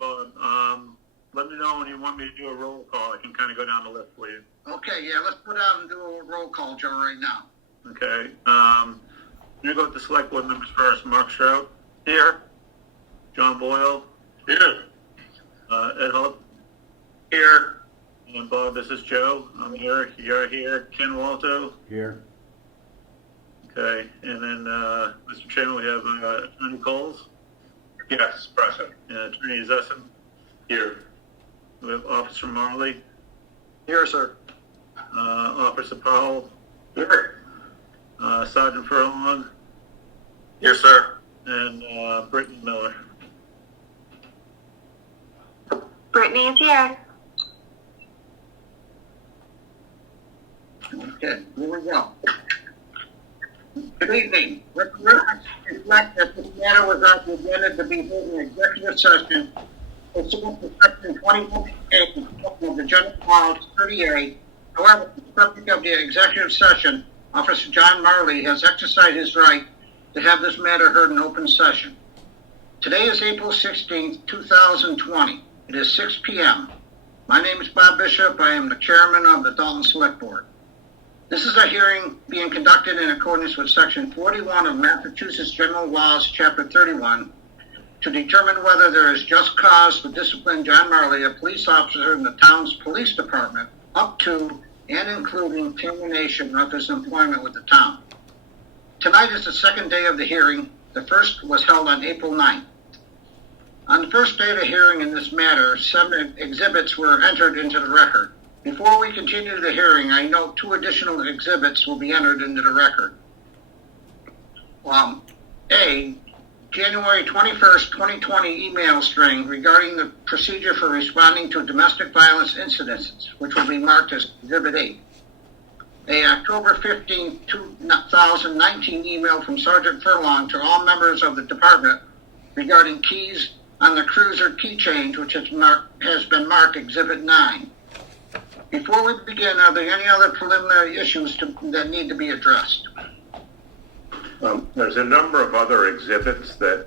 Bob. Let me know when you want me to do a roll call. I can kind of go down the list for you. Okay, yeah, let's put out and do a roll call, Joe, right now. Okay. You go with the select board members first. Mark Stroud. Here. John Boyle. Here. Ed Hubb. Here. And Bob, this is Joe. I'm here. You're here. Ken Walto. Here. Okay. And then, Mr. Chairman, we have Attorney Coles. Yes, present. And Attorney Zessen. Here. We have Officer Marley. Here, sir. Officer Powell. Here. Sergeant Furlong. Here, sir. And Brittany Miller. Brittany is here. Okay, here we go. Good evening. Records reflect that this matter was on the agenda to be held in executive session pursuant to section 21A of the General Laws 38. However, the subject of the executive session, Officer John Marley has exercised his right to have this matter heard in open session. Today is April 16th, 2020. It is 6 p.m. My name is Bob Bishop. I am the chairman of the Dalton Select Board. This is a hearing being conducted in accordance with Section 41 of Massachusetts General Laws, Chapter 31, to determine whether there is just cause to discipline John Marley, a police officer in the town's police department, up to and including termination of his employment with the town. Tonight is the second day of the hearing. The first was held on April 9th. On the first day of the hearing in this matter, 7 exhibits were entered into the record. Before we continue the hearing, I note 2 additional exhibits will be entered into the record. A, January 21st, 2020 email string regarding the procedure for responding to domestic violence incidents, which will be marked as Exhibit 8. A October 15, 2019 email from Sergeant Furlong to all members of the department regarding keys on the cruiser key change, which has been marked Exhibit 9. Before we begin, are there any other preliminary issues that need to be addressed? There's a number of other exhibits that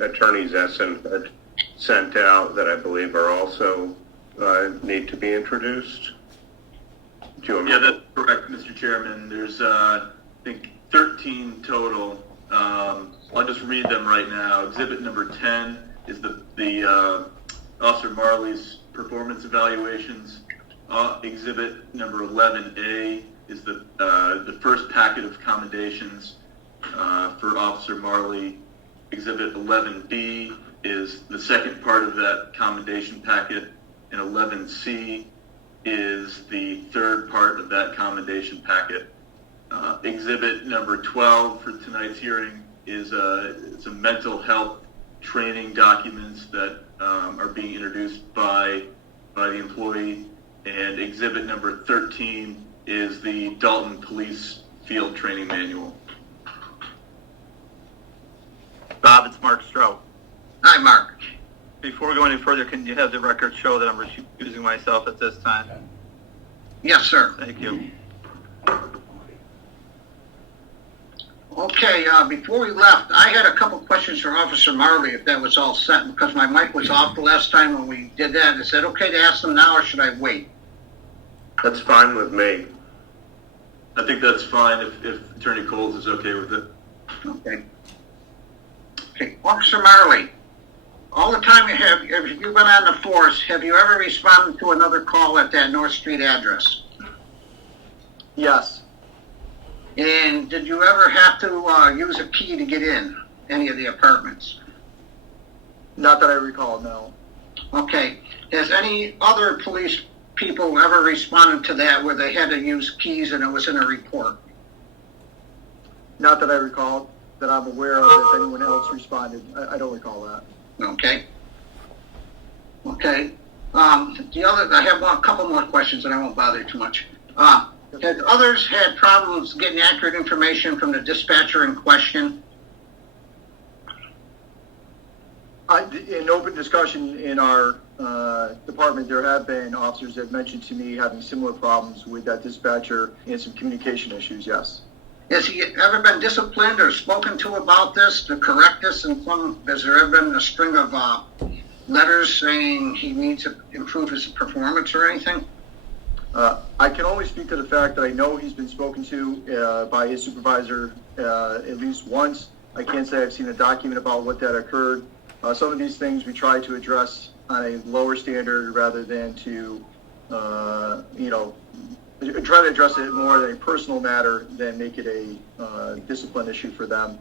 Attorney Zessen had sent out that I believe are also need to be introduced. Yeah, that's correct, Mr. Chairman. There's, I think, 13 total. I'll just read them right now. Exhibit number 10 is the Officer Marley's performance evaluations. Exhibit number 11A is the first packet of commendations for Officer Marley. Exhibit 11B is the second part of that commendation packet, and 11C is the third part of that commendation packet. Exhibit number 12 for tonight's hearing is it's a mental health training documents that are being introduced by the employee. And exhibit number 13 is the Dalton Police Field Training Manual. Bob, it's Mark Stroud. Hi, Mark. Before we go any further, can you have the record show that I'm recusing myself at this time? Yes, sir. Thank you. Okay, before we left, I had a couple questions for Officer Marley, if that was all set, because my mic was off the last time when we did that. Is it okay to ask them now, or should I wait? That's fine with me. I think that's fine if Attorney Coles is okay with it. Okay. Okay, Officer Marley, all the time if you've been on the force, have you ever responded to another call at that North Street address? Yes. And did you ever have to use a key to get in any of the apartments? Not that I recall, no. Okay. Has any other police people ever responded to that where they had to use keys and it was in a report? Not that I recall, that I'm aware of, if anyone else responded. I don't recall that. Okay. Okay. I have a couple more questions and I won't bother you too much. Has others had problems getting accurate information from the dispatcher in question? In open discussion in our department, there have been officers that mentioned to me having similar problems with that dispatcher and some communication issues, yes. Has he ever been disciplined or spoken to about this to correct this? And has there ever been a string of letters saying he needs to improve his performance or anything? I can only speak to the fact that I know he's been spoken to by his supervisor at least once. I can't say I've seen a document about what that occurred. Some of these things we try to address on a lower standard rather than to, try to address it more than a personal matter than make it a discipline issue for them.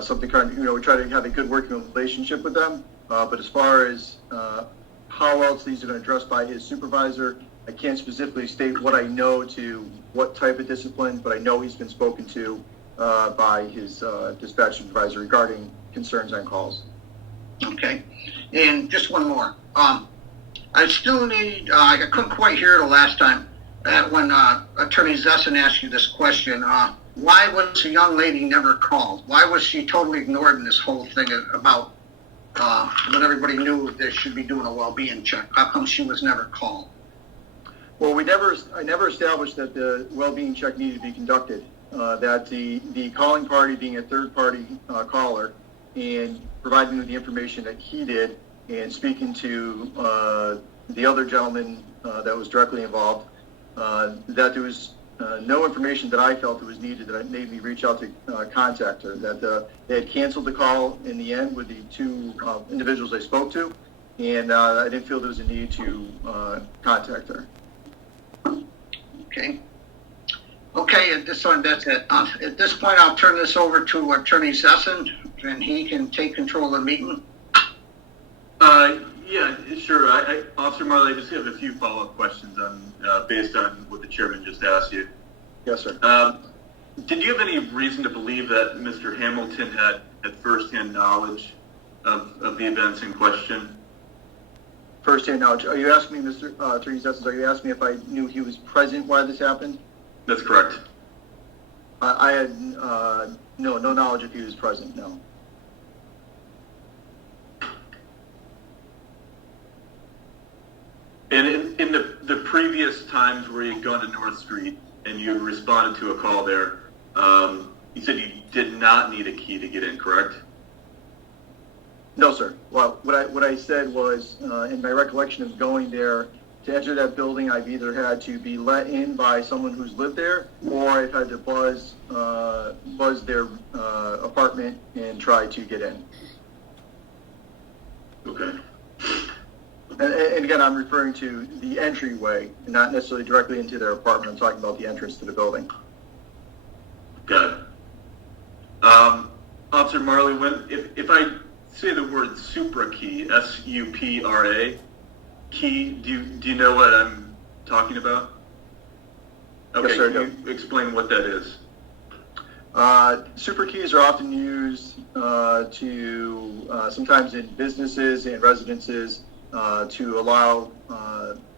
Something kind of, we try to have a good working relationship with them. But as far as how else these have been addressed by his supervisor, I can't specifically state what I know to what type of discipline, but I know he's been spoken to by his dispatch supervisor regarding concerns on calls. Okay. And just one more. I still need, I couldn't quite hear the last time when Attorney Zessin asked you this question. Why was the young lady never called? Why was she totally ignored in this whole thing about when everybody knew they should be doing a well-being check? How come she was never called? Well, I never established that the well-being check needed to be conducted. That the calling party being a third-party caller and providing the information that he did and speaking to the other gentleman that was directly involved, that there was no information that I felt that was needed that made me reach out to contact her. That they had canceled the call in the end with the two individuals I spoke to, and I didn't feel there was a need to contact her. Okay. Okay, at this point, that's it. At this point, I'll turn this over to Attorney Zessin, and he can take control of the meeting. Yeah, sure. Officer Marley, I just have a few follow-up questions based on what the chairman just asked you. Yes, sir. Did you have any reason to believe that Mr. Hamilton had first-hand knowledge of the events in question? First-hand knowledge. Are you asking me, Mr. Attorney Zessin, are you asking me if I knew he was present while this happened? That's correct. I had no knowledge if he was present, no. And in the previous times where you had gone to North Street and you responded to a call there, you said you did not need a key to get in, correct? No, sir. Well, what I said was, in my recollection of going there, to enter that building, I've either had to be let in by someone who's lived there, or I've had to buzz their apartment and try to get in. Okay. And again, I'm referring to the entryway, and not necessarily directly into their apartment. I'm talking about the entrance to the building. Got it. Officer Marley, if I say the word supra key, S-U-P-R-A, key, do you know what I'm talking about? Okay, yes, sir, can you explain what that is? Super keys are often used to sometimes in businesses and residences to allow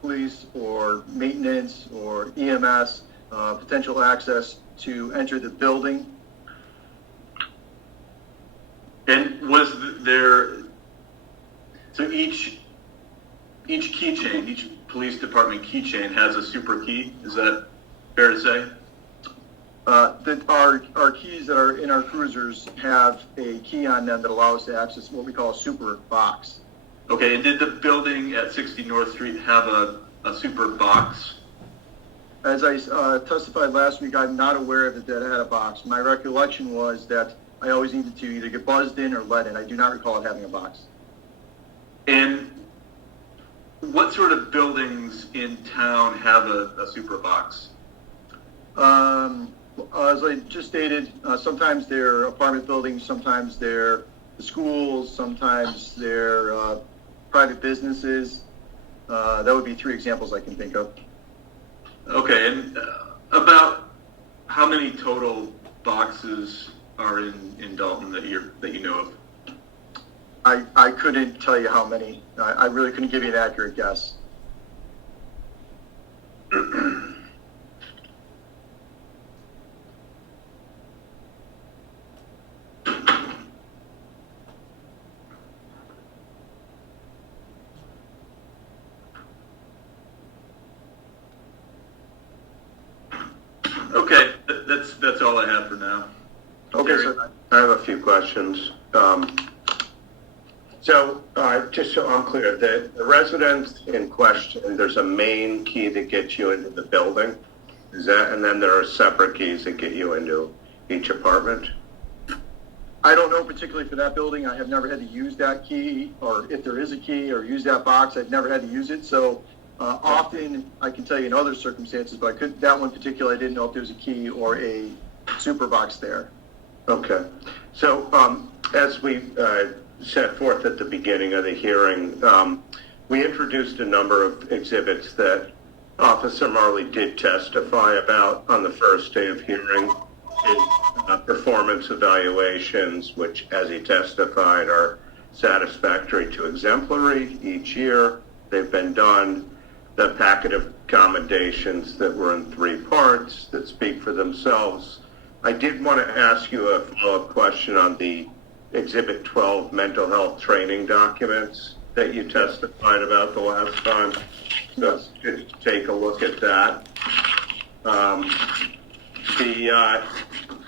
police or maintenance or EMS potential access to enter the building. And was there, so each keychain, each police department keychain has a super key, is that fair to say? Our keys that are in our cruisers have a key on them that allows us to access what we call a super box. Okay, and did the building at 60 North Street have a super box? As I testified last week, I'm not aware of it that it had a box. My recollection was that I always needed to either get buzzed in or let in. I do not recall it having a box. And what sort of buildings in town have a super box? As I just stated, sometimes they're apartment buildings, sometimes they're the schools, sometimes they're private businesses. That would be three examples I can think of. Okay, and about how many total boxes are in Dalton that you know of? I couldn't tell you how many. I really couldn't give you an accurate guess. Okay, that's all I have for now. Okay, Terry? sir. I have a few questions. So, just so I'm clear, the residence in question, there's a main key that gets you into the building? Is that, and then there are separate keys that get you into each apartment? I don't know particularly for that building. I have never had to use that key, or if there is a key, or use that box. I've never had to use it. So often, I can tell you in other circumstances, but that one particular, I didn't know if there was a key or a super box there. Okay. So, as we set forth at the beginning of the hearing, we introduced a number of exhibits that Officer Marley did testify about on the first day of hearing. His performance evaluations, which, as he testified, are satisfactory to exemplary each year. They've been done. The packet of accommodations that were in 3 parts that speak for themselves. I did want to ask you a follow-up question on the Exhibit 12 mental health training documents that you testified about the last time. So just take a look at that.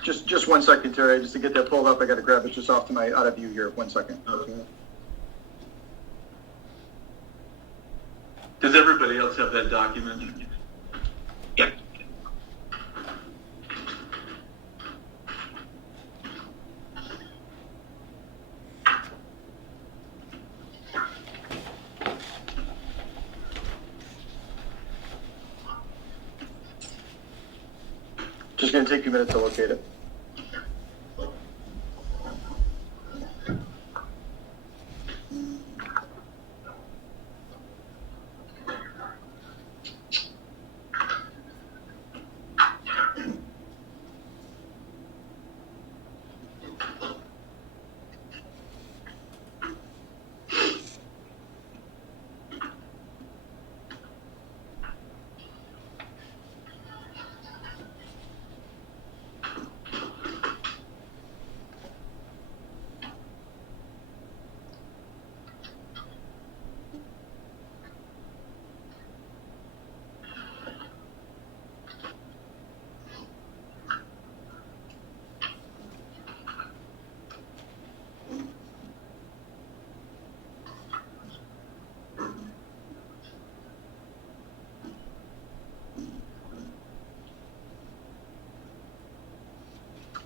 Just 1 second, Terry. Just to get that pulled up, I got to grab it just off to my out of view here. 1 second. Okay. Does everybody else have that document? Yeah. Just going to take a minute to locate it.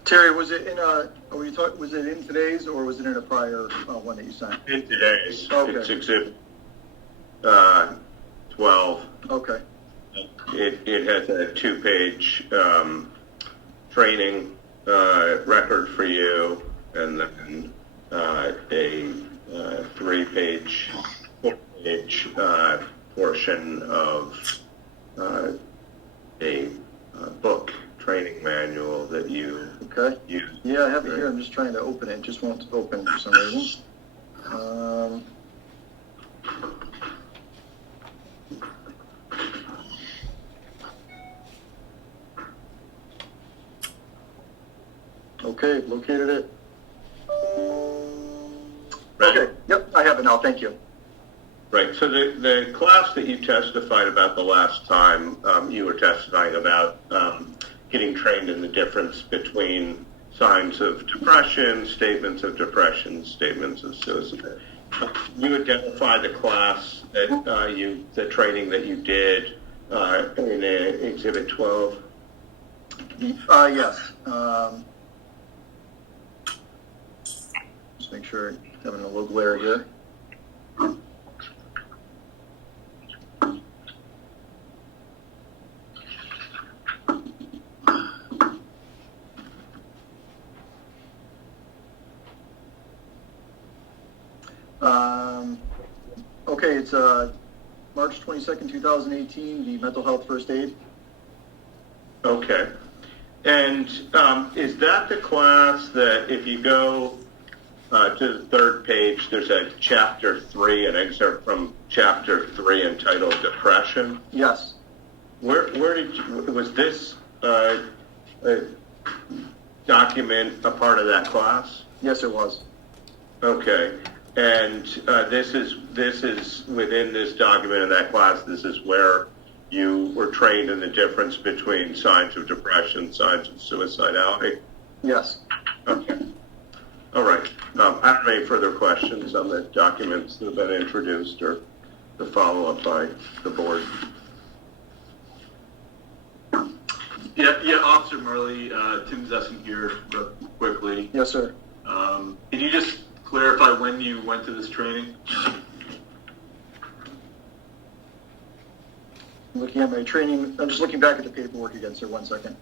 Terry, was it in was it in today's or was it in a prior one that you sent? In today's, Okay. it's Exhibit 12. Okay. It has a 2-page training record for you, and then a 3-page, 4-page portion of a book training manual that you Okay. use. Yeah, I have it here. I'm just trying to open it. It just won't open for some reason. Okay, located it. Right. Okay, yep, I have it now. Thank you. Right. So the class that you testified about the last time, you were testifying about getting trained in the difference between signs of depression, statements of depression, statements of suicide. You identify the class that the training that you did in Exhibit 12. Yes. Just make sure I'm having a little glare here. Okay, it's March 22nd, 2018, the mental health first aid. Okay. And is that the class that if you go to the 3rd page, there's a Chapter 3, an excerpt from Chapter 3 entitled Depression? Yes. Where did you, was this document a part of that class? Yes, it was. Okay. And this is within this document in that class, this is where you were trained in the difference between signs of depression, signs of suicidality? Yes. Okay. All right. I don't have any further questions on the documents that have been introduced or the follow-up by the board? Yeah, Officer Marley, Tim Zessen here, real quickly. Yes, sir. Can you just clarify when you went to this training? Looking at my training, I'm just looking back at the paperwork again, sir. 1 second.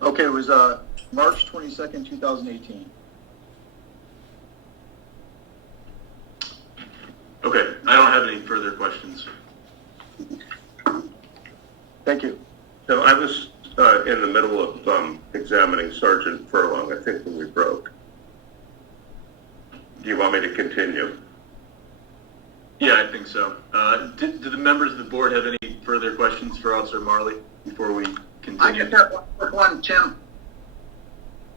Okay, it was March 22nd, 2018. Okay, I don't have any further questions. Thank you. So I was in the middle of examining Sergeant Furlong, I think, when we broke. Do you want me to continue? Yeah, I think so. Do the members of the board have any further questions for Officer Marley before we I continue? just have one quick one, Tim.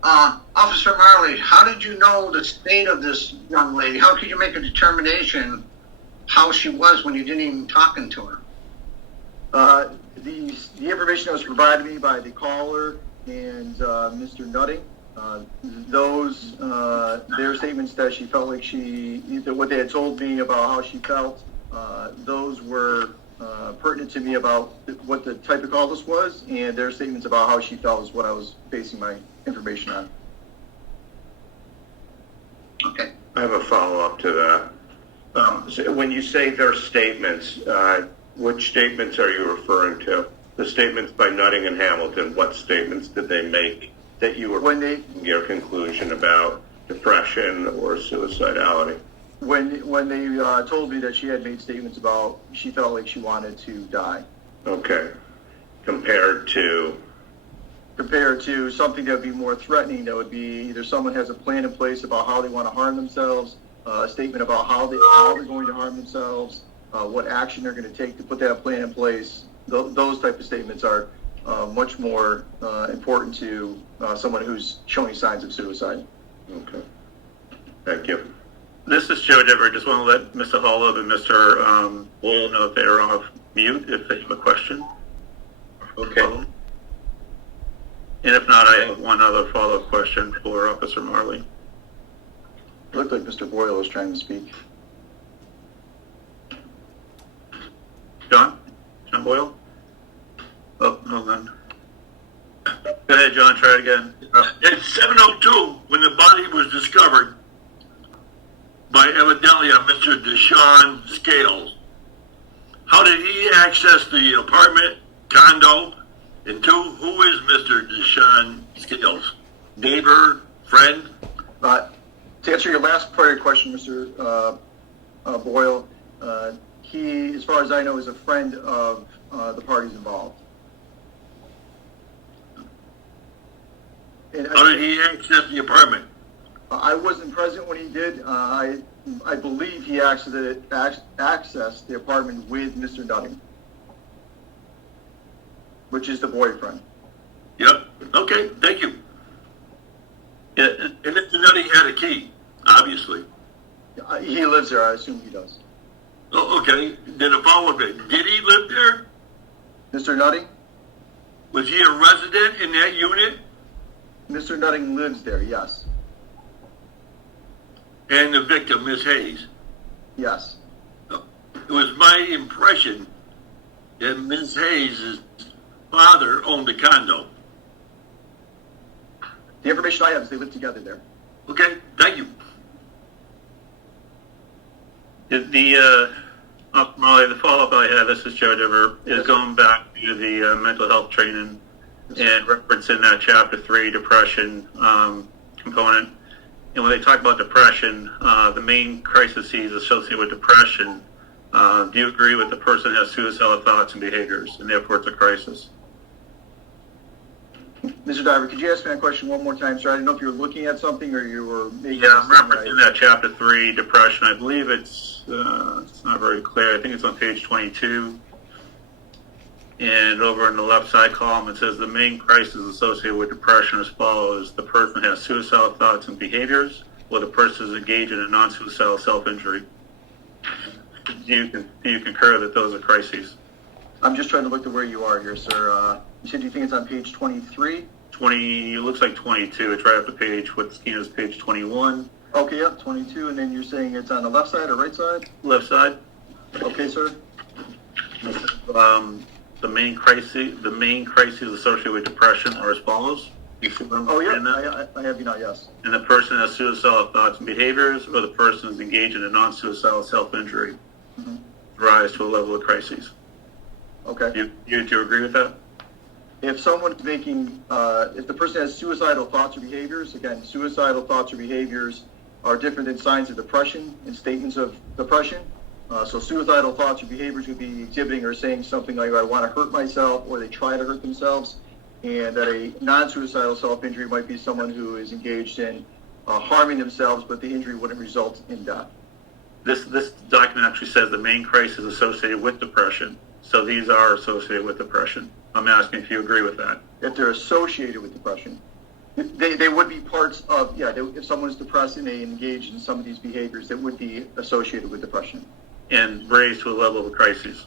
Officer Marley, how did you know the state of this young lady? How could you make a determination how she was when you didn't even talking to her? The information that was provided me by the caller and Mr. Nutting, their statements that she felt like what they had told me about how she felt, those were pertinent to me about what the type of call this was, and their statements about how she felt is what I was basing my information on. Okay. I have a follow-up to that. So when you say their statements, which statements are you referring to? The statements by Nutting and Hamilton, what statements did they make that you were making your conclusion about depression or suicidality? When they told me that she had made statements about she felt like she wanted to die. Okay. Compared to something that would be more threatening, that would be either someone has a plan in place about how they want to harm themselves, a statement about how they're going to harm themselves, what action they're going to take to put that plan in place. Those type of statements are much more important to someone who's showing signs of suicide. Okay. Thank you. This is Joe Dever. Just want to let Mr. Holub and Mr. Boyle know that they are off mute if they have a question. Okay. And if not, I have one other follow-up question for Officer Marley. It looked like Mr. Boyle was trying to speak. John Boyle? Oh, no, then. Go ahead, John, try it again. At 7:02, when the body was discovered by evidently a Mr. Deshaun Scales, how did he access the apartment, condo? And two, who is Mr. Deshaun Scales? Neighbor, friend? To answer your last part of your question, Mr. Boyle, he, as far as I know, is a friend of the parties involved. And How did he access the apartment? I wasn't present when he did. I believe he accessed the apartment with Mr. Nutting, which is the boyfriend. Yep. Okay, thank you. Yeah, And Mr. Nutty had a key, obviously. He lives there. I assume he does. Oh, okay. Then a follow-up. Did he live there? Mr. Nutting? Was he a resident in that unit? Mr. Nutting lives there, yes. And the victim, Miss Hayes? Yes. It was my impression that Miss Hayes' father owned a condo. The information I have is they live together there. Okay, thank you. Molly, the follow-up I have, this is Joe Dever, is going back to the mental health training and referencing that Chapter 3 depression component. And when they talk about depression, the main crises associated with depression, do you agree with the person has suicidal thoughts and behaviors, and therefore it's a crisis? Mr. Diver, could you ask me that question one more time, sir? I didn't know if you were looking at something or you were making Yeah, I'm something referencing that Chapter 3 depression. I believe it's not very clear. I think it's on page 22. And over in the left side column, it says the main crisis associated with depression as follows: the person has suicidal thoughts and behaviors, or the person is engaged in a non-suicidal self-injury. Do you concur that those are crises? I'm just trying to look at where you are here, sir. You said you think it's on page 23? 20, it looks like 22. It's right off the page. What's seen as page 21. Okay, yep, 22, and then you're saying it's on the left side or right side? Left side. Okay, sir. The main crises associated with depression are as follows. You see what I'm Oh, saying yeah, there? I have you now, yes. And the person has suicidal thoughts and behaviors, or the person is engaged in a non-suicidal self-injury, rise to a level of crises. Okay. Do you agree with that? If someone's making, if the person has suicidal thoughts or behaviors, again, suicidal thoughts or behaviors are different than signs of depression and statements of depression. So suicidal thoughts or behaviors would be exhibiting or saying something like, I want to hurt myself, or they try to hurt themselves. And that a non-suicidal self-injury might be someone who is engaged in harming themselves, but the injury wouldn't result in death. This document actually says the main crisis associated with depression. So these are associated with depression. I'm asking if you agree with that. If they're associated with depression, they would be parts of, if someone is depressed and they engage in some of these behaviors, that would be associated with depression. And raised to a level of a crisis.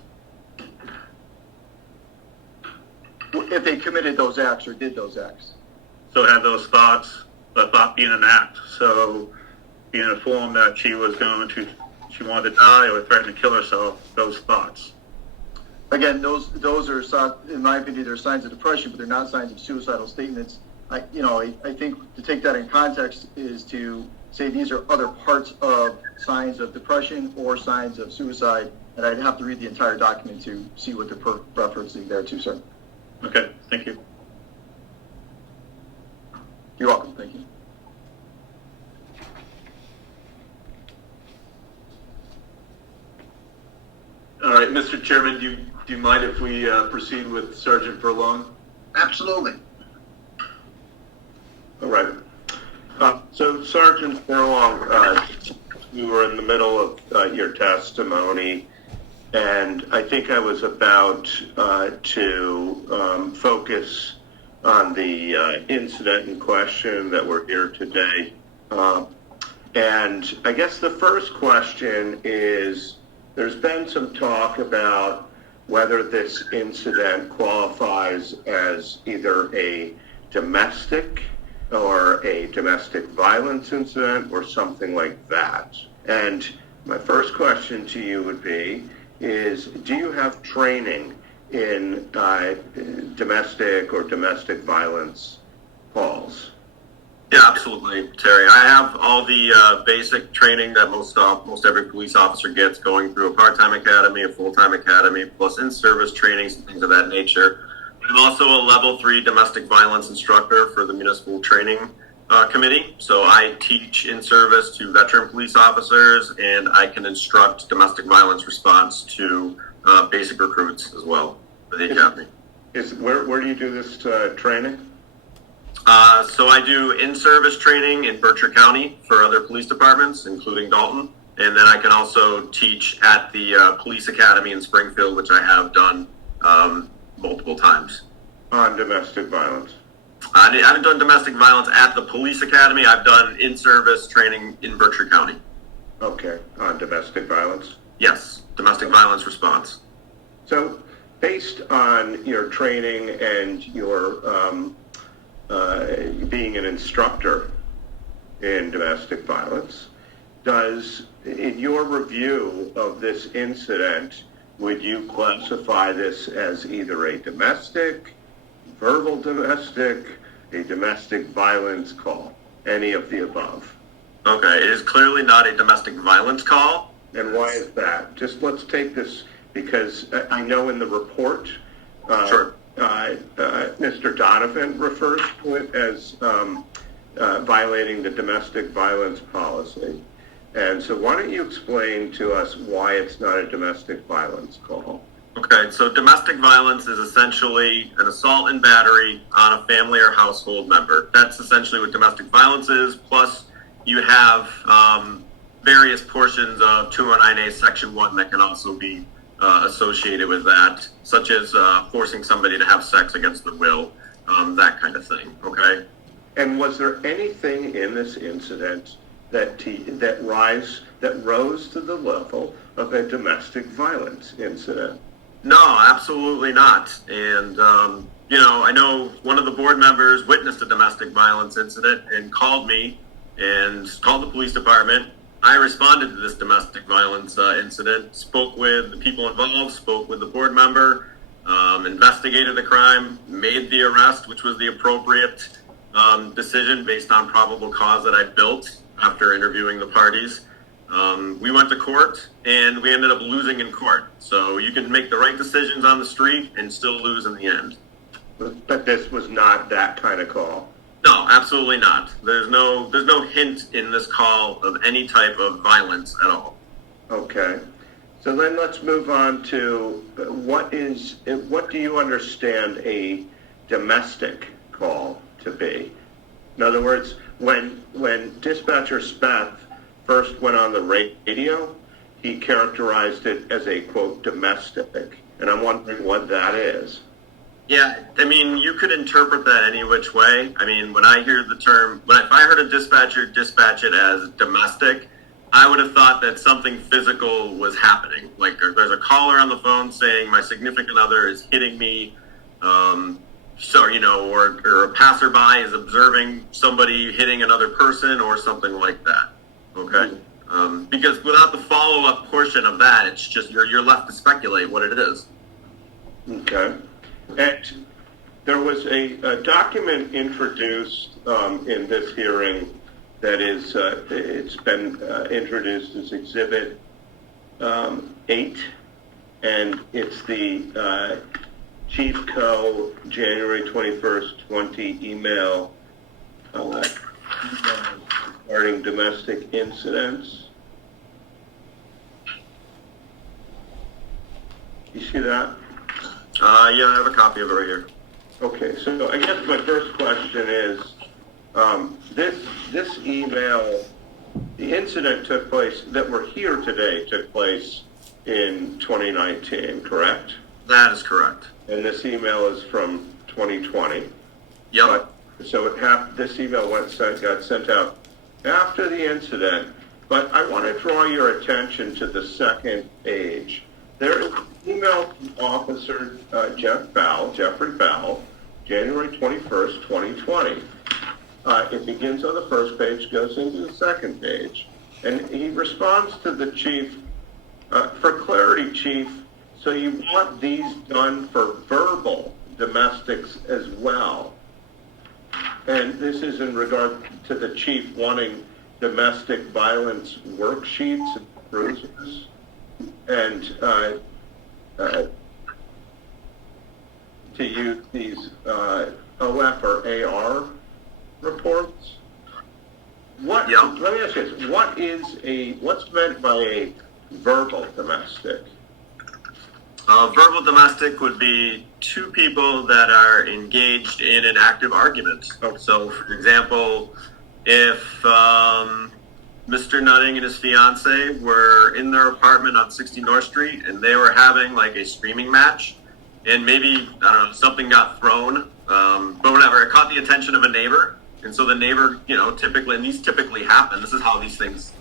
If they committed those acts or did those acts. So had those thoughts, the thought being an act. So being informed that she wanted to die or threatened to kill herself, those thoughts. Again, those are, in my opinion, they're signs of depression, but they're not signs of suicidal statements. I think to take that in context is to say these are other parts of signs of depression or signs of suicide, and I'd have to read the entire document to see what they're referencing there too, sir. Okay, thank you. You're welcome, thank you. All right, Mr. Chairman, do you mind if we proceed with Sergeant Furlong? Absolutely. All right. So Sergeant Furlong, you were in the middle of your testimony, and I think I was about to focus on the incident in question that we're here today. And I guess the first question is, there's been some talk about whether this incident qualifies as either a domestic or a domestic violence incident or something like that. And my first question to you would be, do you have training in domestic or domestic violence calls? Yeah, absolutely, Terry. I have all the basic training that most every police officer gets, going through a part-time academy, a full-time academy, plus in-service trainings and things of that nature. I'm also a level 3 domestic violence instructor for the municipal training committee. So I teach in service to veteran police officers, and I can instruct domestic violence response to basic recruits as well for the academy. Where do you do this training? So I do in-service training in Berkshire County for other police departments, including Dalton. And then I can also teach at the police academy in Springfield, which I have done multiple times. On domestic violence? I haven't done domestic violence at the police academy. I've done in-service training in Berkshire County. Okay, on domestic violence? Yes, domestic violence response. So based on your training and your being an instructor in domestic violence, in your review of this incident, would you classify this as either a domestic, verbal domestic, a domestic violence call, any of the above? Okay, it is clearly not a domestic violence call. And why is that? Just let's take this, because I know in the report, Sure. Mr. Donovan refers to it as violating the domestic violence policy. And so why don't you explain to us why it's not a domestic violence call? Okay, so domestic violence is essentially an assault and battery on a family or household member. That's essentially what domestic violence is. Plus, you have various portions of 209A Section 1 that can also be associated with that, such as forcing somebody to have sex against their will, that kind of thing. Okay. And was there anything in this incident that rose to the level of a domestic violence incident? No, absolutely not. And I know one of the board members witnessed a domestic violence incident and called me and called the police department. I responded to this domestic violence incident, spoke with the people involved, spoke with the board member, investigated the crime, made the arrest, which was the appropriate decision based on probable cause that I built after interviewing the parties. We went to court and we ended up losing in court. So you can make the right decisions on the street and still lose in the end. But this was not that kind of call. No, absolutely not. There's no hint in this call of any type of violence at all. Okay. So then let's move on to what do you understand a domestic call to be? In other words, when dispatcher Speth first went on the radio, he characterized it as a, quote, domestic. And I'm wondering what that is. Yeah, I mean, you could interpret that any which way. I mean, when I hear the term, if I heard a dispatcher dispatch it as domestic, I would have thought that something physical was happening. Like there's a caller on the phone saying my significant other is hitting me, or a passerby is observing somebody hitting another person or something like that. Okay? Because without the follow-up portion of that, it's just you're left to speculate what it is. Okay. And there was a document introduced in this hearing that is, it's been introduced as Exhibit 8, and it's the Chief Co. January 21st, 20 email regarding domestic incidents. You see that? Yeah, I have a copy of it right here. Okay, so I guess my first question is, this email, the incident took place, that we're here today, took place in 2019, correct? That is correct. And this email is from 2020. Yep. So this email got sent out after the incident, but I want to draw your attention to the second page. There is an email from Officer Jeffrey Bowell, January 21st, 2020. It begins on the first page, goes into the second page, and he responds to the chief, for clarity, Chief, so you want these done for verbal domestics as well. And this is in regard to the chief wanting domestic violence worksheets and cruisers. And to use these OF or AR reports. Let me ask you this: what's meant by a verbal domestic? Verbal domestic would be two people that are engaged in an active argument. So, for example, if Mr. Nutting and his fiance were in their apartment on 60 North Street and they were having like a screaming match, and maybe, I don't know, something got thrown, but whatever, it caught the attention of a neighbor. And so the neighbor, typically, and these typically happen, this is how these things,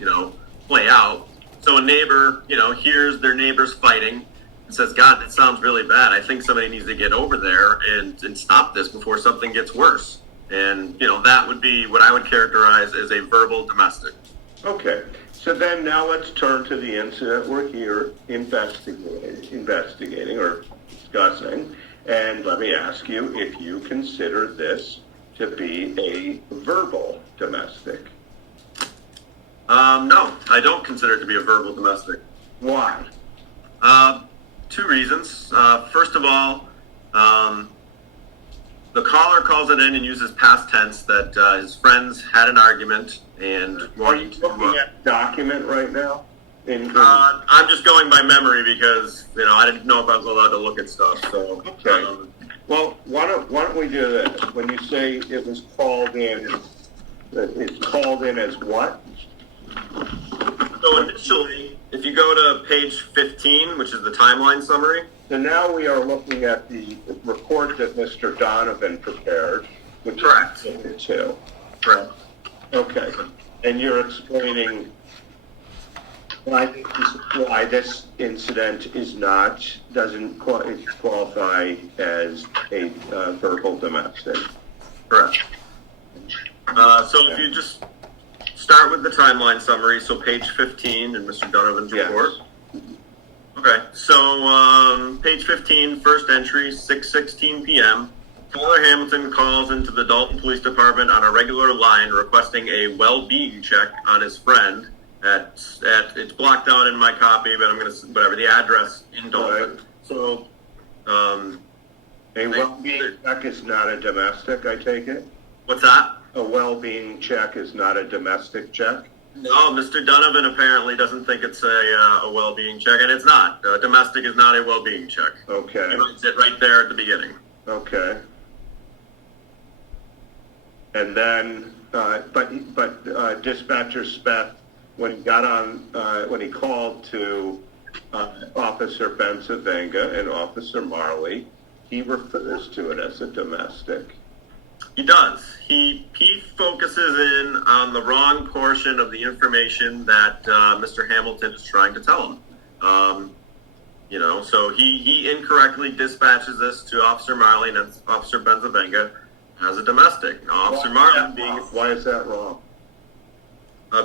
play out. So a neighbor, hears their neighbors fighting and says, God, that sounds really bad. I think somebody needs to get over there and stop this before something gets worse. And, that would be what I would characterize as a verbal domestic. Okay, so then now let's turn to the incident we're here investigating or discussing, and let me ask you if you consider this to be a verbal domestic. No, I don't consider it to be a verbal domestic. Why? Two reasons. First of all, the caller calls it in and uses past tense that his friends had an argument and Are you looking at the document right now? I'm just going by memory because I didn't know if I was allowed to look at stuff. So okay. Well, why don't we do this? When you say it was called in, it's called in as what? So initially, if you go to page 15, which is the timeline summary. So now we are looking at the report that Mr. Donovan prepared, which Correct. is Exhibit 2. Correct. Okay. And you're explaining why this incident doesn't qualify as a verbal domestic. Correct. So if you just start with the timeline summary, so page 15 in Mr. Donovan's Yes. report. Okay, so page 15, first entry, 6:16 p.m. Tyler Hamilton calls into the Dalton Police Department on a regular line requesting a well-being check on his friend at it's blocked out in my copy, but I'm going to, whatever, the address in Dalton. Right. So, A well-being check is not a domestic, I take it? what's that? A well-being check is not a domestic check? No, Mr. Donovan apparently doesn't think it's a well-being check, and it's not. Domestic is not a well-being check. Okay. He writes it right there at the beginning. Okay. And then, but dispatcher Speth, when he called to Officer Benzavenga and Officer Marley, he refers to it as a domestic. He does. He focuses in on the wrong portion of the information that Mr. Hamilton is trying to tell him. So he incorrectly dispatches this to Officer Marley and Officer Benzavenga as a domestic. Now, Officer Marley being... Why is that wrong?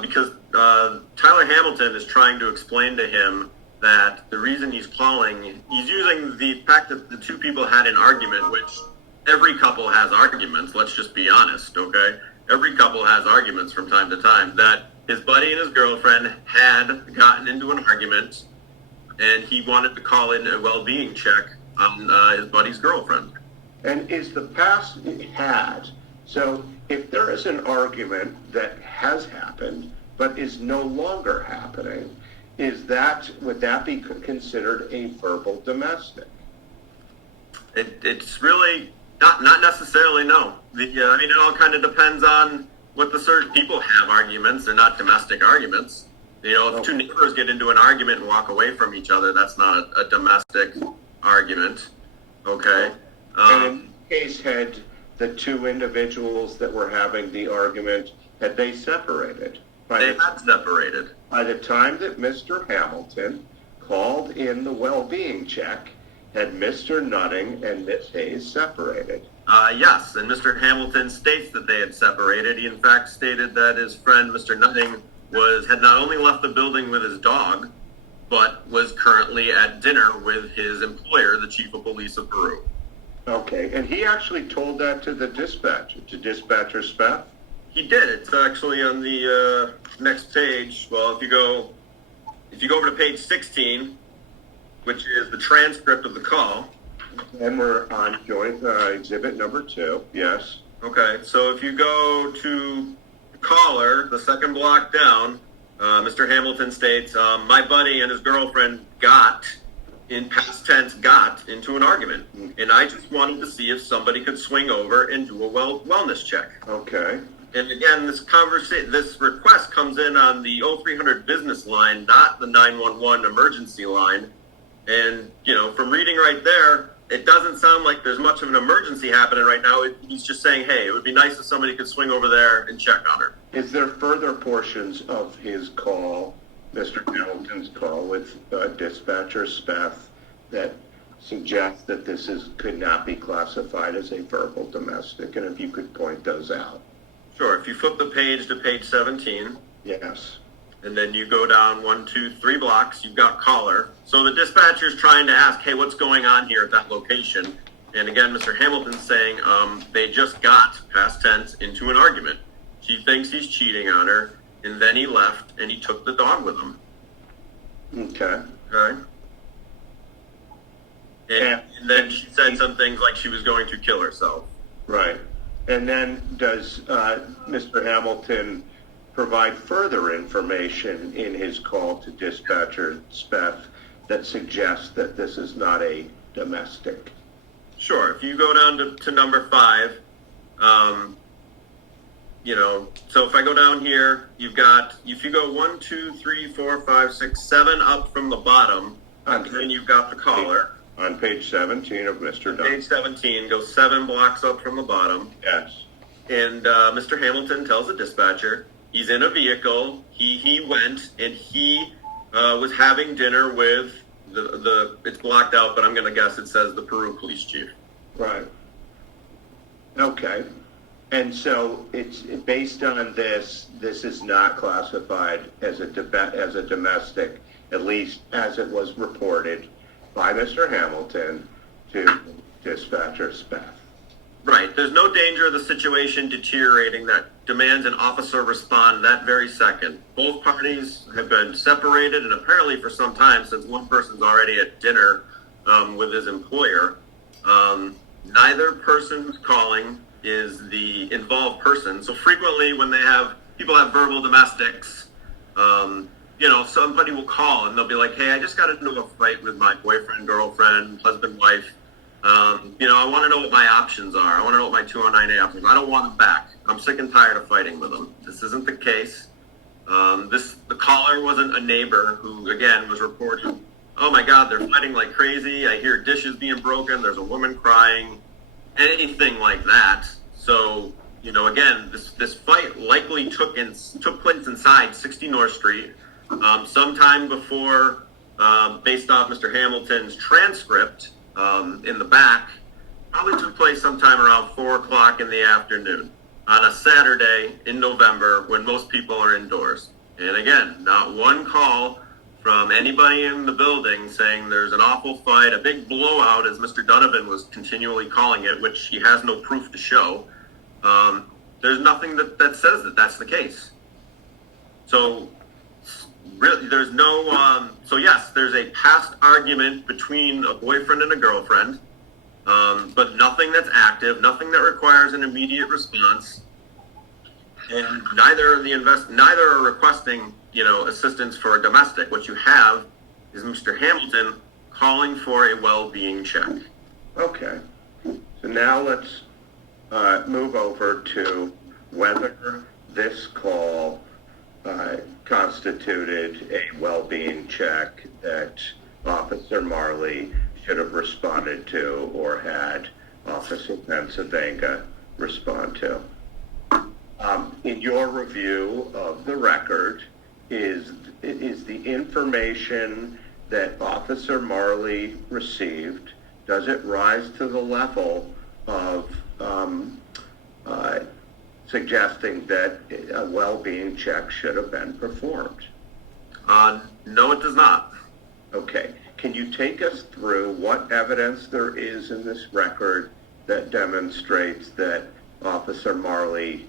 Because Tyler Hamilton is trying to explain to him that the reason he's calling, he's using the fact that the two people had an argument, which every couple has arguments, let's just be honest, okay? Every couple has arguments from time to time, that his buddy and his girlfriend had gotten into an argument, and he wanted to call in a well-being check on his buddy's girlfriend. And is the past had? So if there is an argument that has happened but is no longer happening, would that be considered a verbal domestic? It's really not necessarily, no. It all kind of depends on what the certain people have arguments. They're not domestic arguments. If two neighbors get into an argument and walk away from each other, that's not a domestic argument. Okay. And in this case, had the two individuals that were having the argument, had they separated? They had separated. By the time that Mr. Hamilton called in the well-being check, had Mr. Nutting and Miss Hayes separated? Yes, and Mr. Hamilton states that they had separated. He, in fact, stated that his friend, Mr. Nutting, had not only left the building with his dog, but was currently at dinner with his employer, the Chief of Police of Peru. Okay, and he actually told that to the dispatcher, to Dispatcher Speth? He did. It's actually on the next page. Well, if you go over to page 16, which is the transcript of the call. And we're on joint exhibit number 2, yes. Okay, so if you go to the caller, the second block down, Mr. Hamilton states, my buddy and his girlfriend in past tense, got into an argument. And I just wanted to see if somebody could swing over and do a wellness check. Okay. And again, this request comes in on the 0300 business line, not the 911 emergency line. And, from reading right there, it doesn't sound like there's much of an emergency happening right now. He's just saying, hey, it would be nice if somebody could swing over there and check on her. Is there further portions of his call, Mr. Hamilton's call with Dispatcher Speth, that suggest that this could not be classified as a verbal domestic? And if you could point those out. Sure. If you flip the page to page 17. Yes. And then you go down 1, 2, 3 blocks, you've got caller. So the dispatcher's trying to ask, hey, what's going on here at that location? And again, Mr. Hamilton's saying they just got, past tense, into an argument. She thinks he's cheating on her, and then he left, and he took the dog with him. Okay. Okay. And then she said some things like she was going to kill herself. Right. And then does Mr. Hamilton provide further information in his call to Dispatcher Speth that suggests that this is not a domestic? Sure. If you go down to number 5, So if I go down here, you've got, if you go 1, 2, 3, 4, 5, 6, 7 up from the bottom, and then you've got the caller. On page 17 of Mr. Dunn. Page 17, go 7 blocks up from the bottom. Yes. And Mr. Hamilton tells the dispatcher he's in a vehicle. He went and he was having dinner with it's blocked out, but I'm going to guess it says the Peru police chief. Right. Okay. And so it's based on this is not classified as a domestic, at least as it was reported by Mr. Hamilton to dispatcher Speth. Right. There's no danger of the situation deteriorating that demands an officer respond that very second. Both parties have been separated, and apparently for some time, since one person's already at dinner with his employer. Neither person who's calling is the involved person. So frequently when people have verbal domestics, somebody will call and they'll be like, hey, I just got into a fight with my boyfriend, girlfriend, husband, wife. I want to know what my options are. I want to know what my 209A options are. I don't want them back. I'm sick and tired of fighting with them. This isn't the case. The caller wasn't a neighbor who, again, was reporting, oh my God, they're fighting like crazy. I hear dishes being broken. There's a woman crying, anything like that. So, again, this fight likely took place inside 60 North Street sometime before, based off Mr. Hamilton's transcript in the back, probably took place sometime around 4 o'clock in the afternoon on a Saturday in November when most people are indoors. And again, not one call from anybody in the building saying there's an awful fight, a big blowout, as Mr. Donovan was continually calling it, which he has no proof to show. There's nothing that says that that's the case. So really, there's no, yes, there's a past argument between a boyfriend and a girlfriend, but nothing that's active, nothing that requires an immediate response. And neither are requesting, assistance for a domestic. What you have is Mr. Hamilton calling for a well-being check. Okay. So now let's move over to whether this call constituted a well-being check that Officer Marley should have responded to or had Officer Pennsylvania respond to. In your review of the record, is the information that Officer Marley received, does it rise to the level of suggesting that a well-being check should have been performed? No, it does not. Okay. Can you take us through what evidence there is in this record that demonstrates that Officer Marley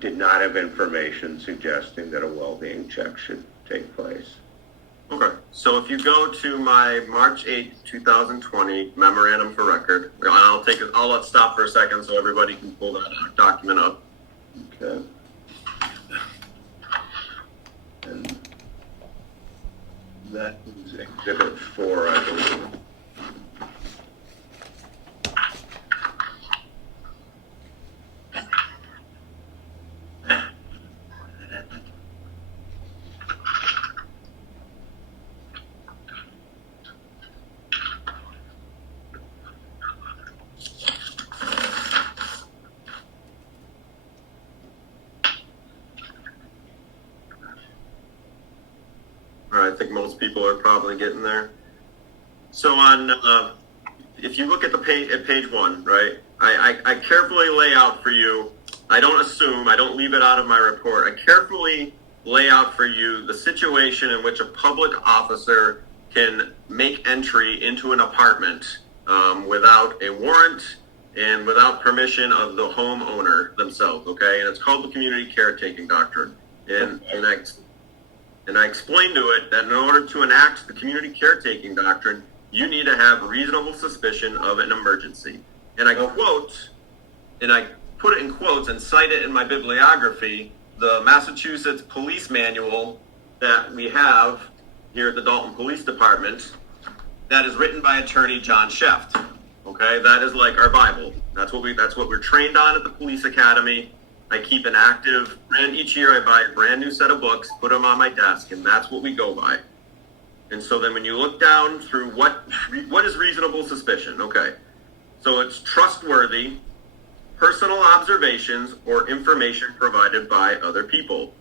did not have information suggesting that a well-being check should take place? Okay. So if you go to my March 8th, 2020 memorandum for record, I'll let's stop for a second so everybody can pull that document up. Okay. And that is Exhibit 4, I believe. I think most people are probably getting there. So if you look at page 1, right, I carefully lay out for you, I don't leave it out of my report. I carefully lay out for you the situation in which a public officer can make entry into an apartment without a warrant and without permission of the homeowner themselves, okay? And it's called the community caretaking doctrine. And I explained to it that in order to enact the community caretaking doctrine, you need to have reasonable suspicion of an emergency. And I put it in quotes and cite it in my bibliography, the Massachusetts police manual that we have here at the Dalton Police Department that is written by attorney John Sheft. Okay, that is like our Bible. That's what we're trained on at the police academy. I keep an active brand each year. I buy a brand new set of books, put them on my desk, and that's what we go by. And so then when you look down through what is reasonable suspicion, okay. So it's trustworthy, personal observations, or information provided by other people.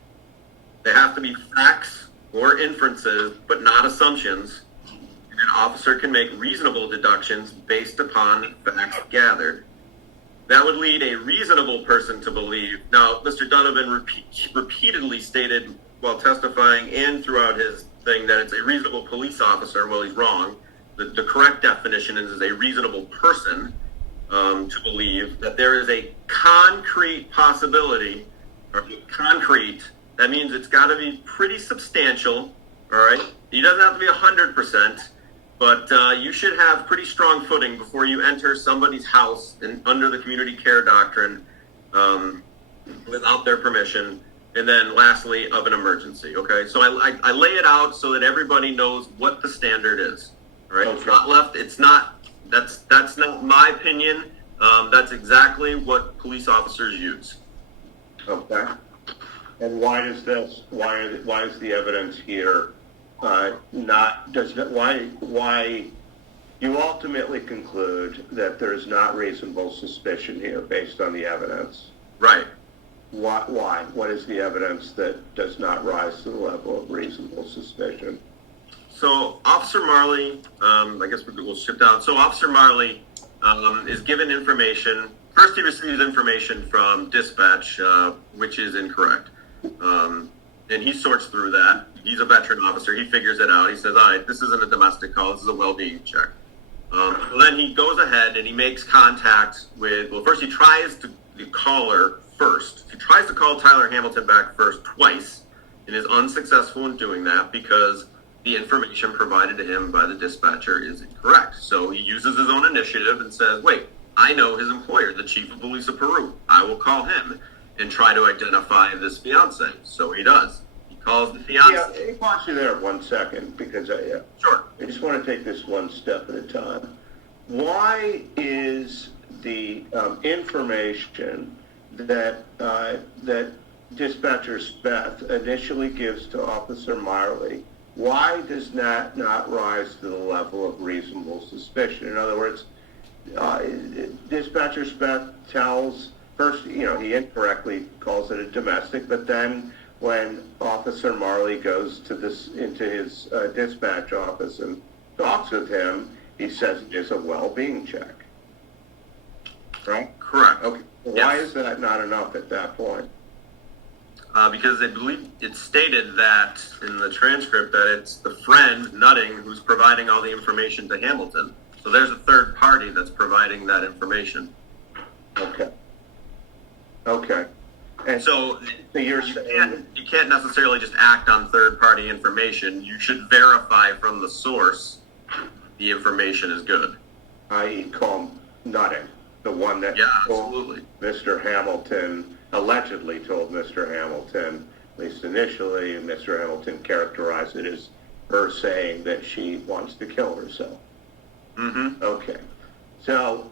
They have to be facts or inferences, but not assumptions. And an officer can make reasonable deductions based upon facts gathered. That would lead a reasonable person to believe. Now, Mr. Donovan repeatedly stated while testifying and throughout his thing that it's a reasonable police officer. Well, he's wrong. The correct definition is a reasonable person to believe that there is a concrete possibility, or concrete, that means it's got to be pretty substantial, all right? It doesn't have to be 100%, but you should have pretty strong footing before you enter somebody's house and under the community care doctrine without their permission. And then lastly, of an emergency, okay? So I lay it out so that everybody knows what the standard is, all right? Okay. It's not left, it's not, that's not my opinion. That's exactly what police officers use. Okay. And why is this? Why is the evidence here not? Why you ultimately conclude that there's not reasonable suspicion here based on the evidence? Right. Why? What is the evidence that does not rise to the level of reasonable suspicion? So Officer Marley, I guess we'll shift down. So Officer Marley is given information. First, he receives information from dispatch, which is incorrect. And he sorts through that. He's a veteran officer. He figures it out. He says, all right, this isn't a domestic call. This is a well-being check. Then he goes ahead and he makes contact with, well, first he tries to call her first. He tries to call Tyler Hamilton back first twice and is unsuccessful in doing that because the information provided to him by the dispatcher is incorrect. So he uses his own initiative and says, wait, I know his employer, the chief of police of Peru. I will call him and try to identify this fiance. So he does. He calls the fiance. Yeah, I pause you there 1 second because Sure. I just want to take this one step at a time. Why is the information that that dispatcher Speth initially gives to Officer Marley, why does that not rise to the level of reasonable suspicion? In other words, dispatcher Speth tells, first, he incorrectly calls it a domestic, but then when Officer Marley goes into his dispatch office and talks with him, he says it is a well-being check. Right? Correct. Okay. Why Yes. is that not enough at that point? Because they believe it's stated that in the transcript that it's the friend, Nutting, who's providing all the information to Hamilton. So there's a third party that's providing that information. Okay. Okay. And So you're you saying, can't necessarily just act on third party information. You should verify from the source the information is good. i.e. call Nutting, the one that Yeah, told absolutely. Mr. Hamilton, allegedly told Mr. Hamilton, at least initially, Mr. Hamilton characterized it as her saying that she wants to kill herself. Mm-hmm. Okay. So,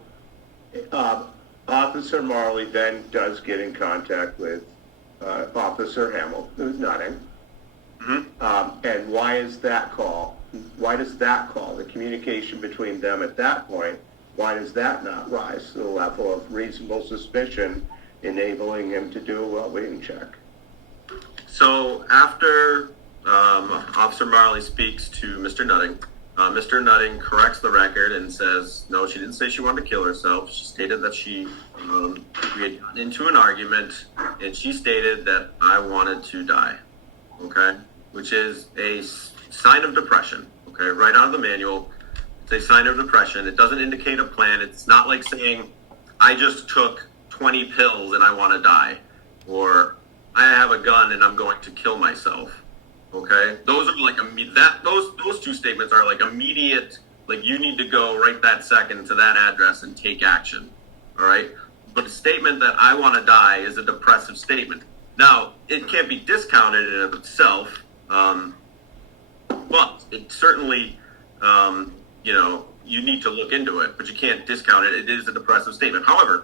Officer Marley then does get in contact with Officer Hamilton, Nutting. Mm-hmm. And why is that call? Why does that call, the communication between them at that point, why does that not rise to the level of reasonable suspicion, enabling him to do a well-being check? So after Officer Marley speaks to Mr. Nutting, Mr. Nutting corrects the record and says, no, she didn't say she wanted to kill herself. She stated that we had gotten into an argument, and she stated that I wanted to die, okay? Which is a sign of depression, okay? Right out of the manual, it's a sign of depression. It doesn't indicate a plan. It's not like saying, I just took 20 pills and I want to die, or I have a gun and I'm going to kill myself. Okay, those are like those two statements are like immediate. Like you need to go right that second to that address and take action. All right, but a statement that I want to die is a depressive statement. Now it can't be discounted in and of itself, but it certainly, you need to look into it. But you can't discount it. It is a depressive statement. However,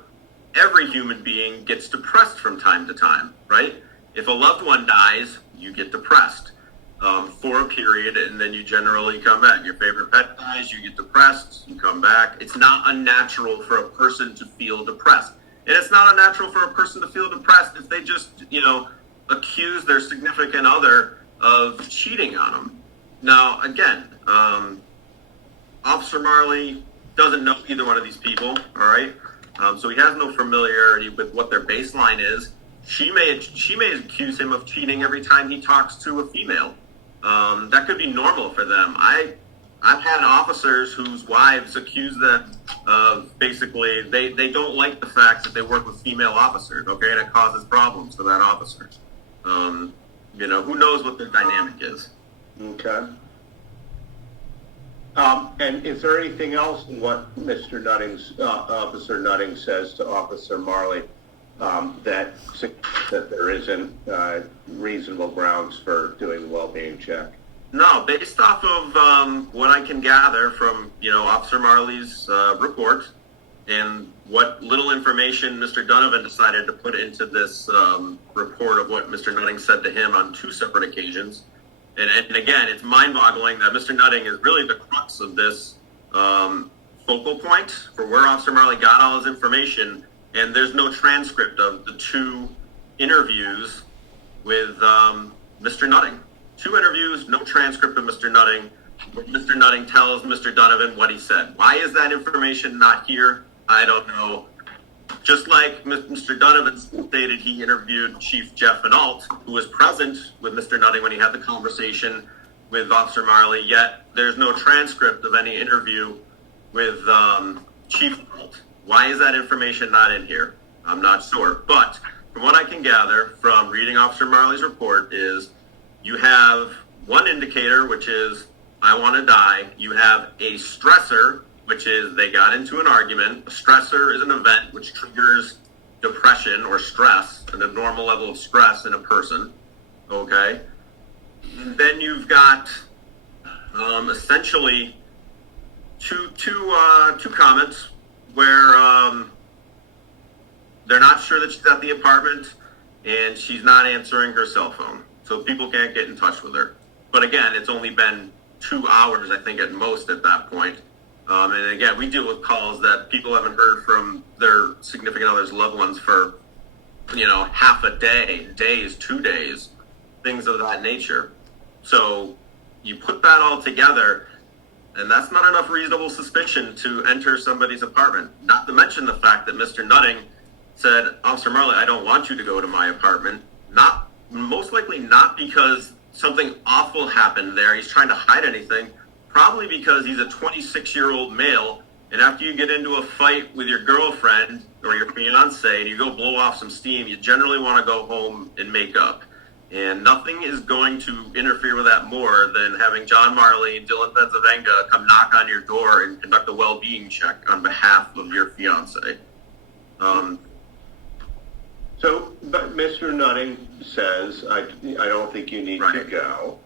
every human being gets depressed from time to time, right? If a loved one dies, you get depressed for a period, and then you generally come back. Your favorite pet dies, you get depressed, you come back. It's not unnatural for a person to feel depressed. And it's not unnatural for a person to feel depressed if they just, accuse their significant other of cheating on them. Now, again, Officer Marley doesn't know either one of these people, all right? So he has no familiarity with what their baseline is. She may accuse him of cheating every time he talks to a female. That could be normal for them. I've had officers whose wives accuse them of basically they don't like the fact that they work with female officers, okay, and it causes problems for that officer. Who knows what their dynamic is. Okay. And is there anything else in what Mr. Nutting's, Officer Nutting says to Officer Marley that there isn't reasonable grounds for doing the well-being check? No, based off of what I can gather from, Officer Marley's report and what little information Mr. Donovan decided to put into this report of what Mr. Nutting said to him on 2 separate occasions. And again, it's mind-boggling that Mr. Nutting is really the crux of this focal point for where Officer Marley got all his information, and there's no transcript of the 2 interviews with Mr. Nutting. 2 interviews, no transcript of Mr. Nutting. Mr. Nutting tells Mr. Donovan what he said. Why is that information not here? I don't know. Just like Mr. Donovan stated, he interviewed Chief Jeff Renault, who was present with Mr. Nutting when he had the conversation with Officer Marley, yet there's no transcript of any interview with Chief Renault. Why is that information not in here? I'm not sure. But from what I can gather from reading Officer Marley's report is you have one indicator, which is, I want to die. You have a stressor, which is they got into an argument. A stressor is an event which triggers depression or stress, an abnormal level of stress in a person, okay? And then you've got essentially two comments where they're not sure that she's at the apartment and she's not answering her cell phone. So people can't get in touch with her. But again, it's only been 2 hours, I think, at most at that point. And again, we deal with calls that people haven't heard from their significant others, loved ones for, half a day, days, 2 days, things of that nature. So you put that all together, and that's not enough reasonable suspicion to enter somebody's apartment. Not to mention the fact that Mr. Nutting said, Officer Marley, I don't want you to go to my apartment. Most likely not because something awful happened there. He's trying to hide anything. Probably because he's a 26-year-old male, and after you get into a fight with your girlfriend or your fiance and you go blow off some steam, you generally want to go home and make up. And nothing is going to interfere with that more than having John Marley and Dylan Benzavenga come knock on your door and conduct a well-being check on behalf of your fiance. But Mr. Nutting says, I don't think you need to go.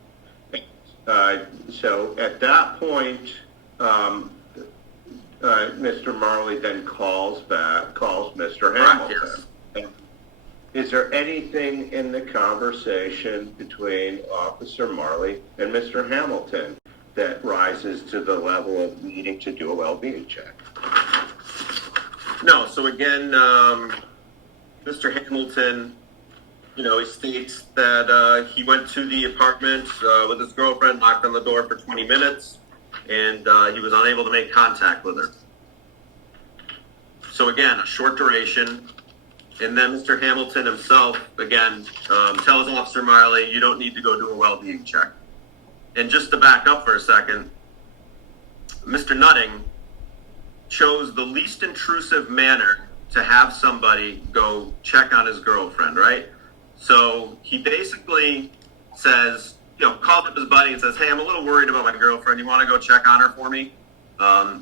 So at that point, Mr. Marley then calls Mr. Hamilton. Yes. Is there anything in the conversation between Officer Marley and Mr. Hamilton that rises to the level of needing to do a well-being check? No, so again, Mr. Hamilton, he states that he went to the apartment with his girlfriend, knocked on the door for 20 minutes, and he was unable to make contact with her. So again, a short duration. And then Mr. Hamilton himself, again, tells Officer Marley, you don't need to go do a well-being check. And just to back up for a second, Mr. Nutting chose the least intrusive manner to have somebody go check on his girlfriend, right? So he basically says, called up his buddy and says, hey, I'm a little worried about my girlfriend. You want to go check on her for me?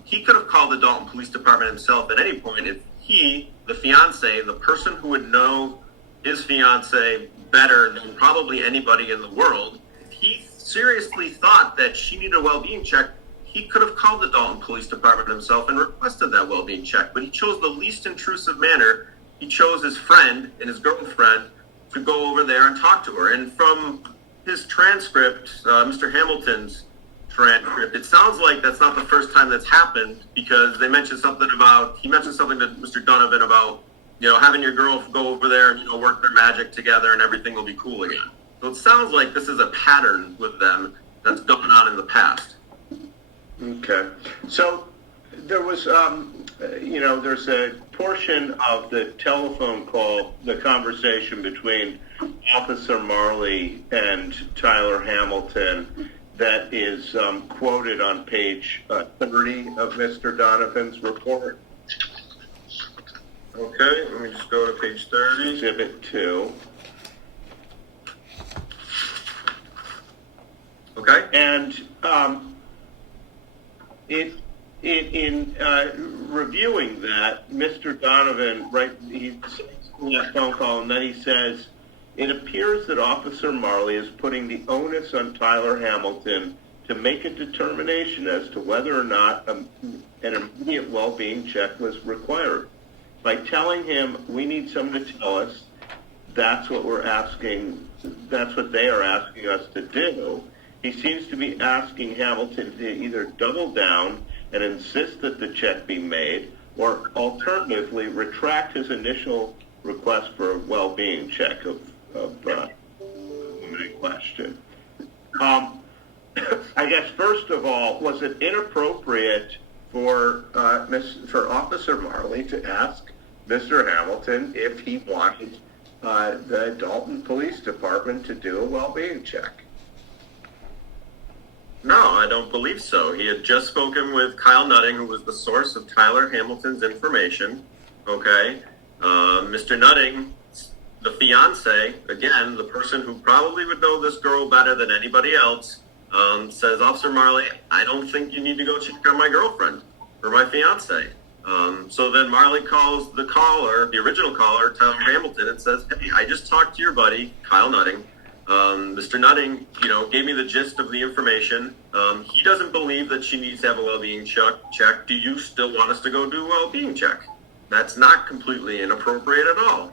He could have called the Dalton Police Department himself at any point if he, the fiance, the person who would know his fiance better than probably anybody in the world, if he seriously thought that she needed a well-being check, he could have called the Dalton Police Department himself and requested that well-being check. But he chose the least intrusive manner he chose his friend and his girlfriend to go over there and talk to her. And from his transcript, Mr. Hamilton's transcript, it sounds like that's not the first time that's happened, because he mentioned something to Mr. Donovan about, having your girl go over there and, work their magic together and everything will be cool again. So it sounds like this is a pattern with them that's going on in the past. Okay. So there was, there's a portion of the telephone call, the conversation between Officer Marley and Tyler Hamilton that is quoted on page 30 of Mr. Donovan's report. Okay, let me just go to page 30. Exhibit 2. Okay. And in reviewing that, Mr. Donovan, he says in that phone call, and then he says, it appears that Officer Marley is putting the onus on Tyler Hamilton to make a determination as to whether or not an immediate well-being check was required. By telling him, we need someone to tell us, that's what we're asking, that's what they are asking us to do. He seems to be asking Hamilton to either double down and insist that the check be made, or alternatively retract his initial request for a well-being check of woman in question. I guess first of all, was it inappropriate for Officer Marley to ask Mr. Hamilton if he wanted the Dalton Police Department to do a well-being check? No, I don't believe so. He had just spoken with Kyle Nutting, who was the source of Tyler Hamilton's information. Okay. Mr. Nutting, the fiance, again, the person who probably would know this girl better than anybody else, says, Officer Marley, I don't think you need to go check on my girlfriend or my fiance. So then Marley calls the caller, the original caller, Tyler Hamilton, and says, hey, I just talked to your buddy, Kyle Nutting. Mr. Nutting, gave me the gist of the information. He doesn't believe that she needs to have a well-being check. Do you still want us to go do a well-being check? That's not completely inappropriate at all.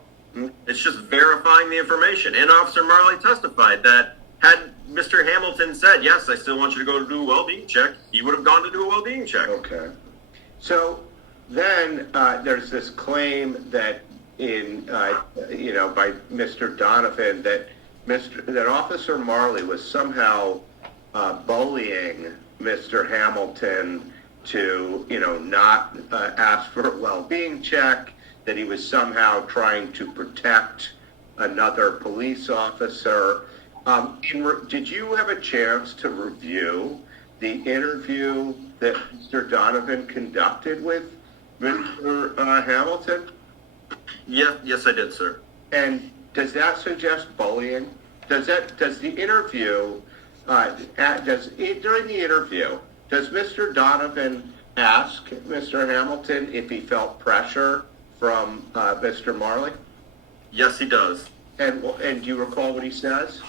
It's just verifying the information. And Officer Marley testified that had Mr. Hamilton said, yes, I still want you to go do a well-being check, he would have gone to do a well-being check. Okay. So then there's this claim that by Mr. Donovan that Officer Marley was somehow bullying Mr. Hamilton to, not ask for a well-being check, that he was somehow trying to protect another police officer. Did you have a chance to review the interview that Mr. Donovan conducted with Mr. Hamilton? Yes, I did, sir. And does that suggest bullying? Does the interview, during the interview, does Mr. Donovan ask Mr. Hamilton if he felt pressure from Mr. Marley? Yes, he does. And do you recall what he says?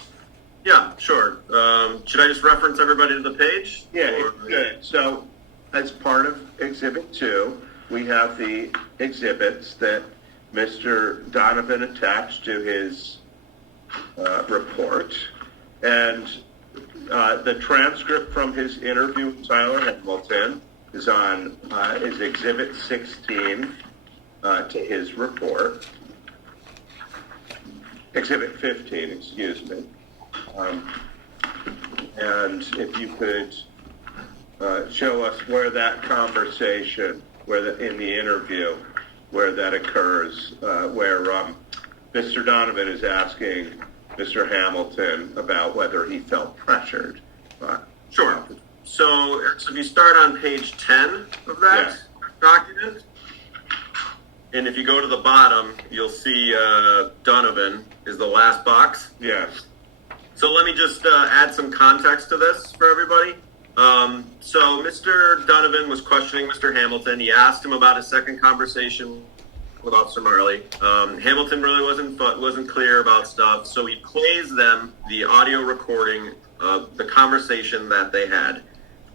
Yeah, sure. Should I just reference everybody to the page? Yeah, good. So, as part of Exhibit 2, we have the exhibits that Mr. Donovan attached to his report, and the transcript from his interview with Tyler Hamilton is Exhibit 16 to his report. Exhibit 15, excuse me. And if you could show us where that conversation, in the interview, where that occurs, where Mr. Donovan is asking Mr. Hamilton about whether he felt pressured. Sure. So if you start on page 10 of that document, and if you go to the bottom, you'll see Donovan is the last box. Yes. So let me just add some context to this for everybody. So Mr. Donovan was questioning Mr. Hamilton. He asked him about his second conversation with Officer Marley. Hamilton really wasn't clear about stuff, so he plays them the audio recording of the conversation that they had.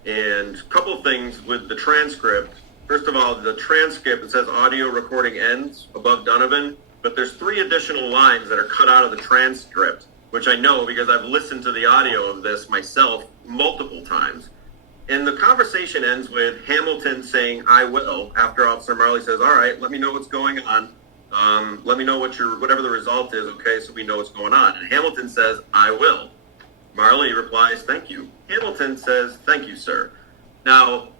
And a couple things with the transcript. first of all, the transcript, it says audio recording ends above Donovan, but there's 3 additional lines that are cut out of the transcript, which I know because I've listened to the audio of this myself multiple times. And the conversation ends with Hamilton saying, "I will," after Officer Marley says, "All right, let me know what's going on. Let me know whatever the result is, okay, so we know what's going on." And Hamilton says, "I will." Marley replies, "Thank you." Hamilton says, "Thank you, sir." Now,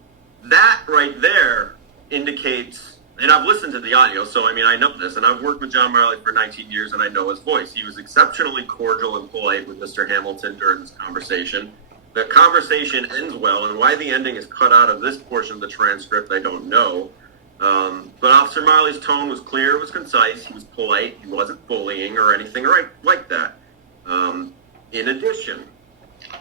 that right there indicates, and I've listened to the audio, so I mean, I know this, and I've worked with John Marley for 19 years, and I know his voice. He was exceptionally cordial and polite with Mr. Hamilton during this conversation. The conversation ends well, and why the ending is cut out of this portion of the transcript, I don't know. But Officer Marley's tone was clear, it was concise, he was polite, he wasn't bullying or anything like that. In addition,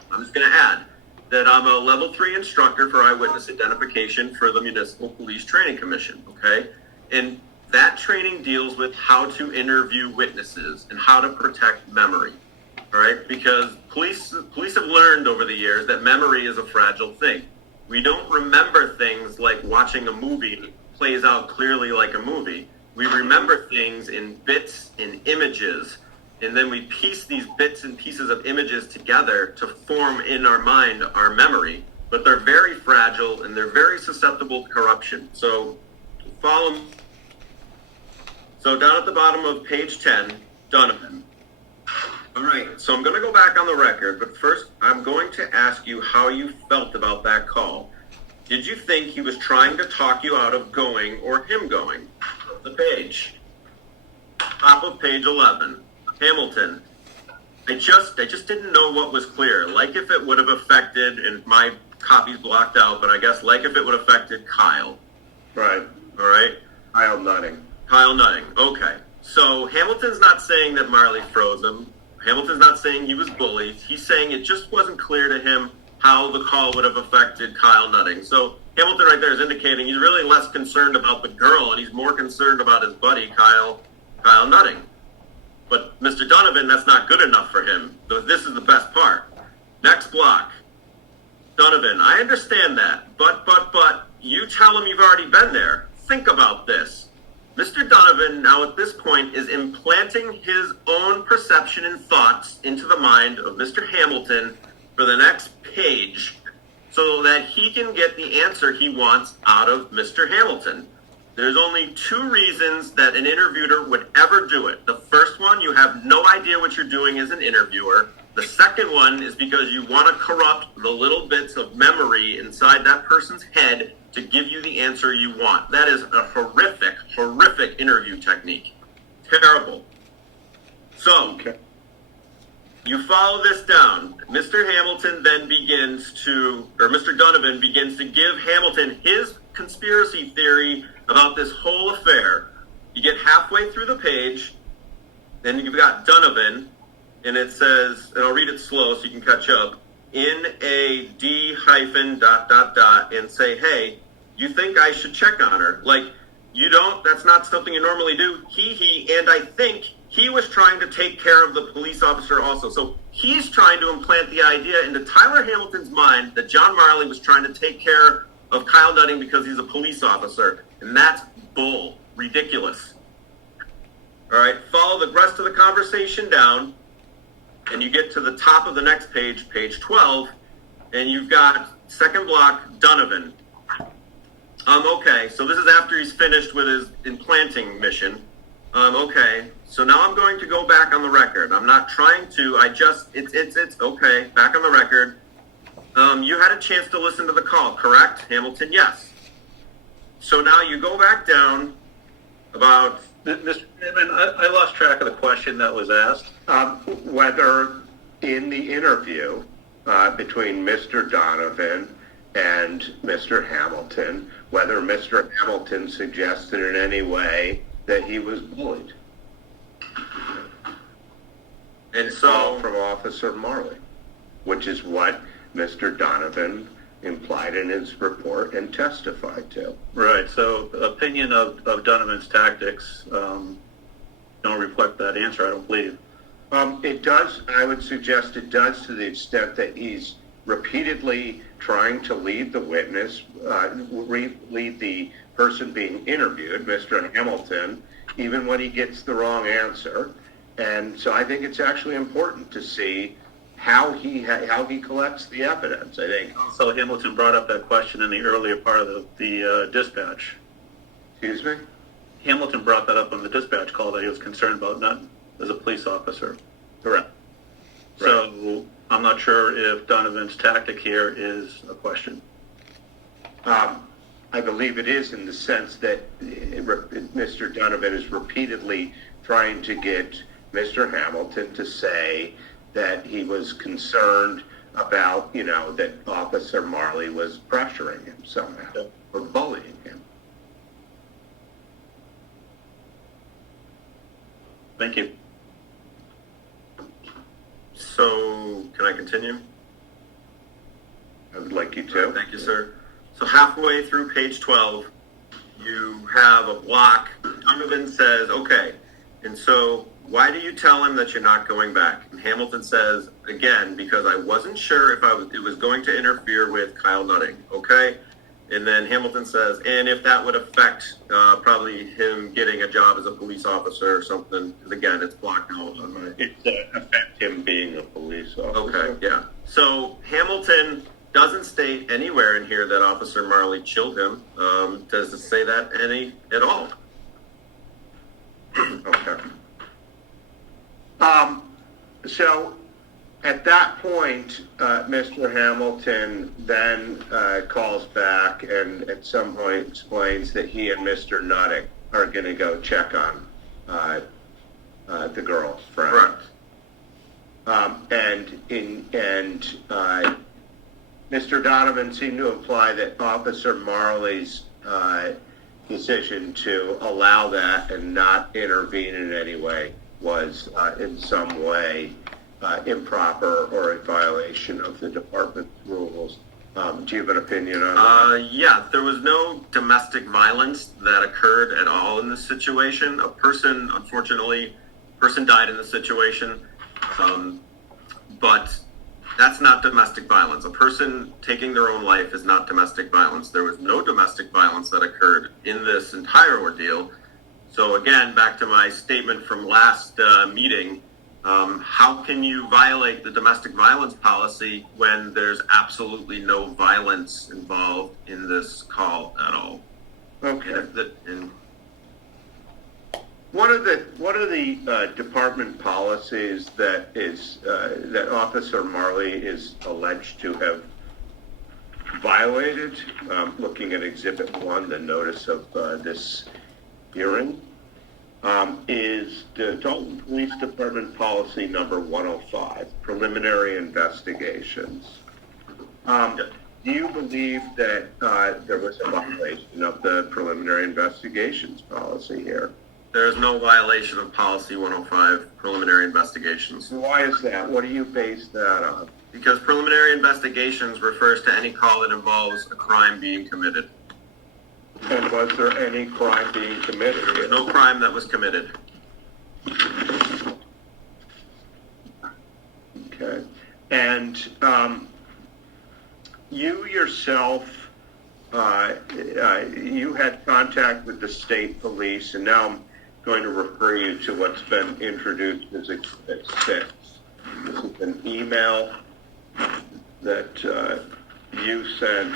I'm just going to add that I'm a level 3 instructor for eyewitness identification for the Municipal Police Training Commission, okay? And that training deals with how to interview witnesses and how to protect memory, all right? Because police have learned over the years that memory is a fragile thing. We don't remember things like watching a movie plays out clearly like a movie. We remember things in bits and images, and then we piece these bits and pieces of images together to form in our mind our memory. But they're very fragile and they're very susceptible to corruption. So follow me. So down at the bottom of page 10, Donovan. All right, so I'm going to go back on the record, but first I'm going to ask you how you felt about that call. Did you think he was trying to talk you out of going or him going? The page. Top of page 11. Hamilton. I just didn't know what was clear. Like if it would have affected, and my copy's blocked out, but I guess like if it would have affected Kyle. Right. All right? Kyle Nutting. Kyle Nutting. Okay. So Hamilton's not saying that Marley froze him. Hamilton's not saying he was bullied. He's saying it just wasn't clear to him how the call would have affected Kyle Nutting. So Hamilton right there is indicating he's really less concerned about the girl and he's more concerned about his buddy, Kyle Nutting. But Mr. Donovan, that's not good enough for him. So this is the best part. Next block. Donovan, I understand that, but you tell him you've already been there. Think about this. Mr. Donovan now at this point is implanting his own perception and thoughts into the mind of Mr. Hamilton for the next page so that he can get the answer he wants out of Mr. Hamilton. There's only 2 reasons that an interviewer would ever do it. The first one, you have no idea what you're doing as an interviewer. The second one is because you want to corrupt the little bits of memory inside that person's head to give you the answer you want. That is a horrific interview technique. Terrible. So, you follow this down. Mr. Donovan begins to give Hamilton his conspiracy theory about this whole affair. You get halfway through the page, then you've got Donovan, and it says, and I'll read it slow so you can catch up, NAD hyphen ... and say, hey, you think I should check on her? Like, you don't, that's not something you normally do. And I think he was trying to take care of the police officer also. So he's trying to implant the idea into Tyler Hamilton's mind that John Marley was trying to take care of Kyle Nutting because he's a police officer. And that's bull. Ridiculous. All right, follow the rest of the conversation down, and you get to the top of the next page, page 12, and you've got second block, Donovan. Okay, so this is after he's finished with his implanting mission. Okay, so now I'm going to go back on the record. I'm not trying to, it's okay, back on the record. You had a chance to listen to the call, correct? Hamilton, yes. So now you go back down about... Mr. Chairman, I lost track of the question that was asked. Whether in the interview between Mr. Donovan and Mr. Hamilton, whether Mr. Hamilton suggested in any way that he was bullied. And so... from Officer Marley, which is what Mr. Donovan implied in his report and testified to. Right, so opinion of Donovan's tactics don't reflect that answer, I don't believe. It does, I would suggest it does, to the extent that he's repeatedly trying to lead the witness, lead the person being interviewed, Mr. Hamilton, even when he gets the wrong answer. And so I think it's actually important to see how he collects the evidence. I think. Also, Hamilton brought up that question in the earlier part of the dispatch. Excuse me? Hamilton brought that up on the dispatch call that he was concerned about not as a police officer. Correct. So I'm not sure if Donovan's tactic here is a question. I believe it is, in the sense that Mr. Donovan is repeatedly trying to get Mr. Hamilton to say that he was concerned about, that Officer Marley was pressuring him somehow or bullying him. Thank you. So, can I continue? I would like you to. Thank you, sir. So halfway through page 12, you have a block. Donovan says, okay, and so why do you tell him that you're not going back? And Hamilton says, again, because I wasn't sure if it was going to interfere with Kyle Nutting, okay? And then Hamilton says, and if that would affect probably him getting a job as a police officer or something, because again, it's blocked out on my... It affect him being a police officer. Okay, yeah. So Hamilton doesn't state anywhere in here that Officer Marley chilled him. Does it say that at all? Okay. So at that point, Mr. Hamilton then calls back and at some point explains that he and Mr. Nutting are going to go check on the girlfriend. Correct. Mr. Donovan seemed to imply that Officer Marley's decision to allow that and not intervene in any way was in some way improper or a violation of the department's rules. Do you have an opinion on that? Yeah, there was no domestic violence that occurred at all in this situation. A person died in the situation, but that's not domestic violence. A person taking their own life is not domestic violence. There was no domestic violence that occurred in this entire ordeal. So again, back to my statement from last meeting, how can you violate the domestic violence policy when there's absolutely no violence involved in this call at all? Okay. What are the department policies that Officer Marley is alleged to have violated? Looking at Exhibit 1, the notice of this hearing, is the Dalton Police Department policy number 105, preliminary investigations. Do you believe that there was a violation of the preliminary investigations policy here? There is no violation of policy 105, preliminary investigations. Why is that? What do you base that on? Because preliminary investigations refers to any call that involves a crime being committed. And was there any crime being committed here? There's no crime that was committed. Okay. And you yourself, you had contact with the state police, and now I'm going to refer you to what's been introduced as Exhibit 6. This is an email that you sent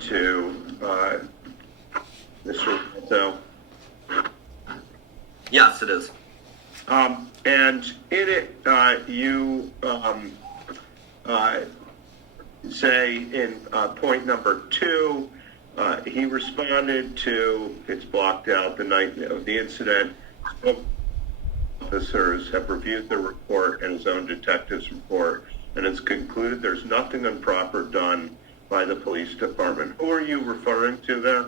to Mr. Rizzo. Yes, it is. And in it, you say in point number 2, he responded to, it's blocked out, the night of the incident. Officers have reviewed the report and his own detective's report, and it's concluded there's nothing improper done by the police department. Who are you referring to there?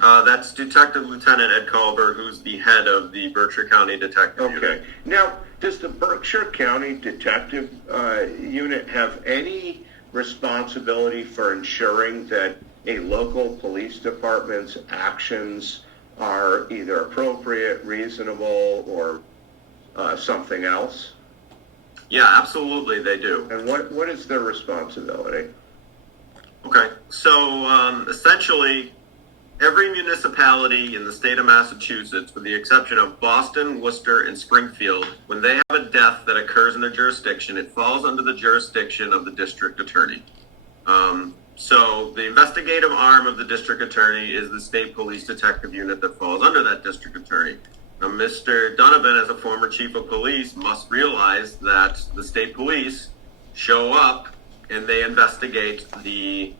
That's Detective Lieutenant Ed Culver, who's the head of the Berkshire County Detective Unit. Okay. Now, does the Berkshire County Detective Unit have any responsibility for ensuring that a local police department's actions are either appropriate, reasonable, or something else? Yeah, absolutely, they do. And what is their responsibility? Okay, so essentially, every municipality in the state of Massachusetts, with the exception of Boston, Worcester, and Springfield, when they have a death that occurs in their jurisdiction, it falls under the jurisdiction of the district attorney. So the investigative arm of the district attorney is the state police detective unit that falls under that district attorney. Now, Mr. Donovan, as a former chief of police, must realize that the state police show up and they investigate the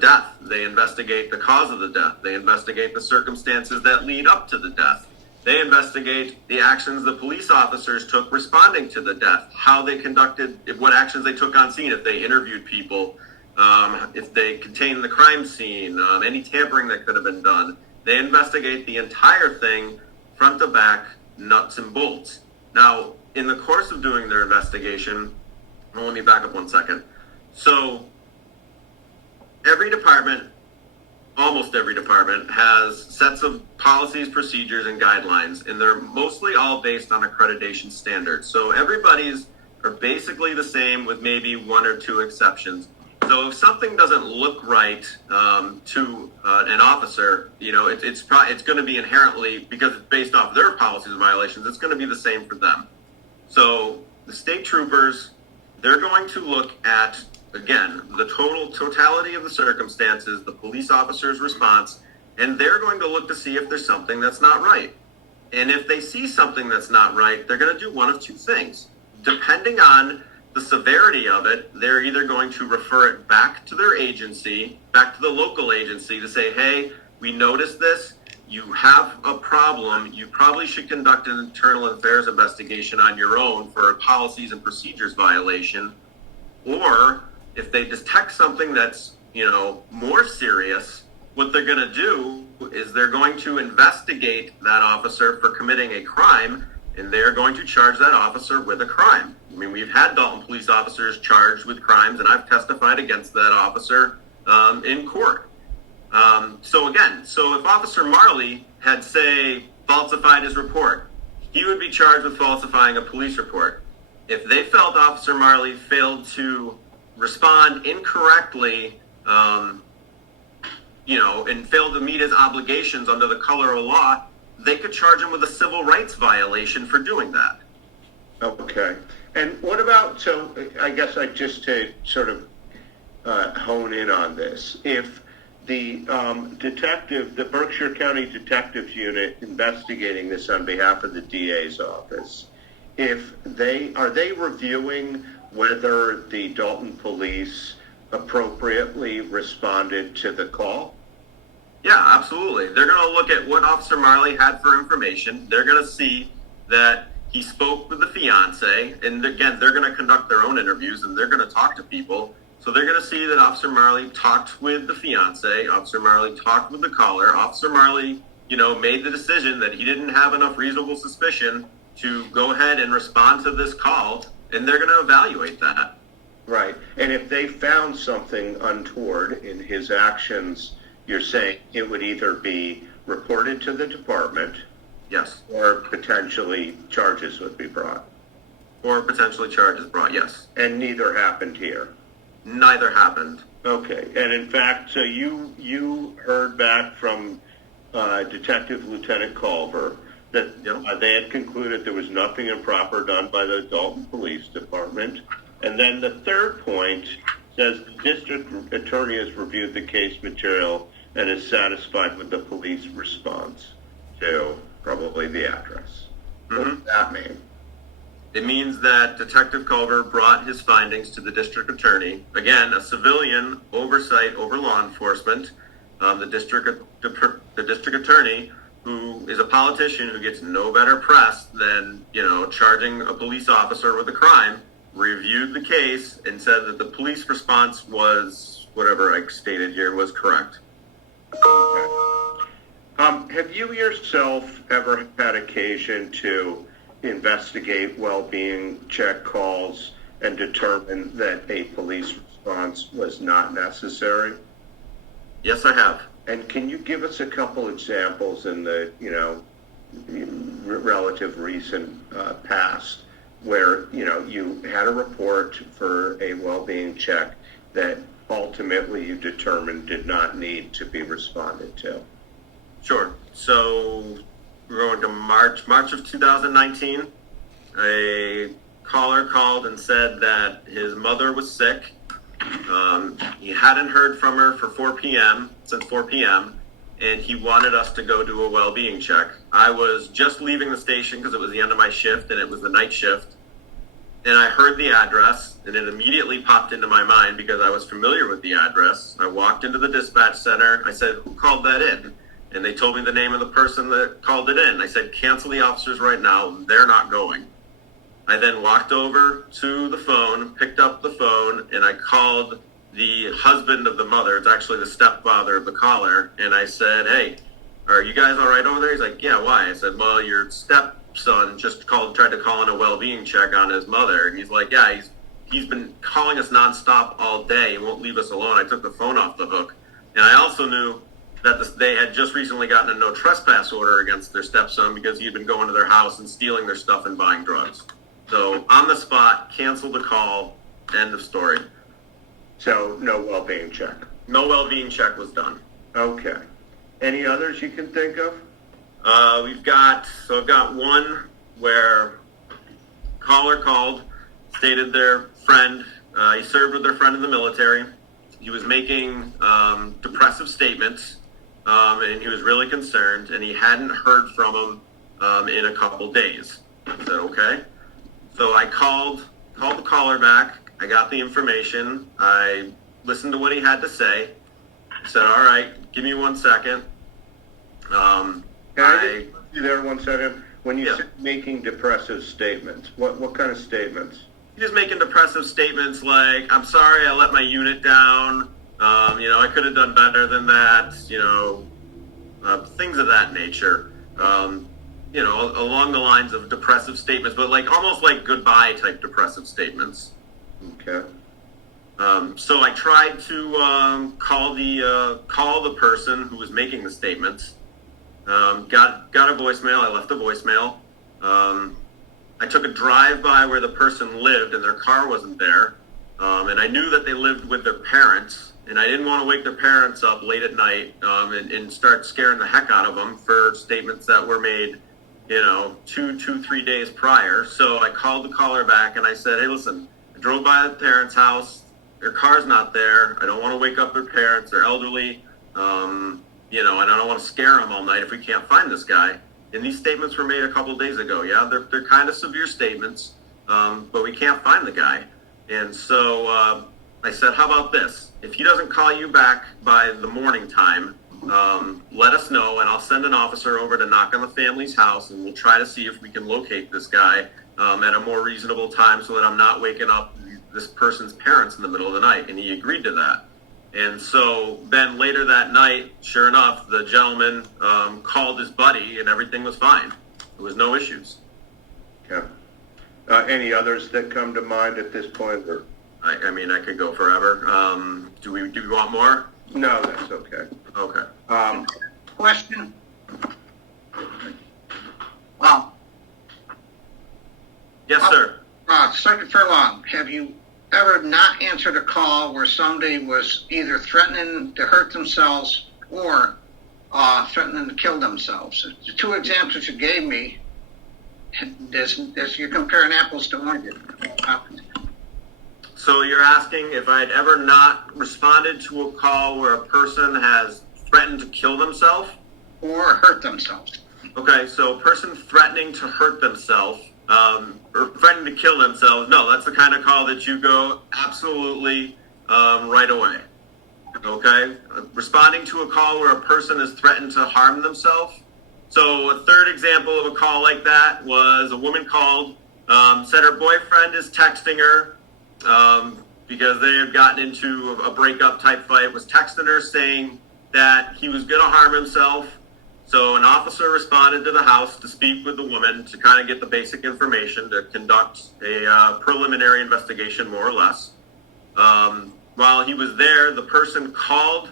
death. They investigate the cause of the death. They investigate the circumstances that lead up to the death. They investigate the actions the police officers took responding to the death, how they conducted, what actions they took on scene, if they interviewed people, if they contained the crime scene, any tampering that could have been done. They investigate the entire thing, front to back, nuts and bolts. Now, in the course of doing their investigation, well, let me back up 1 second. So, every department, almost every department, has sets of policies, procedures, and guidelines, and they're mostly all based on accreditation standards. So everybody's are basically the same with maybe 1 or 2 exceptions. So if something doesn't look right to an officer, it's going to be inherently, because it's based off their policies and violations, it's going to be the same for them. So the state troopers, they're going to look at, again, the totality of the circumstances, the police officer's response, and they're going to look to see if there's something that's not right. And if they see something that's not right, they're going to do one of 2 things. Depending on the severity of it, they're either going to refer it back to their agency, back to the local agency to say, hey, we noticed this, you have a problem, you probably should conduct an internal affairs investigation on your own for a policies and procedures violation. Or if they detect something that's, more serious, what they're going to do is they're going to investigate that officer for committing a crime, and they're going to charge that officer with a crime. I mean, we've had Dalton police officers charged with crimes, and I've testified against that officer in court. So if Officer Marley had, say, falsified his report, he would be charged with falsifying a police report. If they felt Officer Marley failed to respond incorrectly, and failed to meet his obligations under the color of law, they could charge him with a civil rights violation for doing that. Okay. And what about, so I guess just to sort of hone in on this, if the the Berkshire County Detectives Unit investigating this on behalf of the DA's office, are they reviewing whether the Dalton police appropriately responded to the call? Yeah, absolutely. They're going to look at what Officer Marley had for information. They're going to see that he spoke with the fiance, and again, they're going to conduct their own interviews, and they're going to talk to people. So they're going to see that Officer Marley talked with the fiance, Officer Marley talked with the caller, Officer Marley, made the decision that he didn't have enough reasonable suspicion to go ahead and respond to this call, and they're going to evaluate that. Right. And if they found something untoward in his actions, you're saying it would either be reported to the department, yes, or potentially charges would be brought. Or potentially charges brought, yes. And neither happened here. Neither happened. Okay. And in fact, so you heard back from Detective Lieutenant Culver that they had concluded there was nothing improper done by the Dalton Police Department. And then the third point says the district attorney has reviewed the case material and is satisfied with the police response to probably the address. What does that mean? It means that Detective Culver brought his findings to the district attorney. Again, a civilian oversight over law enforcement. The district attorney, who is a politician who gets no better press than, charging a police officer with a crime, reviewed the case and said that the police response was, whatever I stated here, was correct. Okay. Have you yourself ever had occasion to investigate well-being check calls and determine that a police response was not necessary? Yes, I have. And can you give us a couple examples in the, relative recent past where, you had a report for a well-being check that ultimately you determined did not need to be responded to? Sure. So we're going to March of 2019. A caller called and said that his mother was sick. He hadn't heard from her for since 4 p.m., and he wanted us to go do a well-being check. I was just leaving the station because it was the end of my shift, and it was the night shift. And I heard the address, and it immediately popped into my mind because I was familiar with the address. I walked into the dispatch center. I said, "Who called that in?" And they told me the name of the person that called it in. I said, "Cancel the officers right now. They're not going." I then walked over to the phone, picked up the phone, and I called the husband of the mother. It's actually the stepfather of the caller. And I said, "Hey, are you guys all right over there?" He's like, "Yeah, why?" I said, "Well, your stepson just tried to call in a well-being check on his mother." And he's like, "Yeah, he's been calling us nonstop all day and won't leave us alone." I took the phone off the hook. And I also knew that they had just recently gotten a no trespass order against their stepson because he had been going to their house and stealing their stuff and buying drugs. So on the spot, canceled the call, end of story. So no well-being check. No well-being check was done. Okay. Any others you can think of? I've got one where caller called, stated their friend, he served with their friend in the military. He was making depressive statements, and he was really concerned, and he hadn't heard from him in a couple days. I said, okay. So I called the caller back. I got the information. I listened to what he had to say. I said, all right, give me 1 second. Can I just you there 1 second? When you said making depressive statements, what kind of statements? He's just making depressive statements like, "I'm sorry I let my unit down. I could have done better than that." Things of that nature. Along the lines of depressive statements, but almost like goodbye type depressive statements. Okay. So I tried to call the person who was making the statements. Got a voicemail. I left a voicemail. I took a drive by where the person lived, and their car wasn't there. And I knew that they lived with their parents, and I didn't want to wake their parents up late at night and start scaring the heck out of them for statements that were made, 3 days prior. So I called the caller back, and I said, "Hey, listen, I drove by the parents' house. Their car's not there. I don't want to wake up their parents. They're elderly. And I don't want to scare them all night if we can't find this guy." And these statements were made a couple days ago. Yeah, they're kind of severe statements, but we can't find the guy. And so I said, "How about this? If he doesn't call you back by the morning time, let us know, and I'll send an officer over to knock on the family's house, and we'll try to see if we can locate this guy at a more reasonable time so that I'm not waking up this person's parents in the middle of the night." And he agreed to that. And so then later that night, sure enough, the gentleman called his buddy, and everything was fine. There was no issues. Okay. Any others that come to mind at this point? Or? I could go forever. Do we want more? No, that's okay. Okay. Question. Well, Yes, sir. Second Furlong, have you ever not answered a call where somebody was either threatening to hurt themselves or threatening to kill themselves? The two examples you gave me, you're comparing apples to oranges. So you're asking if I'd ever not responded to a call where a person has threatened to kill themselves? Or hurt themselves. Okay, so a person threatening to hurt themselves, or threatening to kill themselves, no, that's the kind of call that you go absolutely right away. Okay? Responding to a call where a person is threatened to harm themselves. So a third example of a call like that was a woman called, said her boyfriend is texting her because they had gotten into a breakup type fight, was texting her saying that he was going to harm himself. So an officer responded to the house to speak with the woman to kind of get the basic information to conduct a preliminary investigation, more or less. While he was there, the person called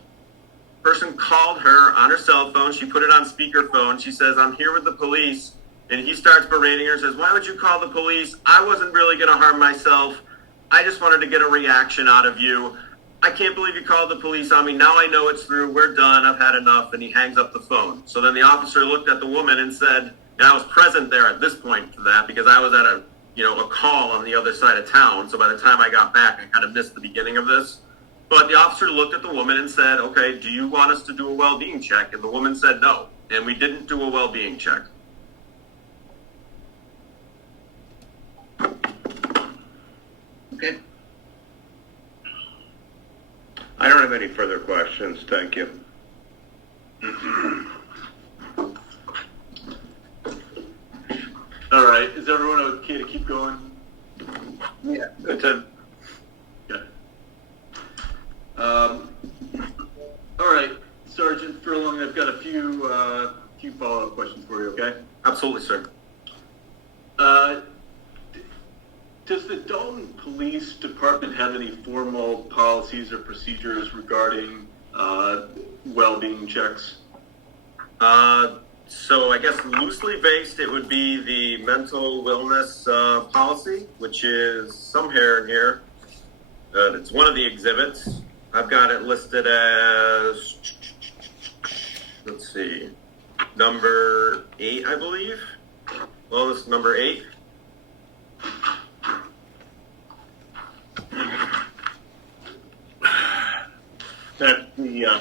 her on her cell phone. She put it on speakerphone. She says, "I'm here with the police, and he starts berating her and says, "Why would you call the police? I wasn't really going to harm myself. I just wanted to get a reaction out of you. I can't believe you called the police on me. Now I know it's through. We're done. I've had enough." And he hangs up the phone. So then the officer looked at the woman and said, and I was present there at this point for that because I was at a call on the other side of town. So by the time I got back, I kind of missed the beginning of this. But the officer looked at the woman and said, "Okay, do you want us to do a well-being check?" And the woman said no. And we didn't do a well-being check. Okay. I don't have any further questions. Thank you. All right, is everyone okay to keep going? Yeah. That's it. Okay. All right, Sergeant Furlong, I've got a few follow-up questions for you, okay? Absolutely, sir. Does the Dalton Police Department have any formal policies or procedures regarding well-being checks? So I guess loosely based, it would be the mental illness policy, which is somewhere in here. It's one of the exhibits. I've got it listed as, let's see, number 8, I believe. Well, this is number 8. That's the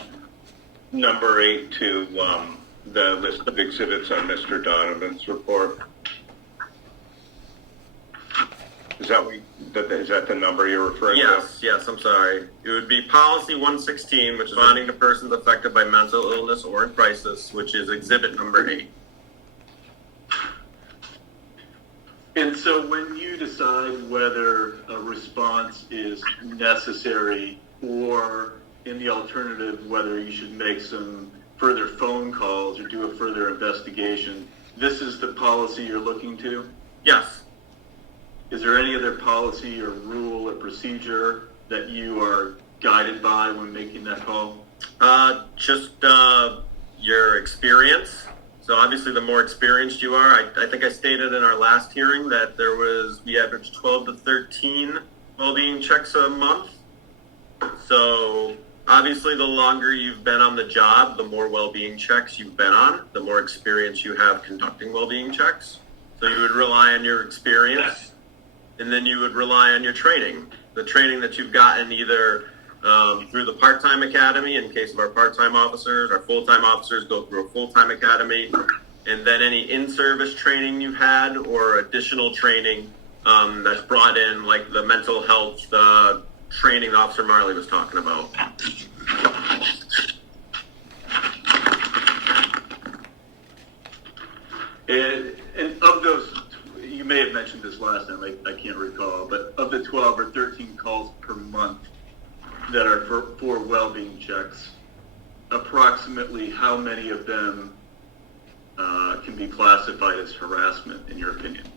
number 8 to the list of exhibits on Mr. Donovan's report. Is that the number you're referring to? Yes, I'm sorry. It would be policy 116, which is responding to persons affected by mental illness or in crisis, which is exhibit number 8. And so when you decide whether a response is necessary or in the alternative, whether you should make some further phone calls or do a further investigation, this is the policy you're looking to? Yes. Is there any other policy or rule or procedure that you are guided by when making that call? Just your experience. So obviously the more experienced you are, I think I stated in our last hearing that we averaged 12 to 13 well-being checks a month. So obviously the longer you've been on the job, the more well-being checks you've been on, the more experience you have conducting well-being checks. So you would rely on your experience, and then you would rely on your training. The training that you've gotten either through the part-time academy, in case of our part-time officers, our full-time officers go through a full-time academy, and then any in-service training you've had or additional training that's brought in, like the mental health training Officer Marley was talking about. And of those, you may have mentioned this last time, I can't recall, but of the 12 or 13 calls per month that are for well-being checks, approximately how many of them can be classified as harassment, in your opinion?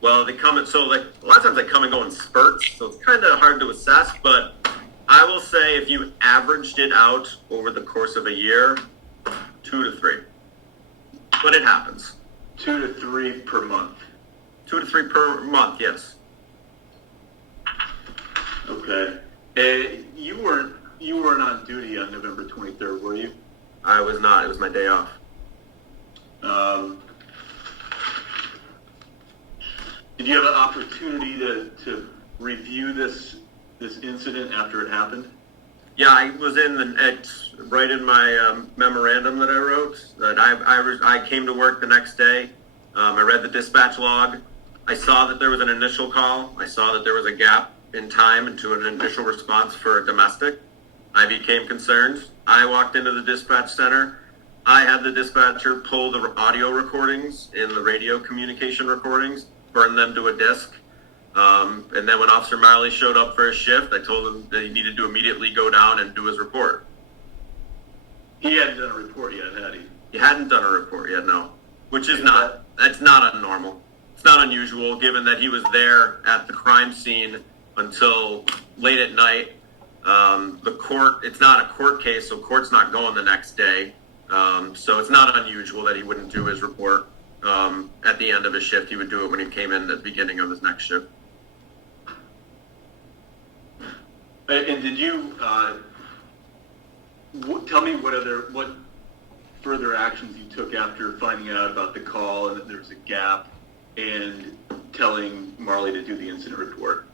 Well, they come in, so like a lot of times they come and go in spurts, so it's kind of hard to assess, but I will say if you averaged it out over the course of a year, 2 to 3. But it happens. 2 to 3 per month. 2 to 3 per month, yes. Okay. You weren't on duty on November 23rd, were you? I was not. It was my day off. Did you have an opportunity to review this incident after it happened? Yeah, I was it's right in my memorandum that I wrote. That I came to work the next day. I read the dispatch log. I saw that there was an initial call. I saw that there was a gap in time into an initial response for a domestic. I became concerned. I walked into the dispatch center. I had the dispatcher pull the audio recordings and the radio communication recordings, burn them to a disk. And then when Officer Marley showed up for his shift, I told him that he needed to immediately go down and do his report. He hadn't done a report yet, had he? He hadn't done a report yet, no. Which is that's not unnormal. It's not unusual given that he was there at the crime scene until late at night. The court, it's not a court case, so court's not going the next day. So it's not unusual that he wouldn't do his report. at the end of his shift. He would do it when he came in at the beginning of his next shift. And did you tell me what further actions you took after finding out about the call and that there was a gap and telling Marley to do the incident report?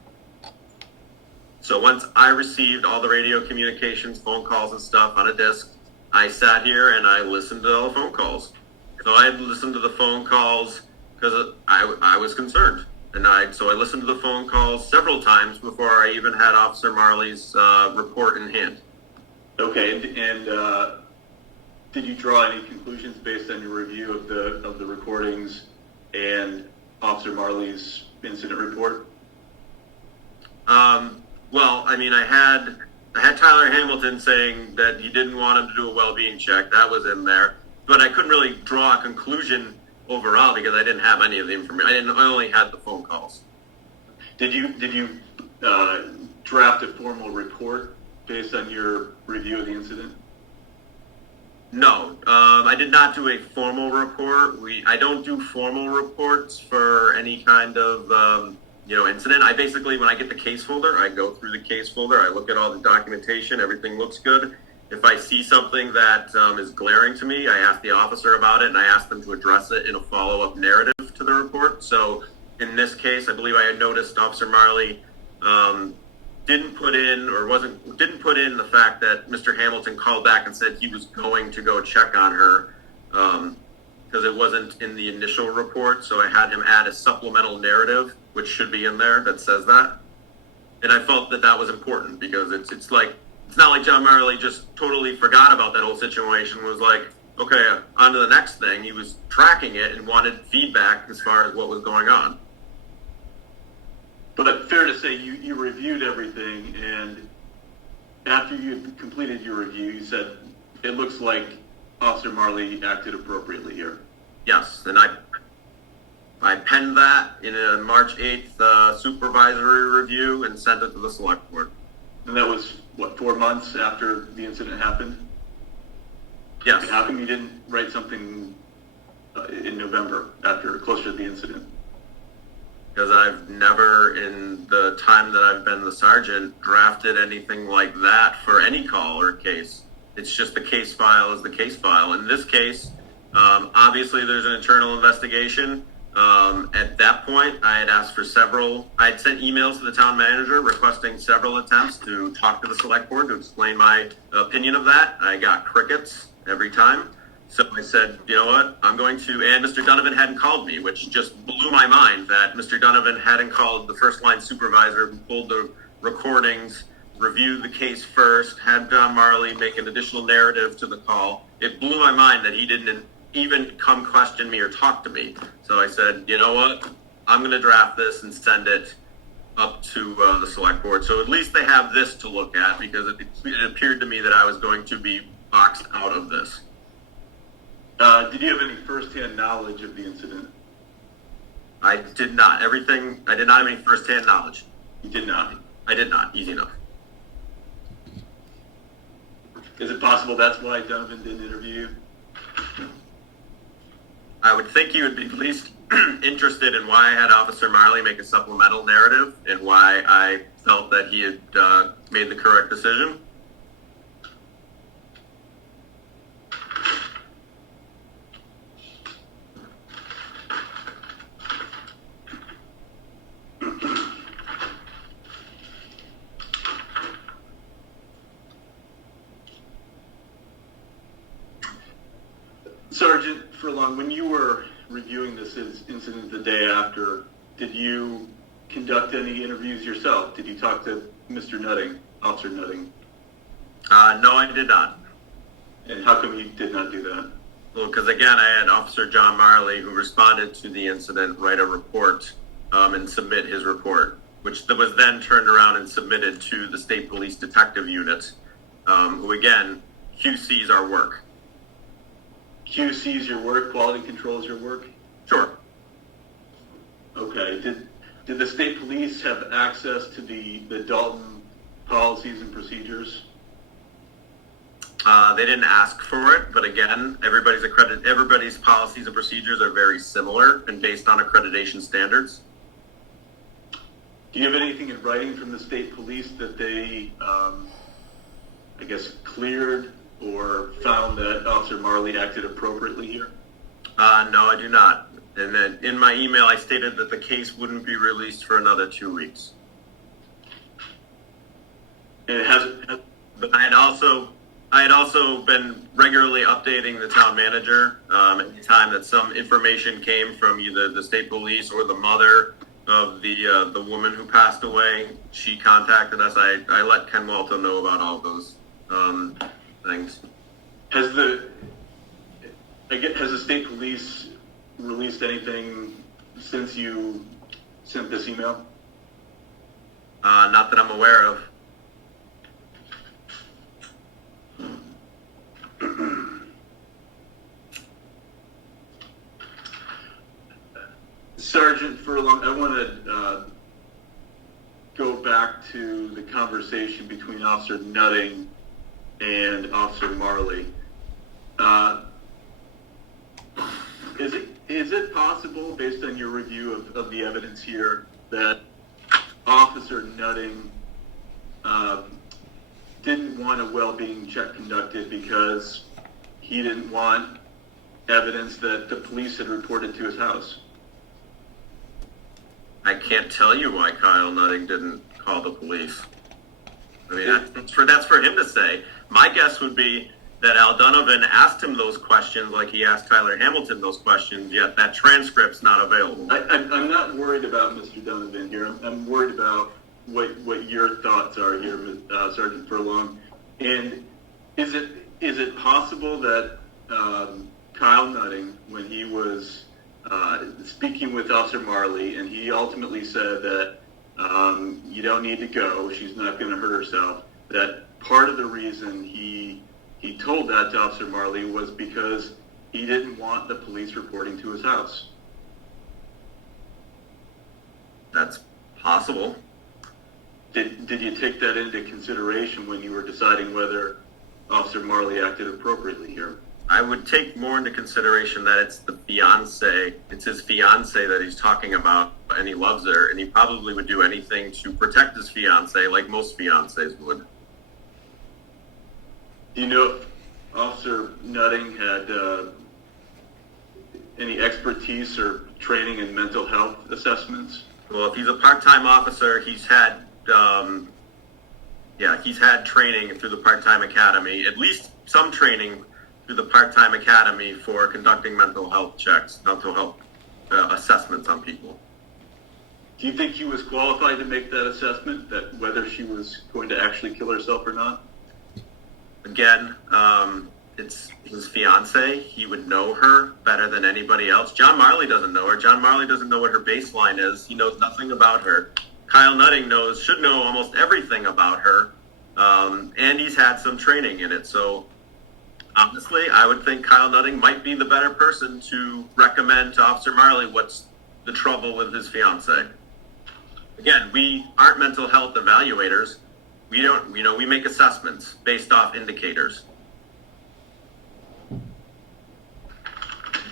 So once I received all the radio communications, phone calls and stuff on a disc, I sat here and I listened to all the phone calls. So I listened to the phone calls because I was concerned. So I listened to the phone calls several times before I even had Officer Marley's report in hand. Okay, and did you draw any conclusions based on your review of the recordings and Officer Marley's incident report? Well, I mean, I had Tyler Hamilton saying that he didn't want him to do a well-being check. That was in there, but I couldn't really draw a conclusion overall because I didn't have any of the information. I only had the phone calls. Did you draft a formal report based on your review of the incident? No, I did not do a formal report. I don't do formal reports for any kind of incident. I basically, when I get the case folder, I go through the case folder. I look at all the documentation. Everything looks good. If I see something that is glaring to me, I ask the officer about it, and I ask them to address it in a follow-up narrative to the report. So in this case, I believe I had noticed Officer Marley didn't put in the fact that Mr. Hamilton called back and said he was going to go check on her because it wasn't in the initial report. So I had him add a supplemental narrative, which should be in there, that says that. And I felt that was important because it's not like John Marley just totally forgot about that whole situation, was like, okay, on to the next thing. He was tracking it and wanted feedback as far as what was going on. But fair to say you reviewed everything, and after you had completed your review, you said, it looks like Officer Marley acted appropriately here. Yes, and I penned that in a March 8th supervisory review and sent it to the select board. And that was, 4 months after the incident happened? Yes. How come you didn't write something in November, closer to the incident? Because I've never, in the time that I've been the sergeant, drafted anything like that for any call or case. It's just the case file is the case file. In this case, obviously there's an internal investigation. At that point, I had asked for I had sent emails to the town manager requesting several attempts to talk to the select board to explain my opinion of that. I got crickets every time. So I said, you know what, and Mr. Donovan hadn't called me, which just blew my mind that Mr. Donovan hadn't called the first line supervisor who pulled the recordings, reviewed the case first, had John Marley make an additional narrative to the call. It blew my mind that he didn't even come question me or talk to me. So I said, you know what, I'm going to draft this and send it up to the select board. So at least they have this to look at, because it appeared to me that I was going to be boxed out of this. Did you have any firsthand knowledge of the incident? I did not. I did not have any firsthand knowledge. You did not? I did not. Easy enough. Is it possible that's why Donovan didn't interview you? I would think he would be at least interested in why I had Officer Marley make a supplemental narrative and why I felt that he had made the correct decision. Sergeant Furlong, when you were reviewing this incident the day after, did you conduct any interviews yourself? Did you talk to Mr. Nutting, Officer Nutting? No, I did not. And how come you did not do that? Well, because again, I had Officer John Marley, who responded to the incident, write a report and submit his report, which was then turned around and submitted to the State Police Detective Unit, who again QCs our work. QCs your work, quality controls your work? Sure. Okay. Did the state police have access to the Dalton policies and procedures? They didn't ask for it, but again, everybody's policies and procedures are very similar and based on accreditation standards. Do you have anything in writing from the state police that they, I guess, cleared or found that Officer Marley acted appropriately here? No, I do not. And then in my email, I stated that the case wouldn't be released for another 2 weeks. And it hasn't. But I had also been regularly updating the town manager anytime that some information came from either the state police or the mother of the woman who passed away. She contacted us. I let Ken Walton know about all of those things. Has the state police released anything since you sent this email? Not that I'm aware of. Sergeant Furlong, I want to go back to the conversation between Officer Nutting and Officer Marley. Is it possible, based on your review of the evidence here, that Officer Nutting didn't want a well-being check conducted because he didn't want evidence that the police had reported to his house? I can't tell you why Kyle Nutting didn't call the police. I mean, that's for him to say. My guess would be that Al Donovan asked him those questions like he asked Tyler Hamilton those questions, yet that transcript's not available. I'm not worried about Mr. Donovan here. I'm worried about what your thoughts are here, Sergeant Furlong. And is it possible that Kyle Nutting, when he was speaking with Officer Marley, and he ultimately said that you don't need to go, she's not going to hurt herself, that part of the reason he told that to Officer Marley was because he didn't want the police reporting to his house? That's possible. Did you take that into consideration when you were deciding whether Officer Marley acted appropriately here? I would take more into consideration that it's his fiance that he's talking about, and he loves her, and he probably would do anything to protect his fiance like most fiancés would. Do you know if Officer Nutting had any expertise or training in mental health assessments? Well, if he's a part-time officer, he's had training through the part-time academy, at least some training through the part-time academy for conducting mental health checks, mental health assessments on people. Do you think he was qualified to make that assessment, that whether she was going to actually kill herself or not? Again, it's his fiance. He would know her better than anybody else. John Marley doesn't know her. John Marley doesn't know what her baseline is. He knows nothing about her. Kyle Nutting should know almost everything about her, and he's had some training in it. So honestly, I would think Kyle Nutting might be the better person to recommend to Officer Marley what's the trouble with his fiance. Again, we aren't mental health evaluators. We make assessments based off indicators.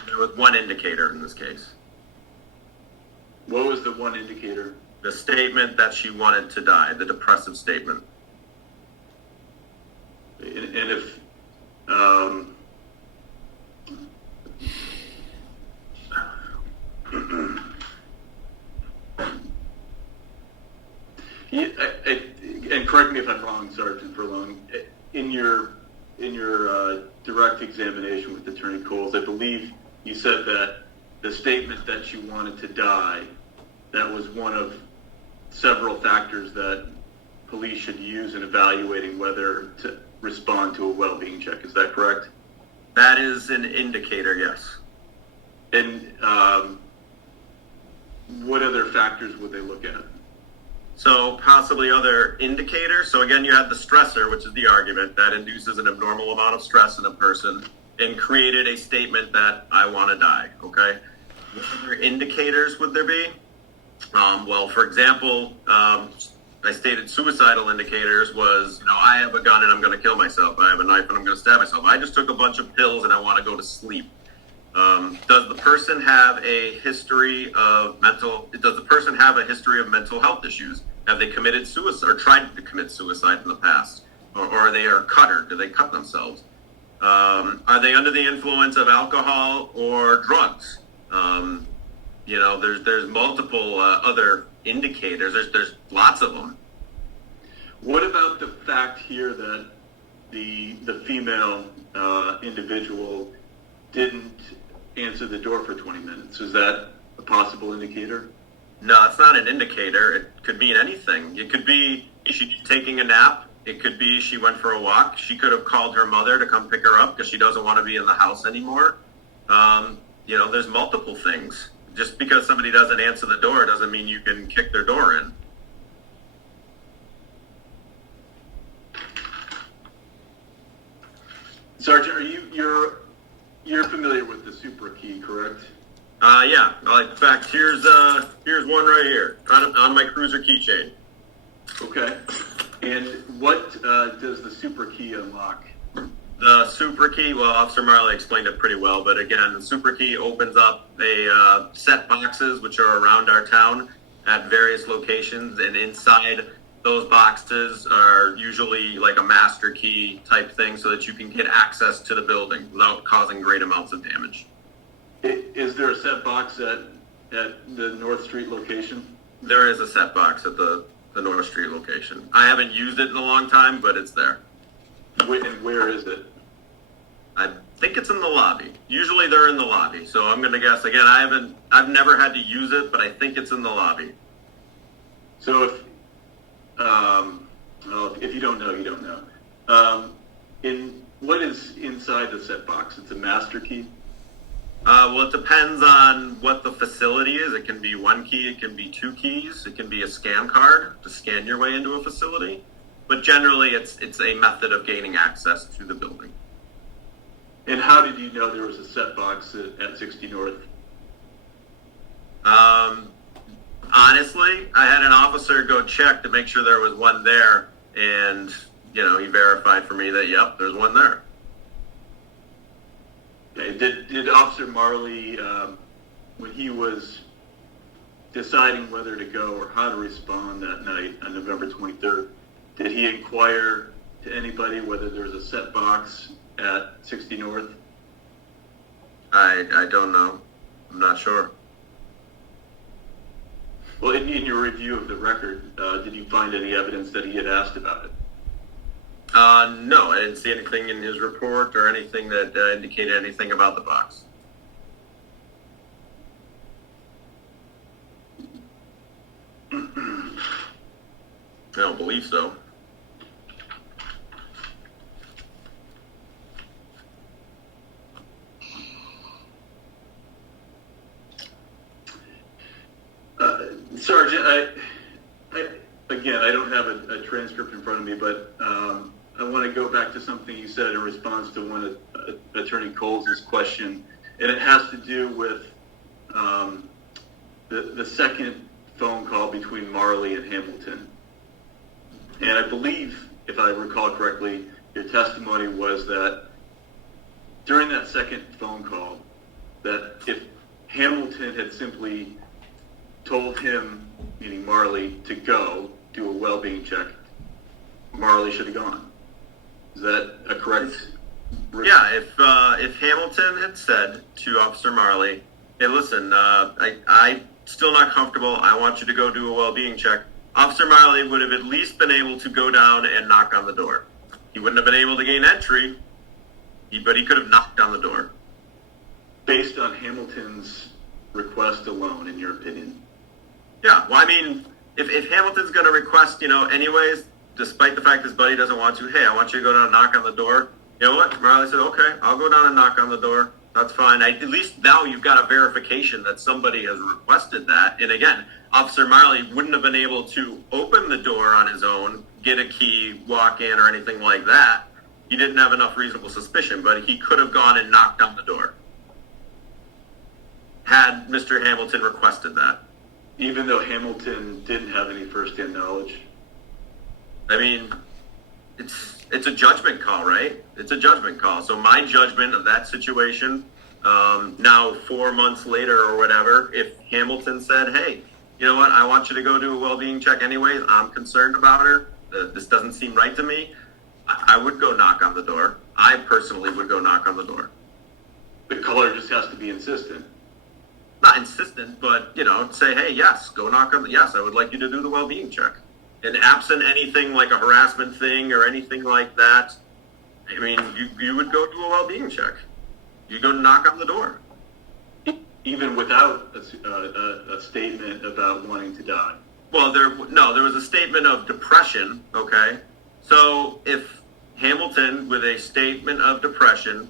There was one indicator in this case. What was the one indicator? The statement that she wanted to die, the depressive statement. And if and correct me if I'm wrong, Sergeant Furlong, in your direct examination with Attorney Coles, I believe you said that the statement that she wanted to die, that was one of several factors that police should use in evaluating whether to respond to a well-being check. Is that correct? That is an indicator, yes. And what other factors would they look at? So possibly other indicators. So again, you have the stressor, which is the argument that induces an abnormal amount of stress in a person and created a statement that I want to die. Okay. What other indicators would there be? Well, for example, I stated suicidal indicators was, I have a gun and I'm going to kill myself. I have a knife and I'm going to stab myself. I just took a bunch of pills and I want to go to sleep. Does the person have a history of mental health issues? Have they committed suicide or tried to commit suicide in the past? Or are they a cutter? Do they cut themselves? Are they under the influence of alcohol or drugs? There's multiple other indicators. There's lots of them. What about the fact here that the female individual didn't answer the door for 20 minutes? Is that a possible indicator? No, it's not an indicator. It could mean anything. It could be she's taking a nap. It could be she went for a walk. She could have called her mother to come pick her up because she doesn't want to be in the house anymore. There's multiple things. Just because somebody doesn't answer the door doesn't mean you can kick their door in. Sergeant, you're familiar with the super key, correct? Yeah. In fact, here's one right here on my cruiser keychain. Okay. And what does the super key unlock? The super key, well, Officer Marley explained it pretty well, but again, the super key opens up a set boxes which are around our town at various locations, and inside those boxes are usually like a master key type thing so that you can get access to the building without causing great amounts of damage. Is there a set box at the North Street location? There is a set box at the North Street location. I haven't used it in a long time, but it's there. And where is it? I think it's in the lobby. Usually they're in the lobby. So I'm going to guess again. I've never had to use it, but I think it's in the lobby. So if you don't know, you don't know. What is inside the set box? It's a master key. Well, it depends on what the facility is. It can be one key. It can be two keys. It can be a scan card to scan your way into a facility. But generally, it's a method of gaining access to the building. And how did you know there was a set box at 60 North? Honestly, I had an officer go check to make sure there was one there, and he verified for me that yep, there's one there. Okay. Did Officer Marley, when he was deciding whether to go or how to respond that night on November 23rd, did he inquire to anybody whether there was a set box at 60 North? I don't know. I'm not sure. Well, in your review of the record, did you find any evidence that he had asked about it? No, I didn't see anything in his report or anything that indicated anything about the box. I don't believe so. Sergeant, I don't have a transcript in front of me, but I want to go back to something you said in response to one of Attorney Coles' question, and it has to do with the second phone call between Marley and Hamilton. And I believe, if I recall correctly, your testimony was that during that second phone call, that if Hamilton had simply told him, meaning Marley, to go do a well-being check, Marley should have gone. Is that a correct? Yeah, if Hamilton had said to Officer Marley, "Hey, listen, I'm still not comfortable. I want you to go do a well-being check," Officer Marley would have at least been able to go down and knock on the door. He wouldn't have been able to gain entry, but he could have knocked on the door. Based on Hamilton's request alone, in your opinion? Yeah, well, I mean, if Hamilton's going to request, anyways, despite the fact his buddy doesn't want to, hey, I want you to go down and knock on the door. You know what? Marley said, okay, I'll go down and knock on the door. That's fine. At least now you've got a verification that somebody has requested that. And again, Officer Marley wouldn't have been able to open the door on his own, get a key, walk in, or anything like that. He didn't have enough reasonable suspicion, but he could have gone and knocked on the door had Mr. Hamilton requested that. Even though Hamilton didn't have any first-hand knowledge? I mean, it's a judgment call, right? It's a judgment call. So my judgment of that situation, now 4 months later or whatever, if Hamilton said, hey, you know what, I want you to go do a well-being check anyways, I'm concerned about her, this doesn't seem right to me, I would go knock on the door. I personally would go knock on the door. The caller just has to be insistent. Not insistent, but, you know, say, hey, yes, go knock on the, yes, I would like you to do the well-being check. And absent anything like a harassment thing or anything like that, I mean, you would go do a well-being check. You go knock on the door. Even without a statement about wanting to die. Well, there was a statement of depression, okay? So if Hamilton, with a statement of depression,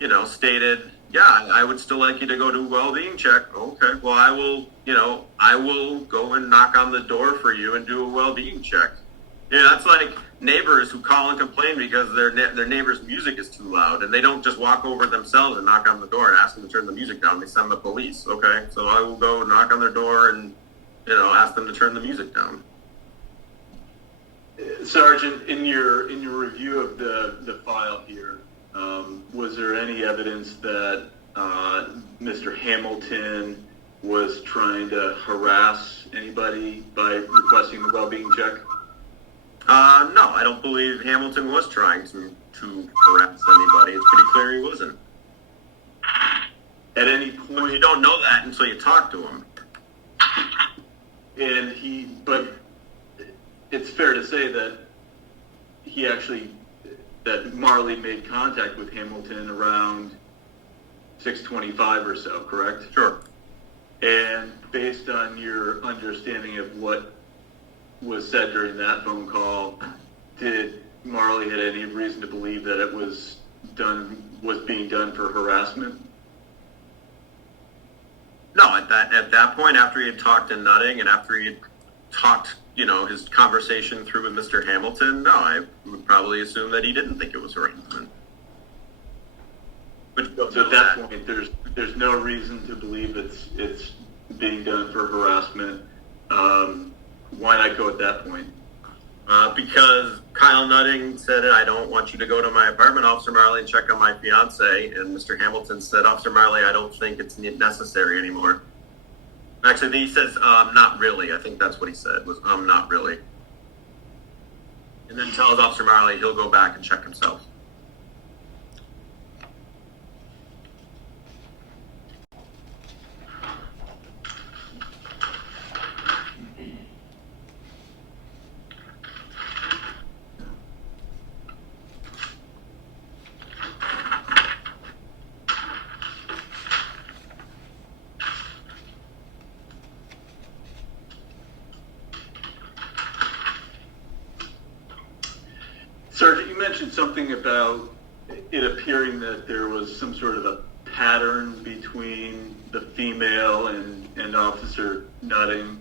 you know, stated, yeah, I would still like you to go do a well-being check. Okay, well, I will go and knock on the door for you and do a well-being check. You know, that's like neighbors who call and complain because their neighbor's music is too loud, and they don't just walk over themselves and knock on the door and ask them to turn the music down. They send the police. Okay, so I will go knock on their door and, you know, ask them to turn the music down. Sergeant, in your review of the file here, was there any evidence that Mr. Hamilton was trying to harass anybody by requesting the well-being check? No, I don't believe Hamilton was trying to harass anybody. It's pretty clear he wasn't. At any But point, you don't know that until you talk to him. but it's fair to say that that Marley made contact with Hamilton around 6:25 or so, correct? Sure. And based on your understanding of what was said during that phone call, did Marley had any reason to believe that it was being done for harassment? No, at that point, after he had talked to Nutting and after he had talked, you know, his conversation through with Mr. Hamilton, no, I would probably assume that he didn't think it was harassment. But So at that point, there's no reason to believe it's being done for harassment. Why not go at that point? because Kyle Nutting said, I don't want you to go to my apartment, Officer Marley, and check on my fiance. And Mr. Hamilton said, Officer Marley, I don't think it's necessary anymore. Actually, he says, not really. I think that's what he said, was, not really. And then tells Officer Marley he'll go back and check himself. Sergeant, you mentioned something about it appearing that there was some sort of a pattern between the female and Officer Nutting,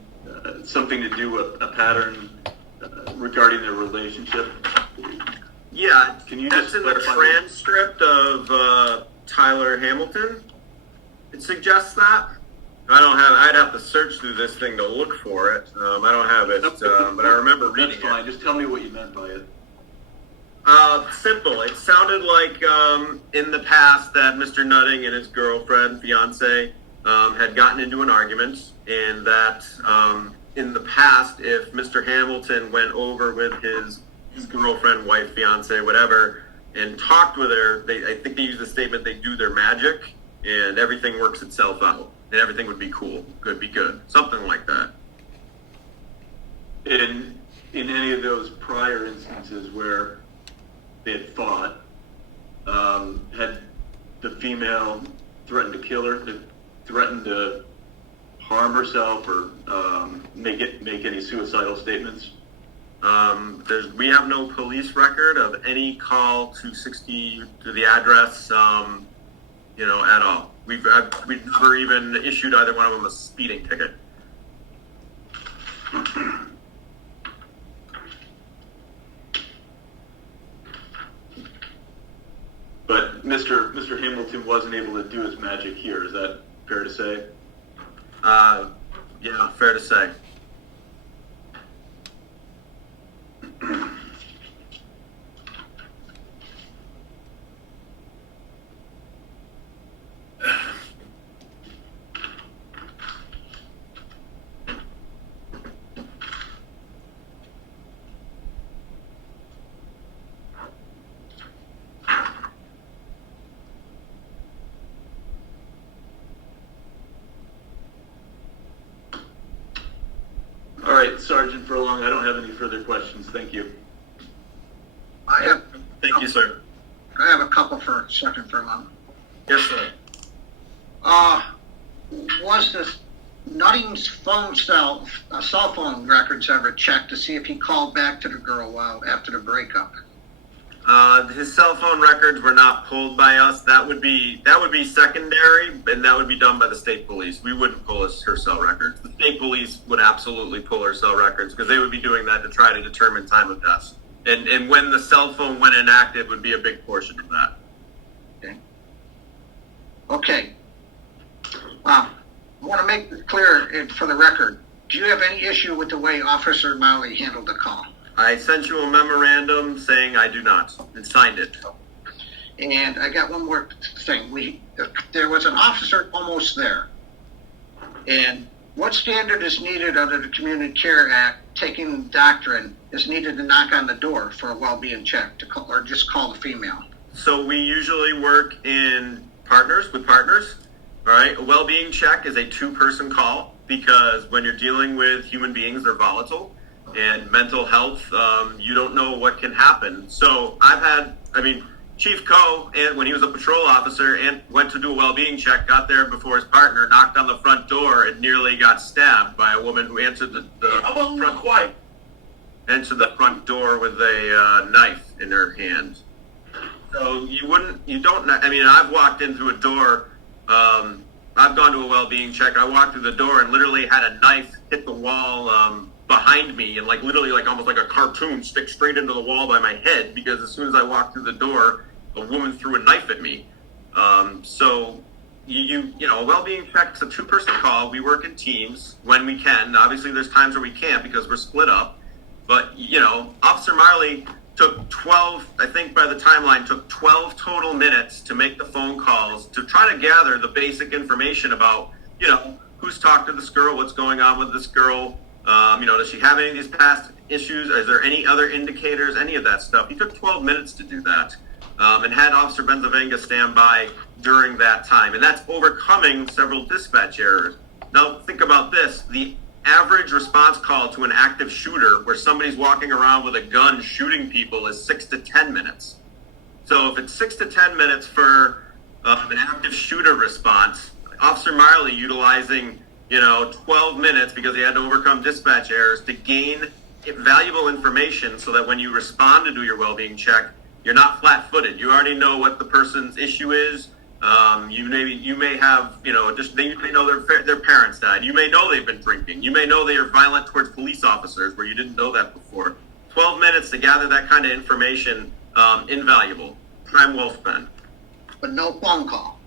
something to do with a pattern regarding their relationship. Yeah, Can you that's just in the clarify? transcript of Tyler Hamilton. It suggests that. I'd have to search through this thing to look for it. I don't have it, but I remember reading That's fine. it. Just tell me what you meant by it. Simple. It sounded like in the past that Mr. Nutting and his girlfriend, fiance, had gotten into an argument, and that in the past, if Mr. Hamilton went over with his girlfriend, wife, fiance, whatever, and talked with her, I think they use the statement, they do their magic, and everything works itself out, and everything would be cool, could be good, something like that. In any of those prior instances where they had fought, had the female threatened to kill her, threatened to harm herself, or make any suicidal statements? We have no police record of any call to the address, at all. We've never even issued either one of them a speeding ticket. But Mr. Hamilton wasn't able to do his magic here. Is that fair to say? Yeah, fair to say. Sergeant Furlong. I don't have any further questions. Thank you. Thank you, sir. I have a couple for Sergeant Furlong. Yes, sir. Was this Nutting's cell phone records ever checked to see if he called back to the girl after the breakup? His cell phone records were not pulled by us. That would be secondary, and that would be done by the state police. We wouldn't pull her cell records. The state police would absolutely pull her cell records because they would be doing that to try to determine time of death. And when the cell phone went inactive would be a big portion of that. Okay. I want to make this clear for the record. Do you have any issue with the way Officer Marley handled the call? I sent you a memorandum saying I do not, and signed it. And I got one more thing. There was an officer almost there. And what standard is needed under the Community Care Act, taking doctrine, is needed to knock on the door for a well-being check, or just call the female? So we usually work with partners. All right, a well-being check is a two-person call because when you're dealing with human beings, they're volatile. And mental health, you don't know what can happen. So Chief Coe, and when he was a patrol officer and went to do a well-being check, got there before his partner, knocked on the front door, and nearly got stabbed by a woman who answered the front door with a knife in her hand. So I've walked in through a door. I've gone to a well-being check. I walked through the door and literally had a knife hit the wall behind me and literally almost like a cartoon stick straight into the wall by my head because as soon as I walked through the door, a woman threw a knife at me. So a well-being check is a two-person call. We work in teams when we can. Obviously, there's times where we can't because we're split up. But, Officer Marley took 12, I think by the timeline, took 12 total minutes to make the phone calls to try to gather the basic information about, who's talked to this girl, what's going on with this girl, does she have any of these past issues? Is there any other indicators, any of that stuff? He took 12 minutes to do that and had Officer Benzavenga stand by during that time. And that's overcoming several dispatch errors. Now, think about this. The average response call to an active shooter where somebody's walking around with a gun shooting people is 6 to 10 minutes. So if it's 6 to 10 minutes for an active shooter response, Officer Marley utilizing 12 minutes because he had to overcome dispatch errors to gain valuable information so that when you respond to do your well-being check, you're not flat-footed. You already know what the person's issue is. You may have, you may know their parents died. You may know they've been drinking. You may know they are violent towards police officers where you didn't know that before. 12 minutes to gather that kind of information, invaluable. Time well spent. But no phone call.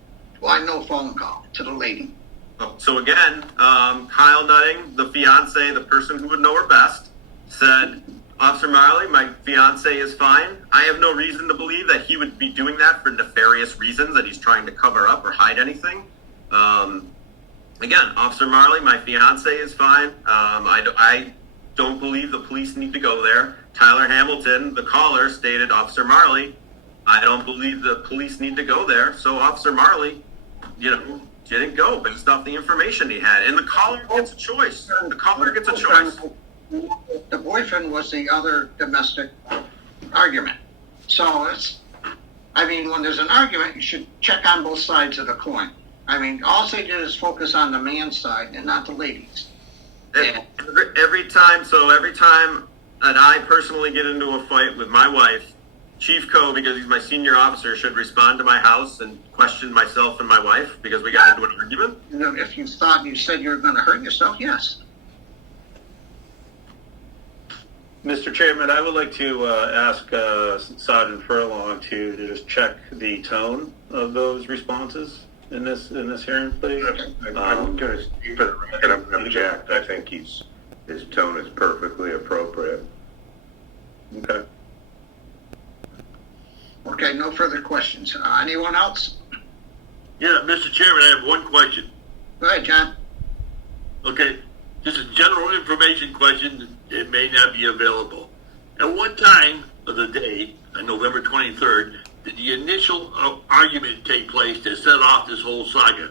Why no phone call to the lady? So again, Kyle Nutting, the fiance, the person who would know her best, said, Officer Marley, my fiance is fine. I have no reason to believe that he would be doing that for nefarious reasons, that he's trying to cover up or hide anything. Again, Officer Marley, my fiance is fine. I don't believe the police need to go there. Tyler Hamilton, the caller, stated, Officer Marley, I don't believe the police need to go there. So Officer Marley, didn't go based off the information he had. And the caller gets a choice. The caller gets a choice. The boyfriend was the other domestic argument. So when there's an argument, you should check on both sides of the coin. All they did is focus on the man's side and not the ladies. Every time that I personally get into a fight with my wife, Chief Coe, because he's my senior officer, should respond to my house and question myself and my wife because we got into an argument. If you thought you said you were going to hurt yourself, yes. Mr. Chairman, I would like to ask Sergeant Furlong to just check the tone of those responses in this hearing, please. I'm going to speak for the record. I'm going to object. I think his tone is perfectly appropriate. Okay. Okay, no further questions. Anyone else? Yeah, Mr. Chairman, I have one question. Go ahead, John. Okay, just a general information question. It may not be available. At what time of the day, on November 23rd, did the initial argument take place to set off this whole saga?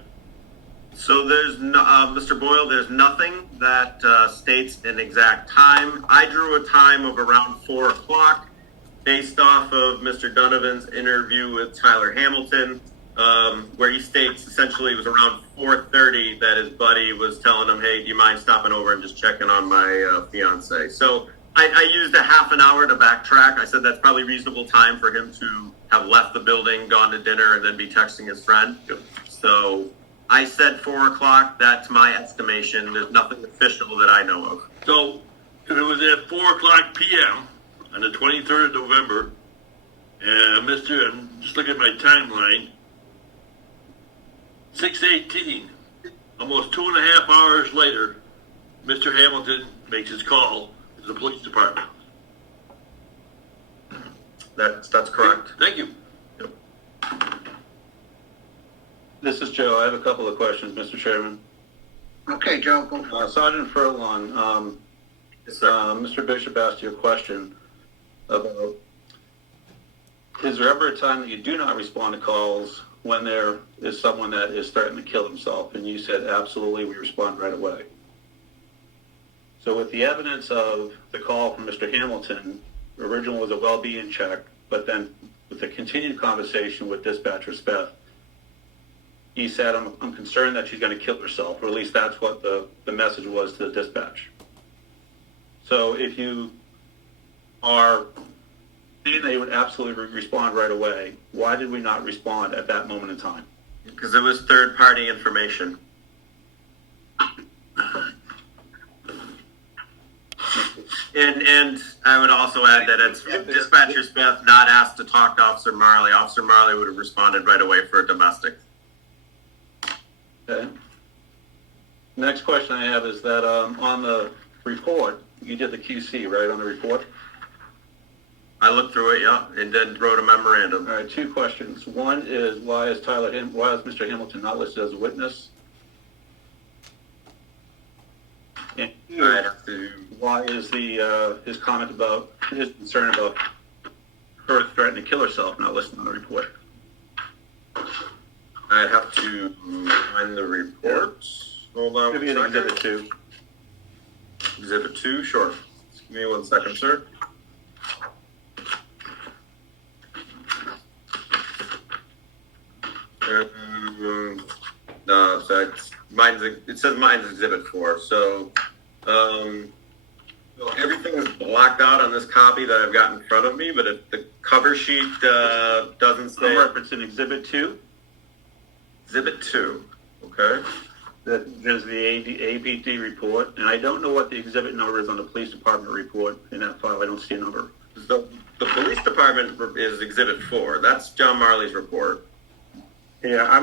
So there's no, Mr. Boyle, there's nothing that states an exact time. I drew a time of around 4 o'clock based off of Mr. Donovan's interview with Tyler Hamilton, where he states essentially it was around 4:30 that his buddy was telling him, hey, do you mind stopping over and just checking on my fiance? So I used a half an hour to backtrack. I said that's probably reasonable time for him to have left the building, gone to dinner, and then be texting his friend. So I said 4 o'clock. That's my estimation. There's nothing official that I know of. So if it was at 4 o'clock p.m. on the 23rd of November, and I'm just looking at my timeline, 6:18, almost 2.5 hours later, Mr. Hamilton makes his call to the police department. That's correct. Thank you. This is Joe. I have a couple of questions, Mr. Chairman. Okay, Joe, go for it. Sergeant Furlong, Yes, sir. Mr. Bishop asked you a question about, is there ever a time that you do not respond to calls when there is someone that is threatening to kill himself? And you said, absolutely, we respond right away. So with the evidence of the call from Mr. Hamilton, original was a well-being check, but then with the continued conversation with dispatcher Beth, he said, I'm concerned that she's going to kill herself, or at least that's what the message was to the dispatch. So if you are saying they would absolutely respond right away, why did we not respond at that moment in time? Because it was third-party information. And I would also add that it's dispatcher Smith not asked to talk to Officer Marley. Officer Marley would have responded right away for a domestic. Okay. Next question I have is that on the report, you did the QC, right, on the report? I looked through it, yeah, and then wrote a memorandum. All right, two questions. One is, why is Mr. Hamilton not listed as a witness? And two, I'd have to, why is his comment about his concern about her threatening to kill herself not listed on the report? I'd have to find the report. Hold on Maybe one an second. exhibit 2. Exhibit 2, sure. Just give me 1 second, sir. No, so it says mine's Exhibit 4. So, everything is blocked out on this copy that I've got in front of me, but if the cover sheet doesn't I'm say referencing exhibit 2. Exhibit 2, okay? There's the APD report, and I don't know what the exhibit number is on the police department report in that file. I don't see a number. The police department is Exhibit 4. That's John Marley's report. Yeah,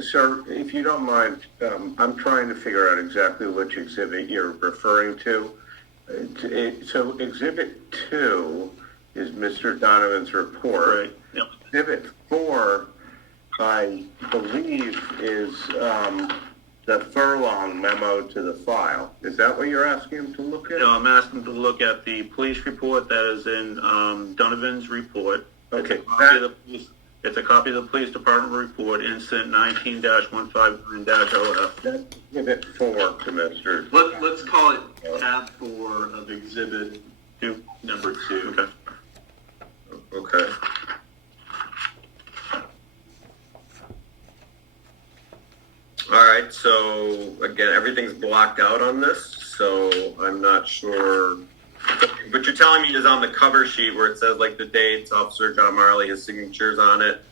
sir, if you don't mind, I'm trying to figure out exactly which exhibit you're referring to. So Exhibit 2 is Mr. Donovan's report. Right. Yep. Exhibit 4, I believe, is the Furlong memo to the file. Is that what you're asking him to look at? No, I'm asking to look at the police report that is in Donovan's report. Okay, It's a copy of the police department report, incident 19-159-OF. that's Exhibit 4, Commissioner. Let's call it tab 4 of exhibit number 2. Okay. Okay. All right, so again, everything's blocked out on this, so I'm not sure. What you're telling me is on the cover sheet where it says like the dates, Officer John Marley, his signatures on it,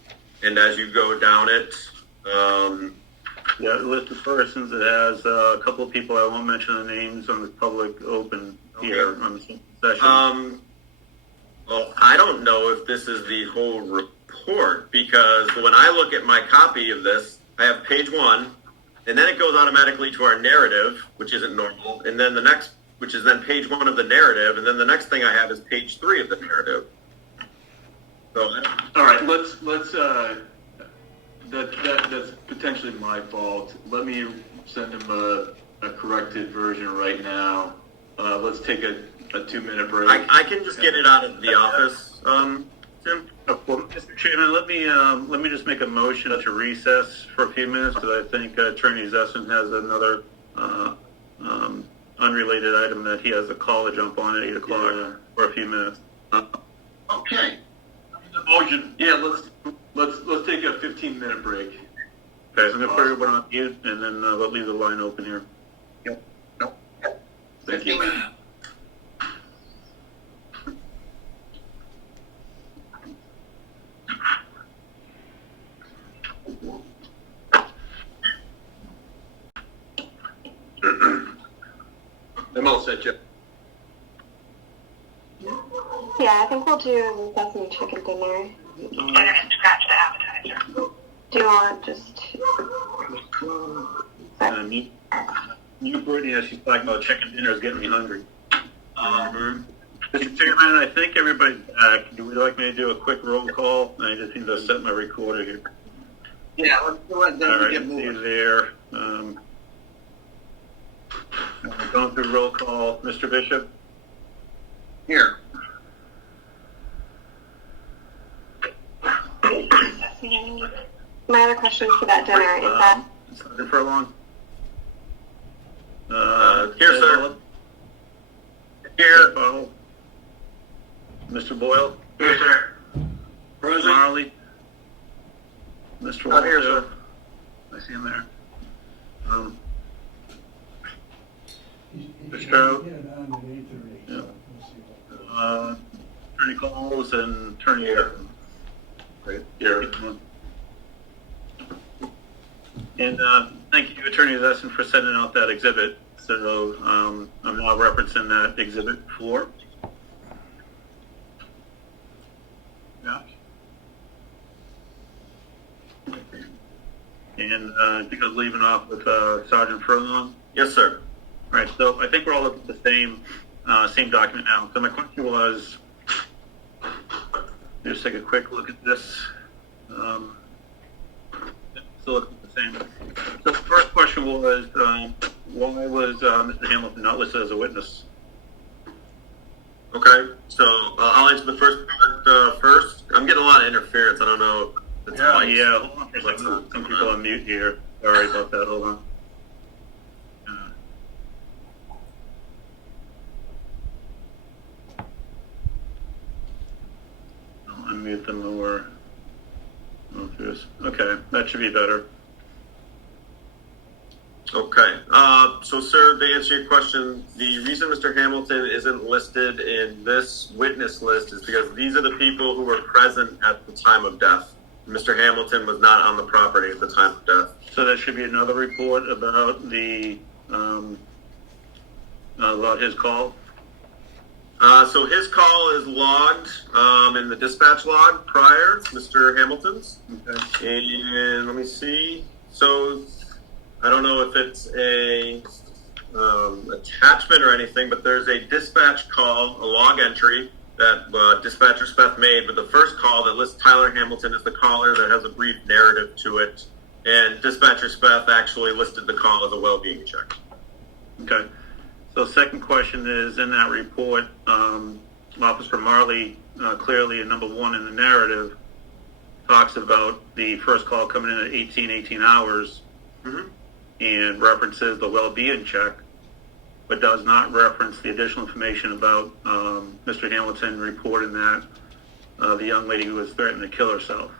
and as you go down it, Yeah, the list of persons, it has a couple of people, I won't mention the names on the public open here on the session. well, I don't know if this is the whole report, because when I look at my copy of this, I have page 1, and then it goes automatically to our narrative, which isn't normal, and then the next, which is then page 1 of the narrative, and then the next thing I have is page 3 of the narrative. So, All right, let's that's potentially my fault. Let me send him a corrected version right now. Let's take a 2-minute break. I can just get it out of the office, Jim? Well, Mr. Chairman, let me just make a motion to recess for a few minutes, because I think Attorney Zesson has another unrelated item that he has a call to jump on at 8 o'clock for a few minutes. Okay. The motion, yeah, let's take a 15-minute break. Okay, so I'm going to put everyone on mute, and then we'll leave the line open here. Thank you. I'm all set, Jeff. Yeah, I think we'll do sesame chicken dinner. Scratch the appetizer. Do you want just... You, Brittany, as she's talking about chicken dinner, is getting me hungry. Mr. Chairman, I think everybody's back. Do we like me to do a quick roll call? I just need to set my recorder here. Yeah, let's do it, then All we right, get see you moving. there. Going through roll call. Mr. Bishop? Here. My other question for that dinner is that... Sergeant Furlong? Here, sir. Here. Mr. Boyle? Here, sir. Present. Marley? Mr. I'm here, Walter? sir. I see him there. Mr. Yeah. Attorney Coles and Attorney Air. Great. Here. And thank you, Attorney Zesson, for sending out that exhibit. So I'm now referencing that exhibit 4. Yeah. And I think I was leaving off with Sergeant Furlong. Yes, sir. All right, so I think we're all looking at the same document now. So my question was, just take a quick look at this. Still looking at the same. So the first question was, why was Mr. Hamilton not listed as a witness? Okay, so I'll answer the first part first. I'm getting a lot of interference. I don't know if it's mics. Yeah, hold on for a second. Some people on mute here. Sorry about that. Hold on. I'll unmute them or okay, that should be better. Okay. So, sir, to answer your question, the reason Mr. Hamilton isn't listed in this witness list is because these are the people who were present at the time of death. Mr. Hamilton was not on the property at the time of death. So there should be another report about the about his call. So his call is logged in the dispatch log prior, Mr. Hamilton's. Okay. And let me see. So I don't know if it's a attachment or anything, but there's a dispatch call, a log entry that dispatcher Speth made with the first call that lists Tyler Hamilton as the caller that has a brief narrative to it. And dispatcher Speth actually listed the call as a well-being check. Okay. So second question is, in that report, Officer Marley, clearly in number 1 in the narrative, talks about the first call coming in at 18 hours and references the well-being check, but does not reference the additional information about Mr. Hamilton reporting that the young lady who was threatening to kill herself.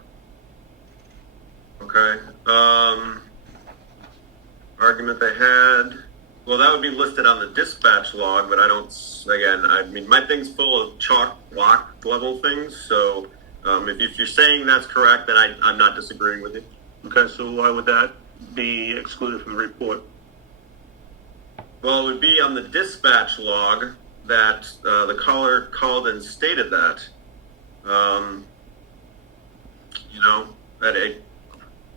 Okay. Argument they had. Well, that would be listed on the dispatch log, but I don't, again, I mean, my thing's full of chalk block level things, so if you're saying that's correct, then I'm not disagreeing with you. Okay, so why would that be excluded from the report? Well, it would be on the dispatch log that the caller called and stated that.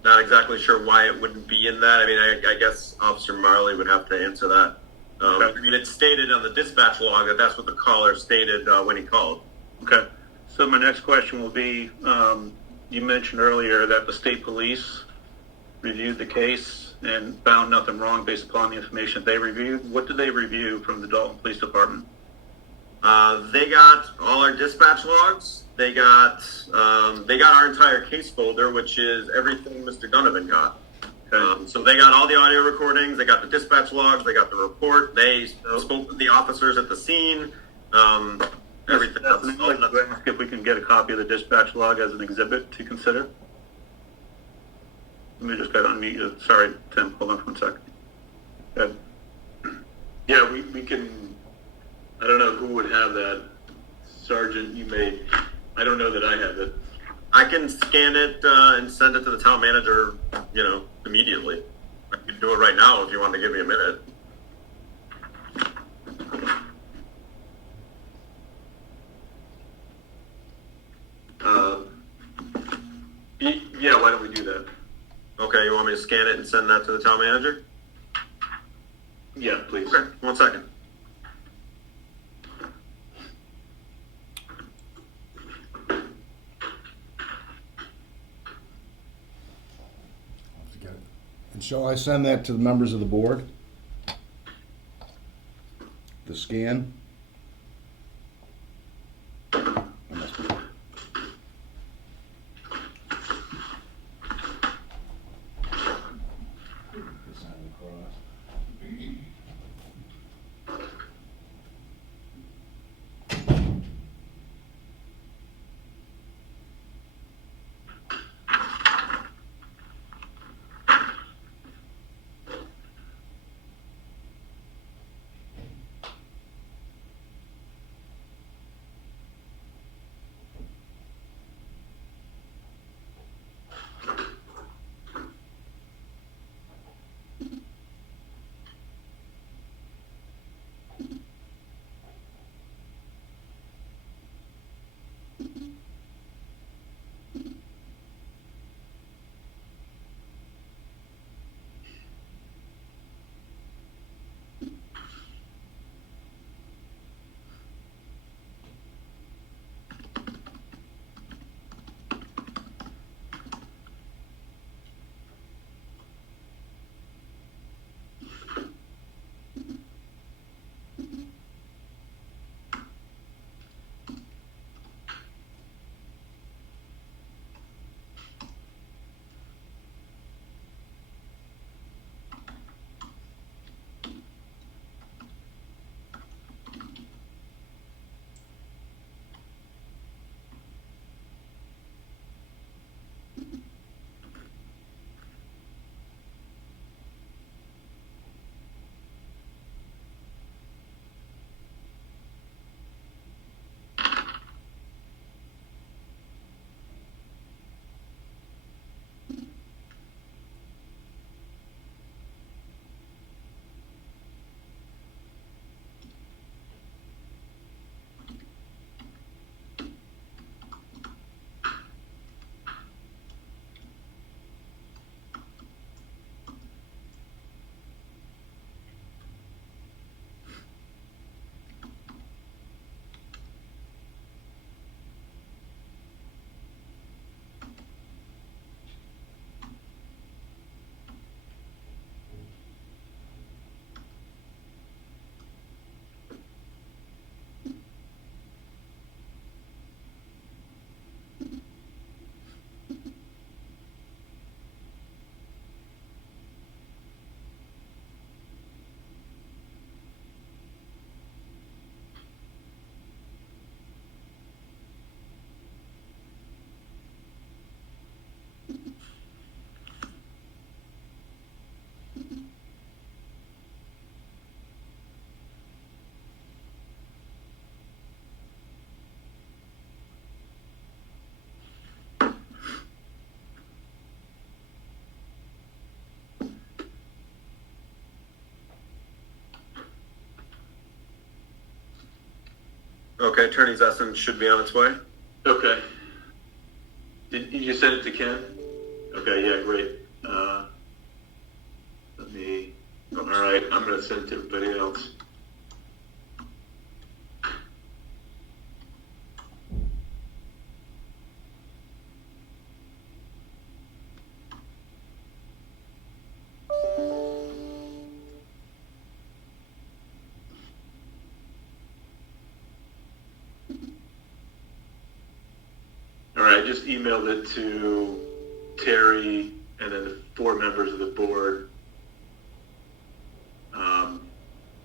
Not exactly sure why it wouldn't be in that. I mean, I guess Officer Marley would have to answer that. Okay. I mean, it's stated on the dispatch log that that's what the caller stated when he called. Okay. So my next question will be, you mentioned earlier that the state police reviewed the case and found nothing wrong based upon the information they reviewed. What did they review from the Dalton Police Department? They got all our dispatch logs. they got our entire case folder, which is everything Mr. Donovan got. So they got all the audio recordings, they got the dispatch logs, they got the report, they spoke with the officers at the scene, everything. If we can get a copy of the dispatch log as an exhibit to consider. Let me just get unmute you. Sorry, Tim, hold on for 1 second. Go ahead. Yeah, we can, I don't know who would have that. Sergeant, I don't know that I have it. I can scan it and send it to the town manager, immediately. I can do it right now if you want to give me a minute. Yeah, why don't we do that? Okay, you want me to scan it and send that to the town manager? Yeah, please. Okay, 1 second. And shall I send that to the members of the board? The scan? I must be- Okay, Attorney's essence should be on its way. Okay. Did you send it to Ken? Okay, yeah, great. All right, I'm going to send it to everybody else. All right, I just emailed it to Terry and then the 4 members of the board.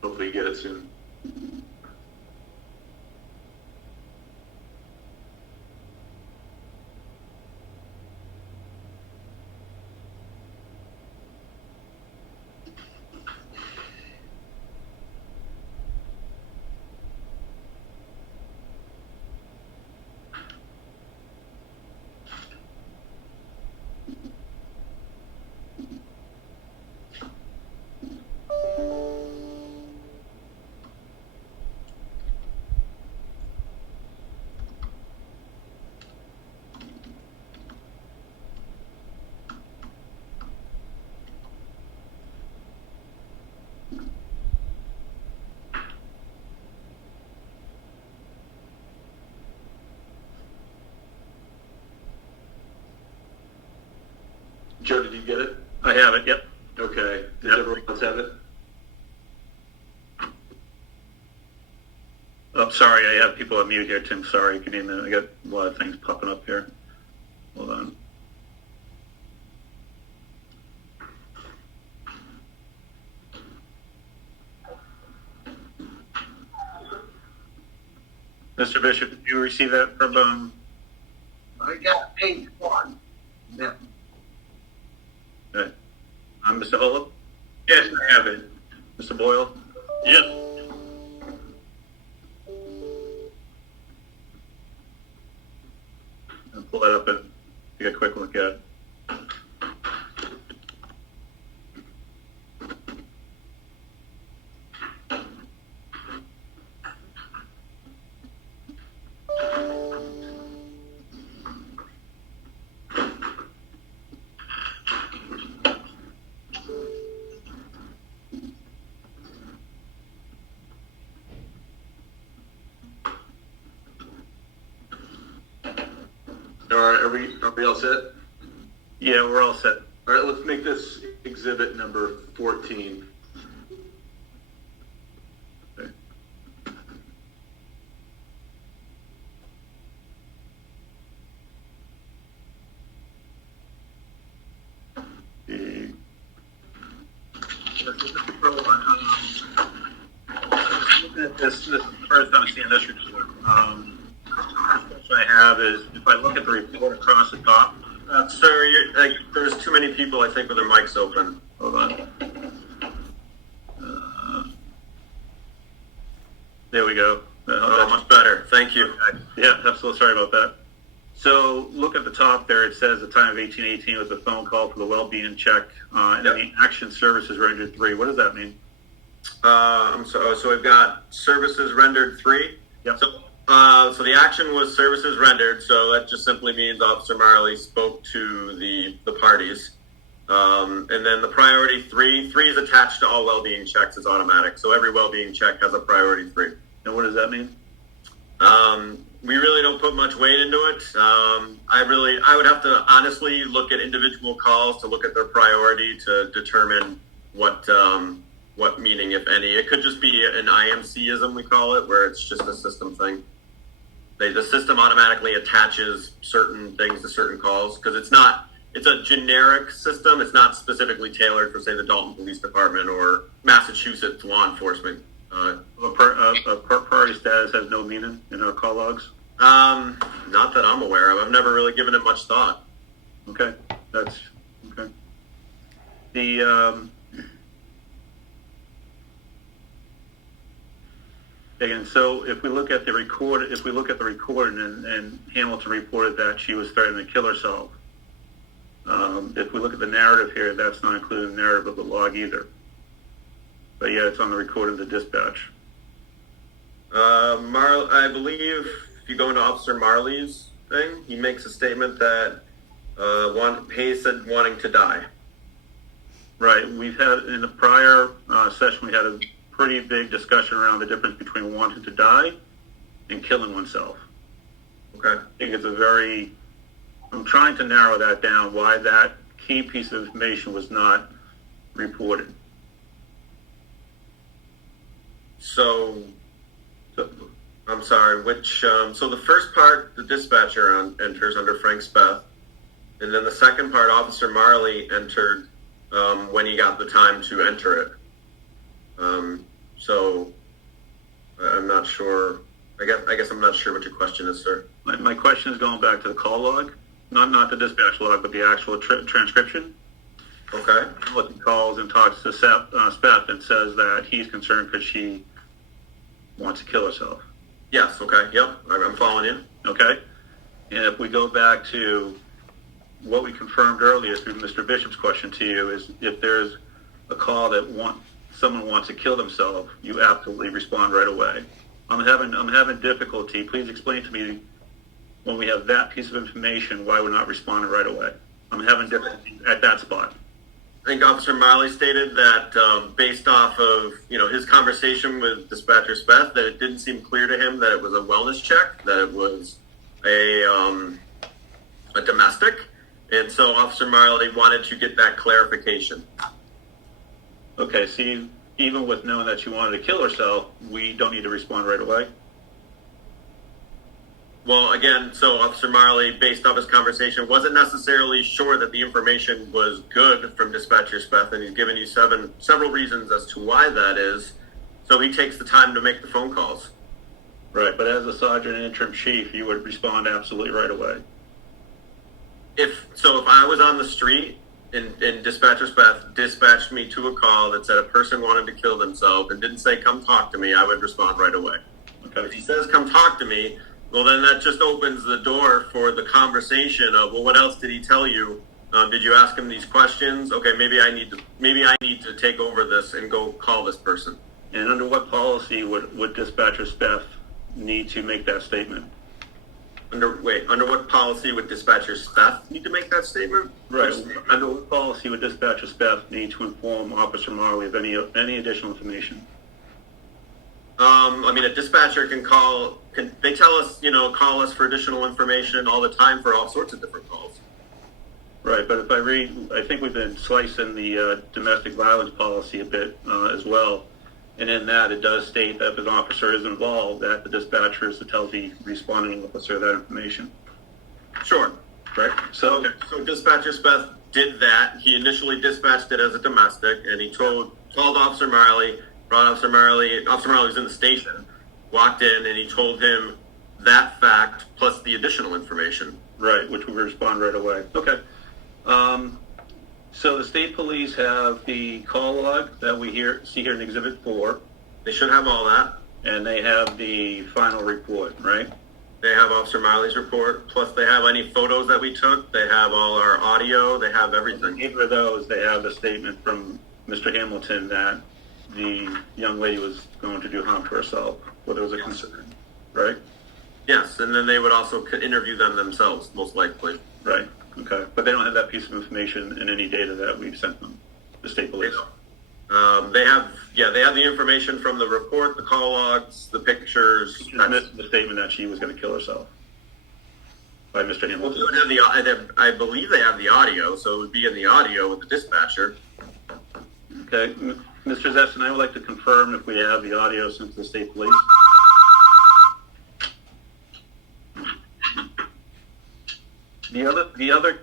Hopefully you get it soon. Joe, did you get it? I have it, yep. Okay. Did Yep. everyone else have it? I'm sorry, I have people on mute here, Tim. Sorry, give me a minute. I got a lot of things popping up here. Hold on. Mr. Bishop, did you receive that from, I got page 1. Yeah. Mr. Holub? Yes, I have it. Mr. Boyle? Yes. I'll pull that up and take a quick look at it. All right, are we all set? Yeah, we're all set. All right, let's make this exhibit number 14. Okay. The- This is the first time I'm seeing this report. The question I have is, if I look at the report across the top, Sir, there's too many people, I think, with their mics open. hold on. There we go. Oh, much better. Thank you. Yeah, absolutely. Sorry about that. So look at the top there. It says the time of 1818 was a phone call for the well-being check, and then the action services rendered 3. What does that mean? So we've got services rendered 3. Yep. So the action was services rendered. So that just simply means Officer Marley spoke to the parties. And then the priority 3 is attached to all well-being checks. It's automatic. So every well-being check has a priority 3. And what does that mean? We really don't put much weight into it. I would have to honestly look at individual calls to look at their priority to determine what meaning, if any. It could just be an IMC-ism, we call it, where it's just a system thing. The system automatically attaches certain things to certain calls because it's a generic system. It's not specifically tailored for, say, the Dalton Police Department or Massachusetts law enforcement. A priority status has no meaning in our call logs? Not that I'm aware of. I've never really given it much thought. Okay, that's okay. Again, so if we look at the recording, and Hamilton reported that she was threatening to kill herself. If we look at the narrative here, that's not included in the narrative of the log either. But yeah, it's on the recording of the dispatch. I believe if you go into Officer Marley's thing, he makes a statement that Hayes said wanting to die. Right. We've had, in the prior session, we had a pretty big discussion around the difference between wanting to die and killing oneself. Okay. I think I'm trying to narrow that down, why that key piece of information was not reported. So I'm sorry, which, so the first part, the dispatcher enters under Frank Speth. And then the second part, Officer Marley entered when he got the time to enter it. So I'm not sure. I guess I'm not sure what your question is, sir. My question is going back to the call log, not the dispatch log, but the actual transcription. Okay. What he calls and talks to Speth and says that he's concerned because she wants to kill herself. Yes. Okay. Yep. I'm following you. Okay. And if we go back to what we confirmed earlier through Mr. Bishop's question to you, is if there's a call that someone wants to kill themselves, you absolutely respond right away. I'm having difficulty. Please explain to me, when we have that piece of information, why we're not responding right away. I'm having difficulty at that spot. I think Officer Marley stated that based off of his conversation with Dispatcher Speth, that it didn't seem clear to him that it was a wellness check, that it was a domestic, and so Officer Marley wanted to get that clarification. Okay, see, even with knowing that she wanted to kill herself, we don't need to respond right away. Well, again, so Officer Marley, based off his conversation, wasn't necessarily sure that the information was good from Dispatcher Speth, and he's given you several reasons as to why that is. So he takes the time to make the phone calls. Right, but as a sergeant and interim chief, you would respond absolutely right away. If I was on the street and Dispatcher Speth dispatched me to a call that said a person wanted to kill themselves and didn't say, come talk to me, I would respond right away. Okay. If he says, come talk to me, well, then that just opens the door for the conversation of, well, what else did he tell you? Did you ask him these questions? Okay, maybe I need to take over this and go call this person. And under what policy would Dispatcher Speth need to make that statement? Under what policy would Dispatcher Speth need to make that statement? Right. Under what policy would Dispatcher Speth need to inform Officer Marley of any additional information? A dispatcher can call. They tell us, call us for additional information all the time for all sorts of different calls. Right, but if I read, I think we've been slicing the domestic violence policy a bit as well, and in that it does state that if an officer is involved, that the dispatcher is to tell the responding officer that information. Sure. Right. So Dispatcher Speth did that. He initially dispatched it as a domestic, and he called Officer Marley. Brought Officer Marley. Officer Marley was in the station, walked in, and he told him that fact plus the additional information. Right, which we respond right away. Okay. So the state police have the call log that we see here in Exhibit 4. They should have all that. And they have the final report, right? They have Officer Marley's report, plus they have any photos that we took. They have all our audio. They have everything. Either of those, they have the statement from Mr. Hamilton that the young lady was going to do harm to herself, whether it was a concern, right? Yes, and then they would also interview them themselves, most likely. Right, okay. But they don't have that piece of information in any data that we've sent them, the state police. They have the information from the report, the call logs, the pictures. The statement that she was going to kill herself by Mr. Hamilton. Well, I believe they have the audio, so it would be in the audio with the dispatcher. Okay, Mr. Zestin, I would like to confirm if we have the audio since the state police. The other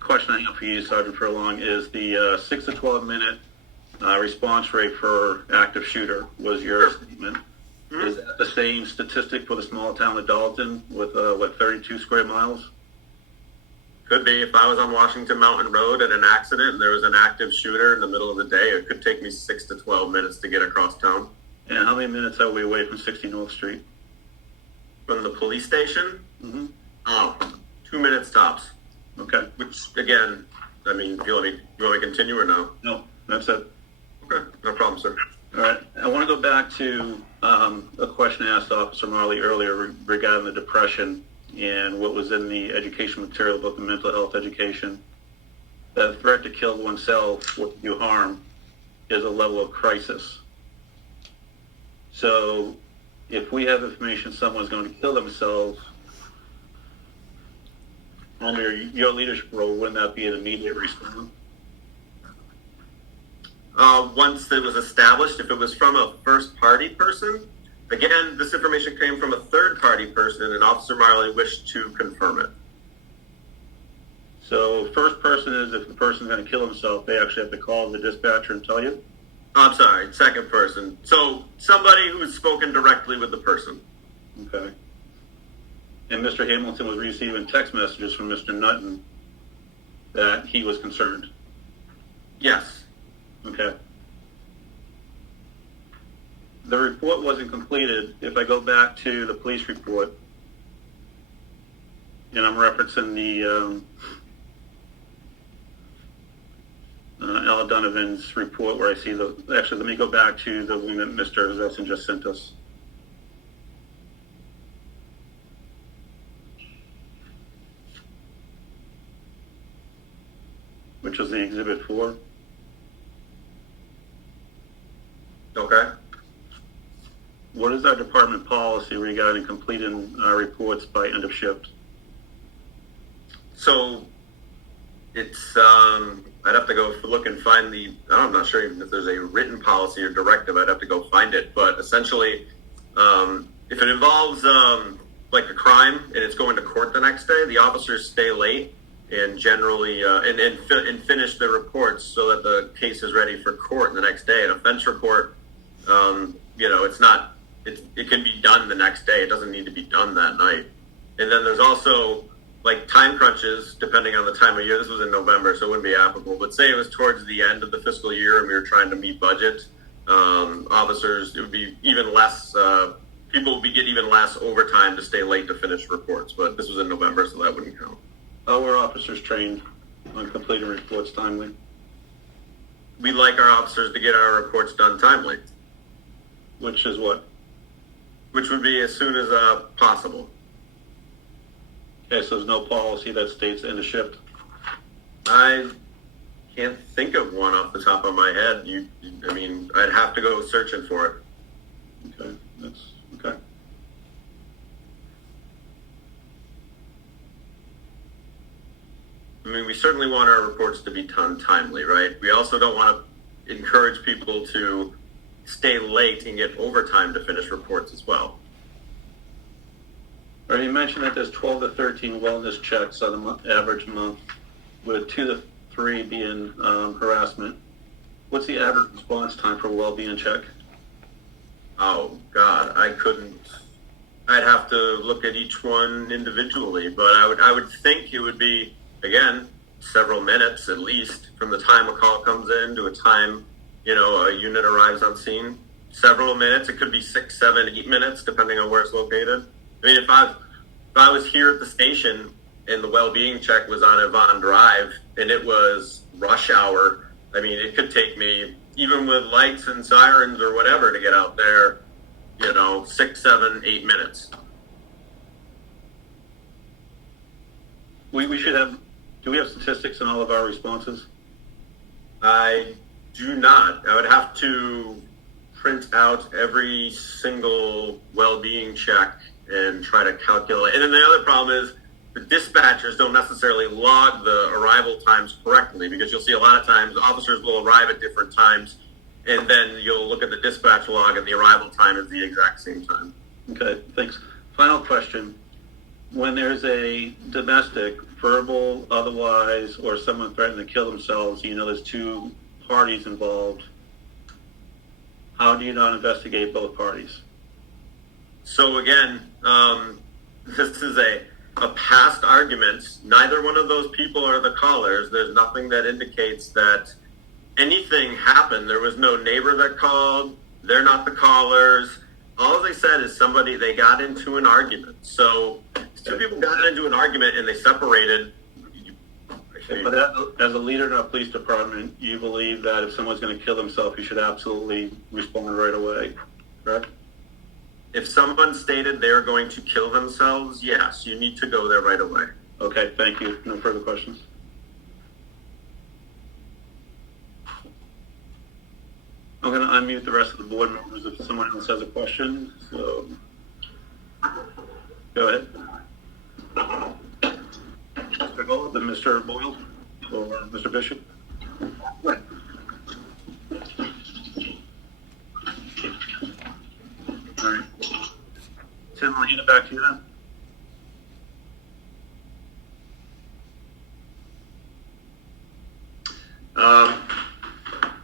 question I have for you, Sergeant Furlong, is the 6 to 12 minute response rate for active shooter was your statement. Mm-hmm. Is that the same statistic for the small town of Dalton with 32 square miles? Could be. If I was on Washington Mountain Road at an accident and there was an active shooter in the middle of the day, it could take me 6 to 12 minutes to get across town. And how many minutes are we away from 60 North Street? From the police station? Mm-hmm. 2 minutes tops. Okay. Which, again, do you want me to continue or no? No, that's it. Okay, no problem, sir. All right. I want to go back to a question I asked Officer Marley earlier regarding the depression and what was in the education material about the mental health education. The threat to kill oneself or do harm is a level of crisis. So if we have information someone's going to kill themselves, under your leadership role, wouldn't that be an immediate response? Once it was established, if it was from a first-party person, Again, this information came from a third-party person, and Officer Marley wished to confirm it. So first person is if the person's going to kill himself, they actually have to call the dispatcher and tell you? I'm sorry, second person. So somebody who's spoken directly with the person. Okay. And Mr. Hamilton was receiving text messages from Mr. Nutton that he was concerned. Yes. Okay. The report wasn't completed. If I go back to the police report, and I'm referencing the Ella Donovan's report where I see actually, let me go back to the one that Mr. Zesson just sent us. Which was the Exhibit 4. Okay. What is our department policy regarding completing our reports by end of shift? So it's, I'd have to go look and find I'm not sure even if there's a written policy or directive. I'd have to go find it. But essentially, if it involves like a crime and it's going to court the next day, the officers stay late and generally and finish the reports so that the case is ready for court the next day. An offense report, it can be done the next day. It doesn't need to be done that night. And then there's also like time crunches depending on the time of year. This was in November, so it wouldn't be applicable. But say it was towards the end of the fiscal year and we were trying to meet budget, officers, it would be even less. People would be getting even less overtime to stay late to finish reports. But this was in November, so that wouldn't count. How were officers trained on completing reports timely? We like our officers to get our reports done timely. Which is what? Which would be as soon as possible. Okay, so there's no policy that states end of shift? I can't think of one off the top of my head. I'd have to go searching for it. Okay, that's okay. We certainly want our reports to be done timely, right? We also don't want to encourage people to stay late and get overtime to finish reports as well. All right, you mentioned that there's 12 to 13 wellness checks on an average month, with 2 to 3 being harassment. What's the average response time for a well-being check? Oh, God, I'd have to look at each one individually, but I would think it would be, again, several minutes at least from the time a call comes in to a time, a unit arrives on scene. Several minutes. It could be 6, 7, 8 minutes, depending on where it's located. If I was here at the station and the well-being check was on Yvonne Drive and it was rush hour, it could take me, even with lights and sirens or whatever, to get out there, 6, 7, 8 minutes. We should have, do we have statistics on all of our responses? I do not. I would have to print out every single well-being check and try to calculate. And then the other problem is the dispatchers don't necessarily log the arrival times correctly, because you'll see a lot of times officers will arrive at different times, and then you'll look at the dispatch log and the arrival time is the exact same time. Okay, thanks. Final question. When there's a domestic, verbal, otherwise, or someone threatening to kill themselves, there's 2 parties involved, how do you not investigate both parties? So again, this is a past argument. Neither one of those people are the callers. There's nothing that indicates that anything happened. There was no neighbor that called. They're not the callers. All they said is they got into an argument. So 2 people got into an argument and they separated. But as a leader in our police department, you believe that if someone's going to kill themselves, you should absolutely respond right away, correct? If someone stated they're going to kill themselves, yes, you need to go there right away. Okay, thank you. No further questions. I'm going to unmute the rest of the board members if someone else has a question. So, go ahead. Mr. Gold, then Mr. Boyle, or Mr. Bishop. All right. back to you then.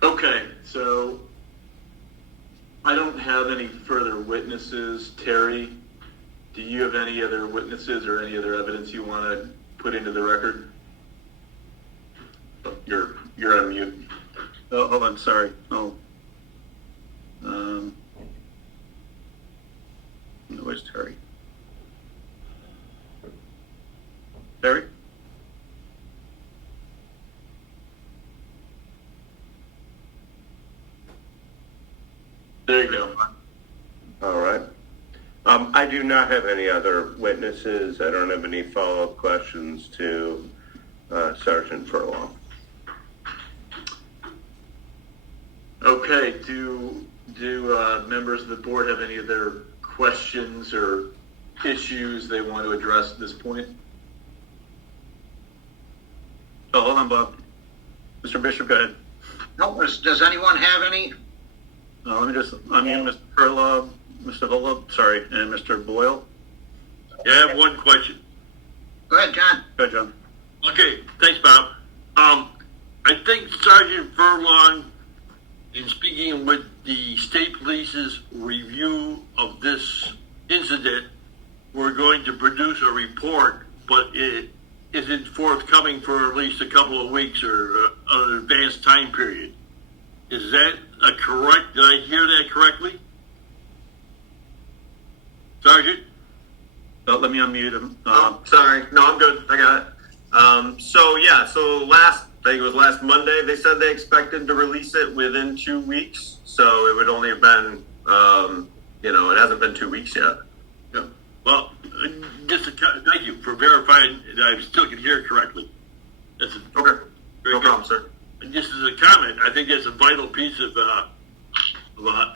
Okay, so I don't have any further witnesses. Terry, do you have any other witnesses or any other evidence you want to put into the record? You're on mute. Oh, hold on, sorry. Where's Terry? Terry? There you go. All right. I do not have any other witnesses. I don't have any follow-up questions to Sergeant Furlong. Okay, do members of the board have any other questions or issues they want to address at this point? Oh, hold on, Bob. Mr. Bishop, go ahead. No, does anyone have any? Let me just unmute Mr. Furlong, Mr. Holub, sorry, and Mr. Boyle. Yeah, I have one question. Go ahead, John. Go ahead, John. Okay, thanks, Bob. I think Sergeant Furlong, in speaking with the state police's review of this incident, we're going to produce a report, but it isn't forthcoming for at least a couple of weeks or an advanced time period. Is that correct? Did I hear that correctly? Sergeant? Oh, let me unmute him. Sorry. No, I'm good. I got it. So I think it was last Monday, they said they expected to release it within 2 weeks. So it would only have been, it hasn't been 2 weeks yet. Yeah. Well, thank you for verifying that I still can hear it correctly. That's Okay. very No good. problem, sir. And just as a comment, I think that's a vital piece of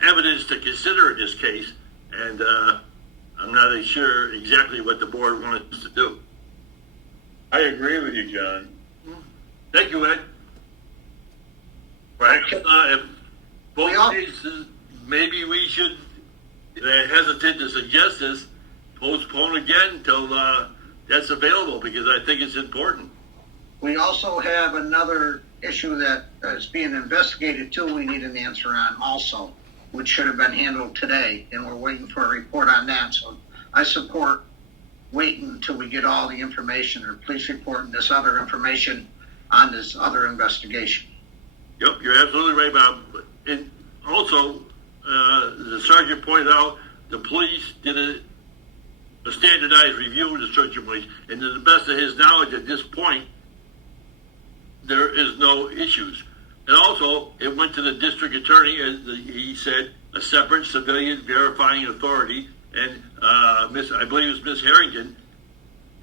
evidence to consider in this case, and I'm not really sure exactly what the board wanted us to do. I agree with you, John. Thank you, Ed. Right. If both cases, maybe we should, they're hesitant to suggest this, postpone again until that's available, because I think it's important. We also have another issue that is being investigated too, we need an answer on also, which should have been handled today, and we're waiting for a report on that. So I support waiting until we get all the information, or police report and this other information on this other investigation. Yep, you're absolutely right, Bob. And also, the sergeant pointed out, the police did a standardized review of the search and police, and to the best of his knowledge at this point, there is no issues. And also, it went to the district attorney, as he said, a separate civilian verifying authority, and I believe it was Miss Harrington,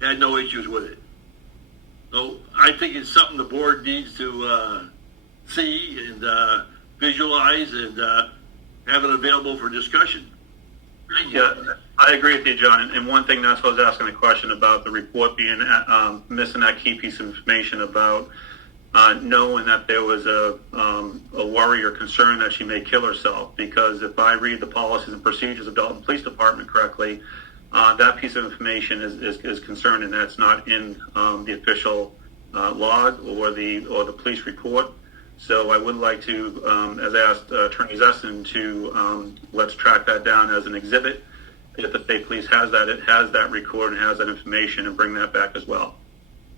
had no issues with it. So I think it's something the board needs to see and visualize and have it available for discussion. Thank you. Yeah, I agree with you, John. And one thing, that's what I was asking a question about the report being missing that key piece of information about knowing that there was a worry or concern that she may kill herself. Because if I read the policies and procedures of Dalton Police Department correctly, that piece of information is concerned, and that's not in the official log or the police report. So I would like to, as I asked Attorney Zesson, to let's track that down as an exhibit. If the state police has that, it has that record and has that information, and bring that back as well.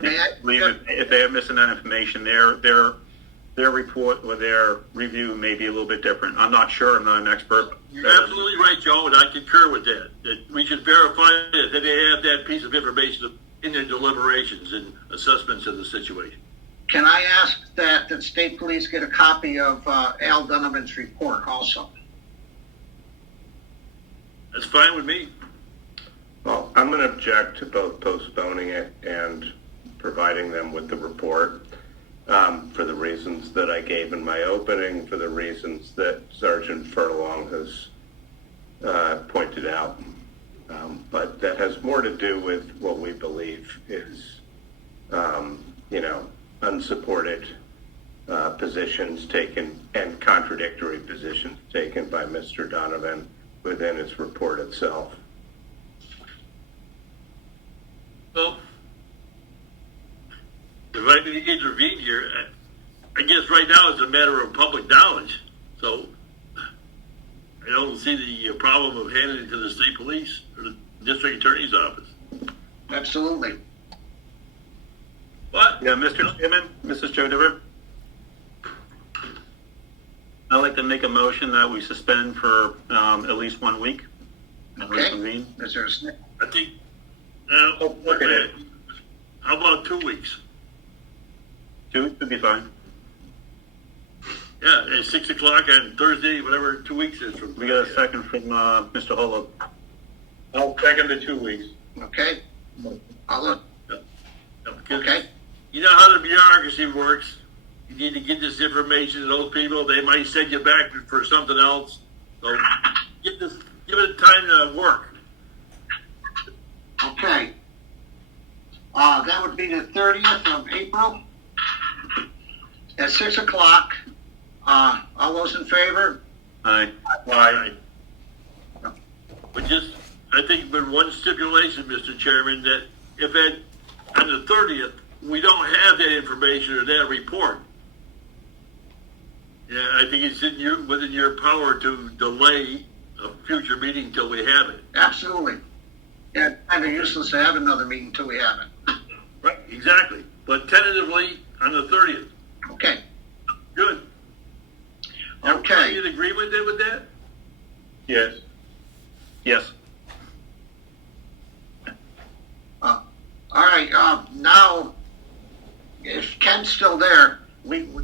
If they are missing that information, their report or their review may be a little bit different. I'm not sure. I'm not an expert. You're absolutely right, Joe, and I concur with that. That we should verify that they have that piece of information in their deliberations and assessments of the situation. Can I ask that the state police get a copy of Al Donovan's report also? That's fine with me. Well, I'm going to object to both postponing it and providing them with the report for the reasons that I gave in my opening, for the reasons that Sergeant Furlong has pointed out. But that has more to do with what we believe is, unsupported positions taken and contradictory positions taken by Mr. Donovan within his report itself. intervene here. I guess right now it's a matter of public knowledge. So I don't see the problem of handing it to the state police or the district attorney's office. Absolutely. What? Yeah, Mr. Chairman, Mrs. Joe Diver. I'd like to make a motion that we suspend for at least 1 week. And Okay. reconvene. Is there a second? I think, look at it. how about 2 weeks? 2 weeks would be fine. Yeah, at 6 o'clock on Thursday, whatever 2 weeks is from. We got a second from Mr. Holo. I'll second the 2 weeks. Okay. I'll look. Because Okay. you know how the bureaucracy works. You need to get this information to those people. They might send you back for something else. So give it time to work. Okay. That would be the 30th of April at 6 o'clock. All those in favor? Aye. Aye. But just, I think with one stipulation, Mr. Chairman, that if on the 30th, we don't have that information or that report, yeah, I think it's within your power to delay a future meeting till we have it. Absolutely. Yeah, it's kind of useless to have another meeting until we have it. Right, exactly. But tentatively on the 30th. Okay. Good. Okay. Are you in agreement then with that? Yes. Yes. All right. Now, if Ken's still there,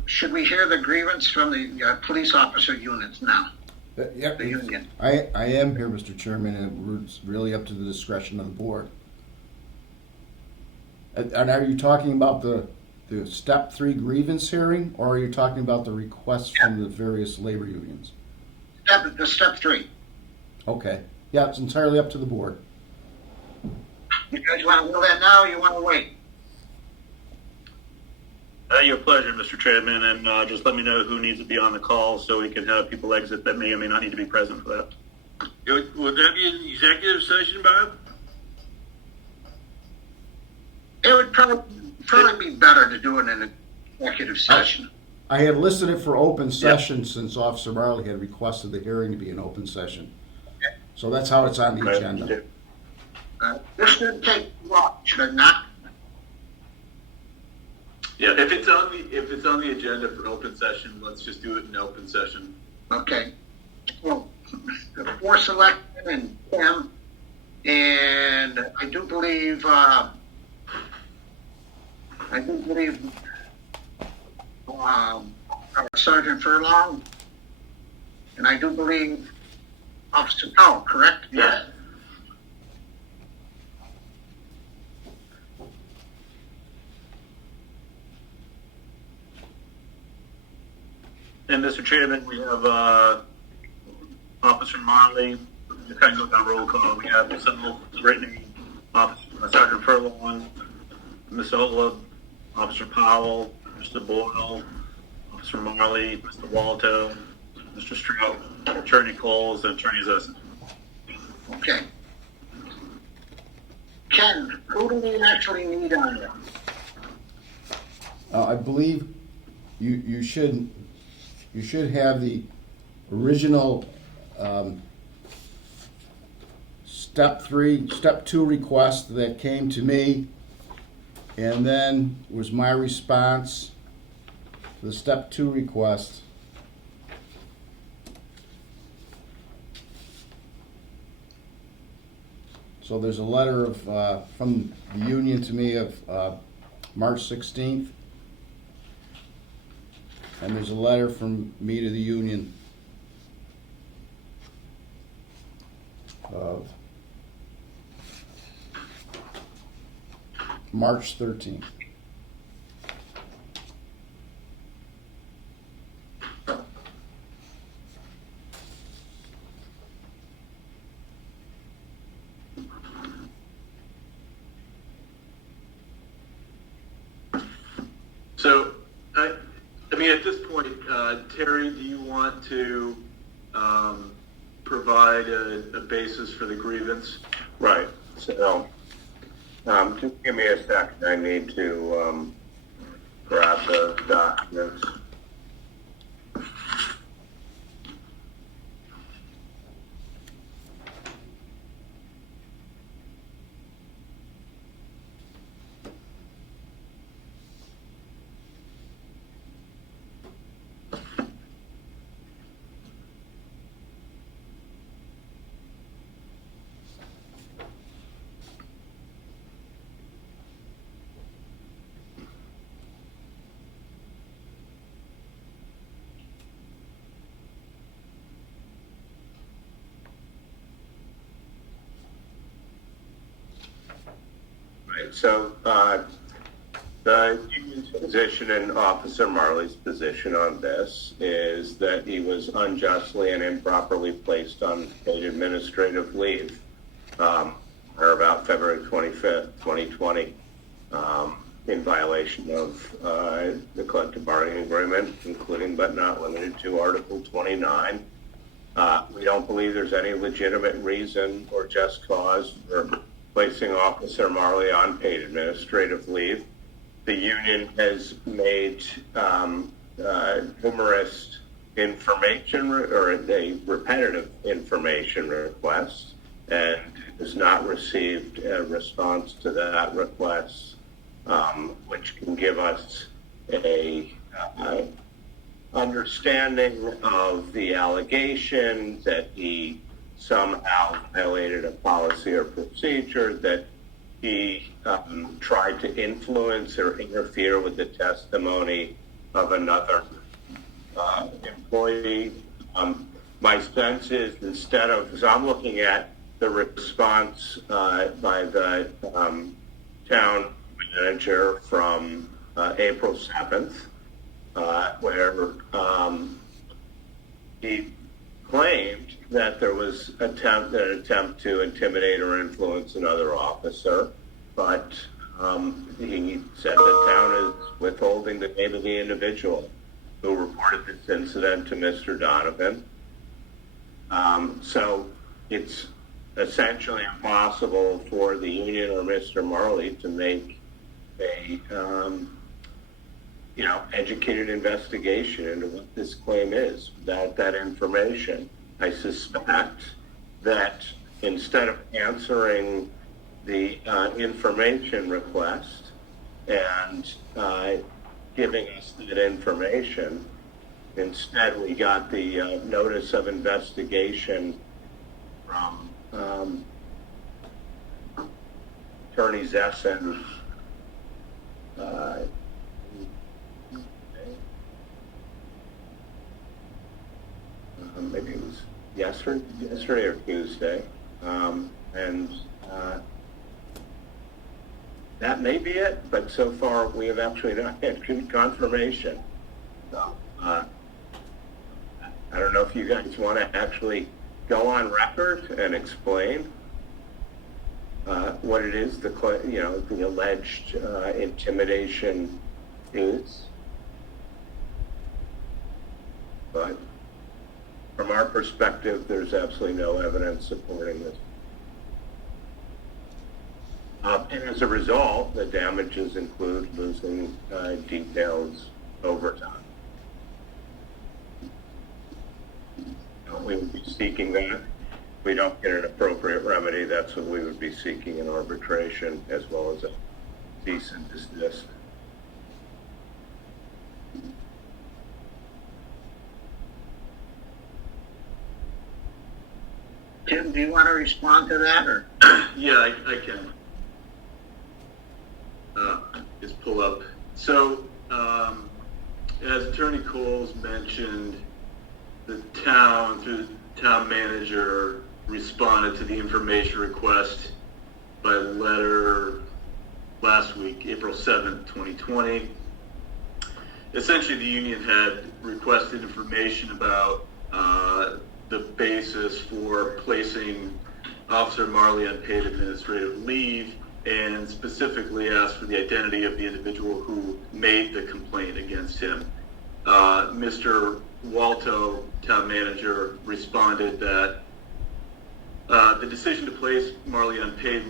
should we hear the grievance from the police officer units now? Yep. The union. I am here, Mr. Chairman, and it's really up to the discretion of the board. And are you talking about the step 3 grievance hearing, or are you talking about the requests from the various labor unions? Step 3. Okay. Yeah, it's entirely up to the board. You guys want to know that now, or you want to wait? Your pleasure, Mr. Chairman, and just let me know who needs to be on the call so we can have people exit that may or may not need to be present for that. Would that be an executive session, Bob? It would probably be better to do it in an executive session. I had listed it for open session since Officer Marley had requested the hearing to be an open session. So that's how it's on the agenda. This shouldn't take long, should it not? Yeah, if it's on the agenda for open session, let's just do it in open session. Okay. Well, the 4 selectmen and Tim, and I do believe Sergeant Furlong, and I do believe Officer Powell, correct? Yes. And Mr. Chairman, we have Officer Marley. Just kind of go down roll call. We have Sentinel Brittany, Sergeant Furlong, Mr. Ola, Officer Powell, Mr. Boyle, Officer Marley, Mr. Walto, Mr. Strout, Attorney Coles, and Attorney Zesson. Okay. Ken, who do we actually need on there? I believe you should have the original step 2 request that came to me, and then was my response to the step 2 request. So there's a letter of from the union to me of March 16th. And there's a letter from me to the union of March 13th. So, I mean, at this point, Terry, do you want to provide a basis for the grievance? Right. So, just give me a second. I need to grab those documents. Right, so the union's position and Officer Marley's position on this is that he was unjustly and improperly placed on paid administrative leave, or about February 25th, 2020, in violation of the collective bargaining agreement, including but not limited to Article 29. We don't believe there's any legitimate reason or just cause for placing Officer Marley on paid administrative leave. The union has made numerous information or a repetitive information request and has not received a response to that request, which can give us a understanding of the allegation that he somehow violated a policy or procedure, that he tried to influence or interfere with the testimony of another employee. My sense is instead of, because I'm looking at the response by the town manager from April 7th, where he claimed that there was an attempt to intimidate or influence another officer, but he said the town is withholding the name of the individual who reported this incident to Mr. Donovan. So it's essentially impossible for the union or Mr. Marley to make a educated investigation into what this claim is without that information. I suspect that instead of answering the information request and giving us that information, instead we got the notice of investigation from Attorney Zessen. Maybe it was yesterday or Tuesday, and that may be it, but so far we have actually not had confirmation. So, I don't know if you guys want to actually go on record and explain what it is the alleged intimidation is, but from our perspective, there's absolutely no evidence supporting this. And as a result, the damages include losing details over time. We would be seeking that. If we don't get an appropriate remedy, that's what we would be seeking in arbitration, as well as a cease and desist. Tim, do you want to respond to that, or? Yeah, I can. Just pull up. So, as Attorney Coles mentioned, the town, through the town manager, responded to the information request by letter last week, April 7th, 2020. Essentially, the union had requested information about the basis for placing Officer Marley on paid administrative leave, and specifically asked for the identity of the individual who made the complaint against him. Mr. Walto, town manager, responded that the decision to place Marley on paid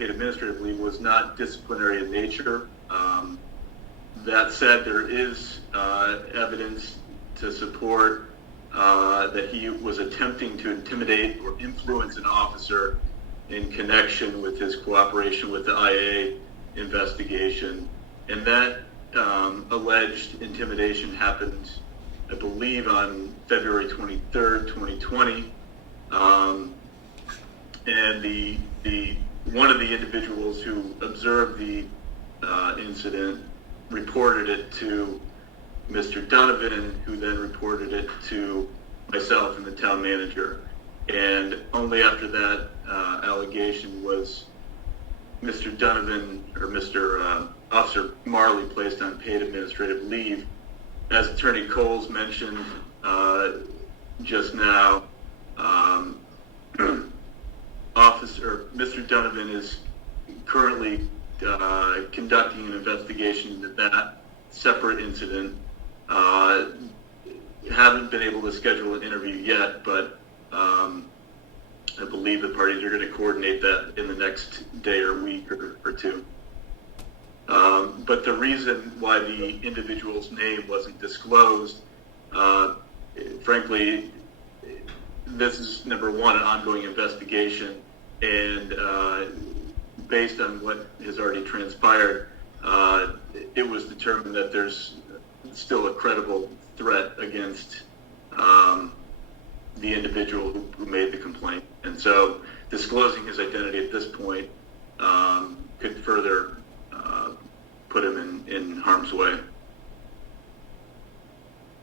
administrative leave, was not disciplinary in nature. That said, there is evidence to support that he was attempting to intimidate or influence an officer in connection with his cooperation with the IA investigation. And that alleged intimidation happened, I believe, on February 23rd, 2020. And the one of the individuals who observed the incident reported it to Mr. Donovan, who then reported it to myself and the town manager. And only after that allegation was Mr. Donovan, or Mr. Officer Marley, placed on paid administrative leave. As Attorney Coles mentioned just now, Mr. Donovan is currently conducting an investigation into that separate incident. Haven't been able to schedule an interview yet, but I believe the parties are going to coordinate that in the next day or week or two. But the reason why the individual's name wasn't disclosed, frankly, this is, number one, an ongoing investigation, and based on what has already transpired, it was determined that there's still a credible threat against the individual who made the complaint. And so disclosing his identity at this point could further put him in harm's way.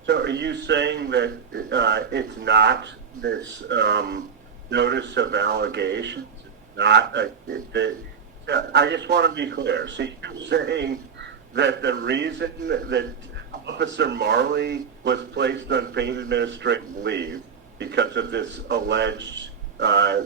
So are you saying that it's not this notice of allegations? Not I just want to be clear. So you're saying that the reason that Officer Marley was placed on paid administrative leave because of this alleged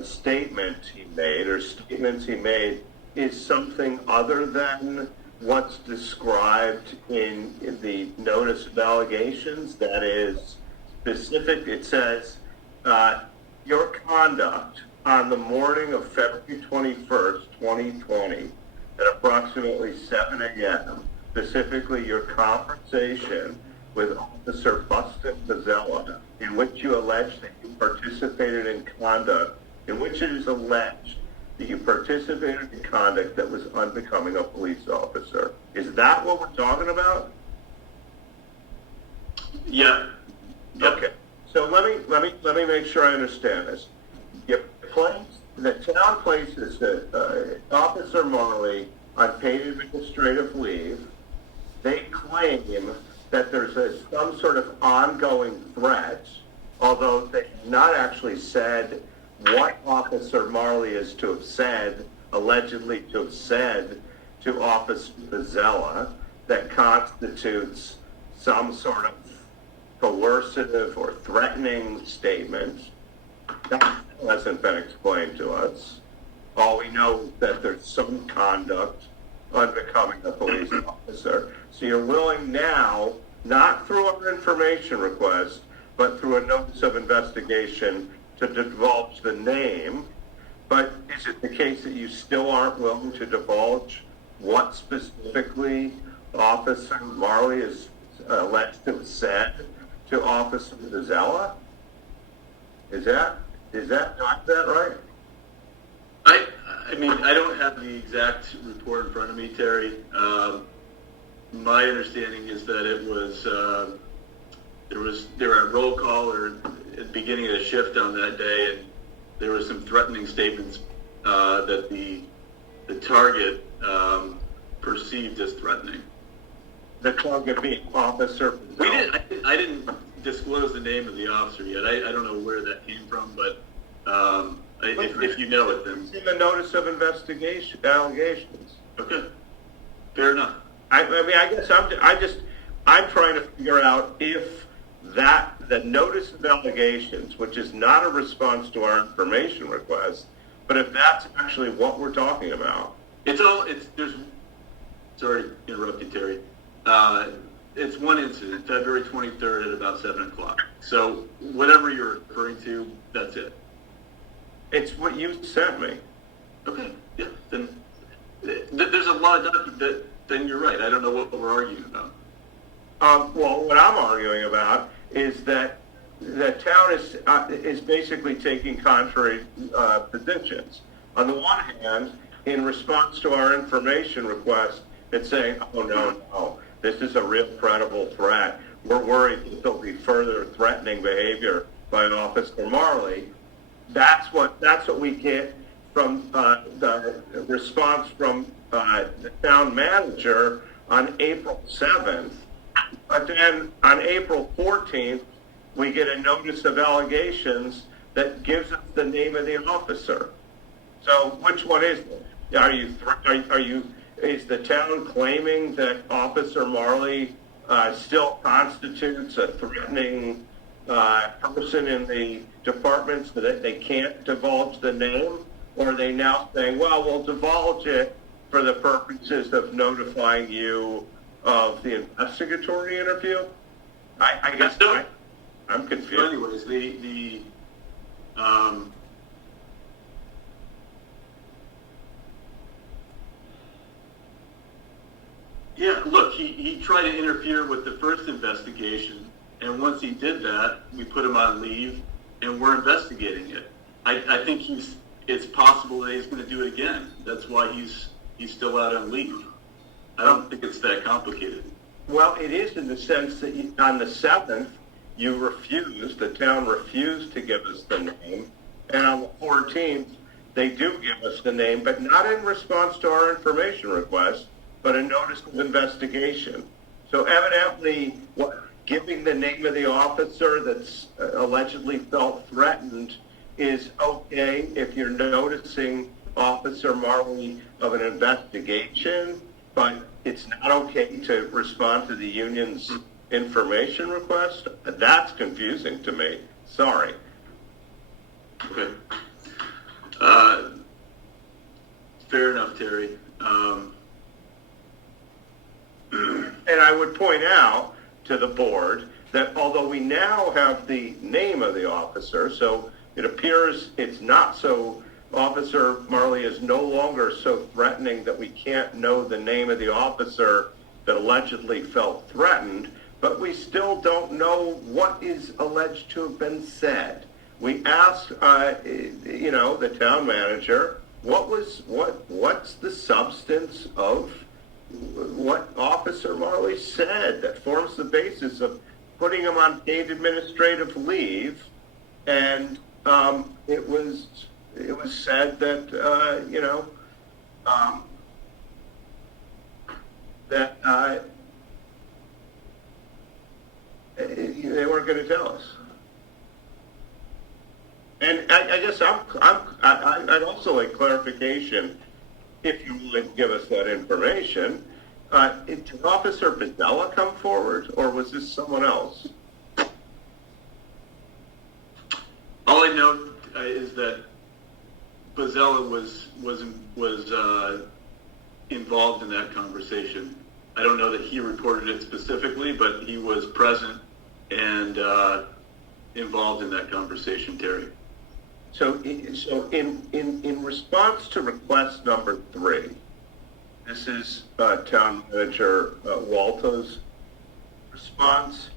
statement he made, or statements he made, is something other than what's described in the notice of allegations? That is specific. It says, your conduct on the morning of February 21st, 2020, at approximately 7 a.m., specifically your conversation with Officer Buston Mazzella, in which you allege that you participated in conduct, in which it is alleged that you participated in conduct that was unbecoming a police officer. Is that what we're talking about? Yeah. Yep. Okay. So let me make sure I understand this. The town places Officer Marley on paid administrative leave. They claim that there's some sort of ongoing threat, although they have not actually said what Officer Marley is to have said, allegedly to have said to Officer Mazzella, that constitutes some sort of coercive or threatening statement. That hasn't been explained to us. All we know is that there's some conduct unbecoming a police officer. So you're willing now, not through our information request, but through a notice of investigation, to divulge the name. But is it the case that you still aren't willing to divulge what specifically Officer Marley is alleged to have said to Officer Mazzella? Is that not that right? I mean, I don't have the exact report in front of me, Terry. My understanding is that it was there were a roll call or at the beginning of the shift on that day, and there were some threatening statements that the target perceived as threatening. The target being Officer Mazzella. I didn't disclose the name of the officer yet. I don't know where that came from, but if you know it, then It's in the notice of investigation allegations. okay, fair enough. I mean, I guess I'm trying to figure out if the notice of allegations, which is not a response to our information request, but if that's actually what we're talking about. Sorry to interrupt you, Terry. It's one incident, February 23rd at about 7 o'clock. So whatever you're referring to, that's it. It's what you sent me. Okay, yeah. Then there's a lot of then you're right. I don't know what we're arguing about. Well, what I'm arguing about is that the town is basically taking contrary positions. On the one hand, in response to our information request, it's saying, oh, no, this is a real credible threat. We're worried that there'll be further threatening behavior by Officer Marley. That's what we get from the response from the town manager on April 7th. But then on April 14th, we get a notice of allegations that gives us the name of the officer. So which one is it? Is the town claiming that Officer Marley still constitutes a threatening person in the department so that they can't divulge the name? Or are they now saying, well, we'll divulge it for the purposes of notifying you of the investigatory interview? I guess I'm confused. So anyways, yeah, look, he tried to interfere with the first investigation, and once he did that, we put him on leave, and we're investigating it. I think it's possible that he's going to do it again. That's why he's still out on leave. I don't think it's that complicated. Well, it is in the sense that on the 7th, the town refused to give us the name, and on the 14th, they do give us the name, but not in response to our information request, but a notice of investigation. So evidently, giving the name of the officer that's allegedly felt threatened is okay if you're noticing Officer Marley of an investigation, but it's not okay to respond to the union's information request? That's confusing to me. Sorry. Okay. Fair enough, Terry. And I would point out to the board that although we now have the name of the officer, so it appears it's not so, Officer Marley is no longer so threatening that we can't know the name of the officer that allegedly felt threatened, but we still don't know what is alleged to have been said. We asked, the town manager, what's the substance of what Officer Marley said that forms the basis of putting him on paid administrative leave, and it was said that they weren't going to tell us. And I guess I'd also like clarification, if you would give us that information. Did Officer Badella come forward, or was this someone else? All I know is that Bazella was involved in that conversation. I don't know that he reported it specifically, but he was present and involved in that conversation, Terry. So in response to request number 3, this is Town Manager Walto's response.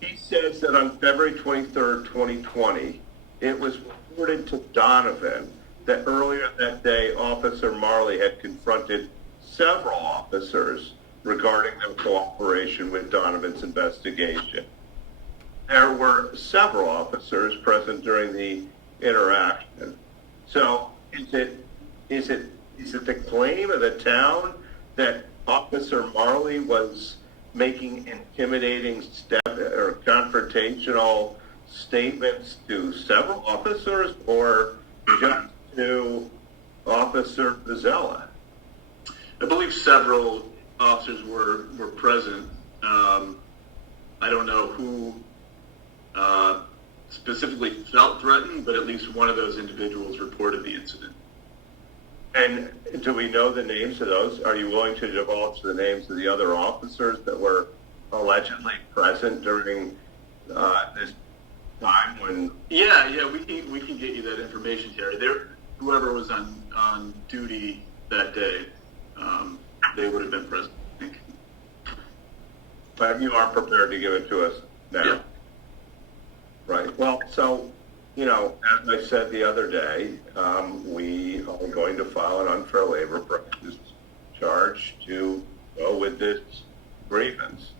He says that on February 23rd, 2020, it was reported to Donovan that earlier that day, Officer Marley had confronted several officers regarding their cooperation with Donovan's investigation. There were several officers present during the interaction. So is it the claim of the town that Officer Marley was making intimidating or confrontational statements to several officers, or just to Officer Bazella? I believe several officers were present. I don't know who specifically felt threatened, but at least one of those individuals reported the incident. And do we know the names of those? Are you willing to divulge the names of the other officers that were allegedly present during this time when? Yeah, we can get you that information, Terry. Whoever was on duty that day, they would have been present. But you aren't prepared to give it to us now. Yeah. Right. Well, so, as I said the other day, we are going to file an unfair labor practice charge to go with this grievance.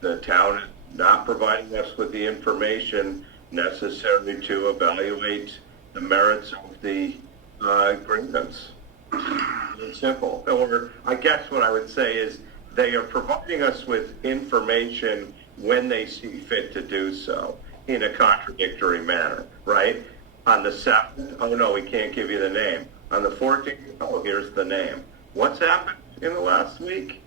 The town is not providing us with the information necessary to evaluate the merits of the grievance. It's simple. Or I guess what I would say is they are providing us with information when they see fit to do so in a contradictory manner, right? On the 7th, oh no, we can't give you the name. On the 14th, oh, here's the name. What's happened in the last week?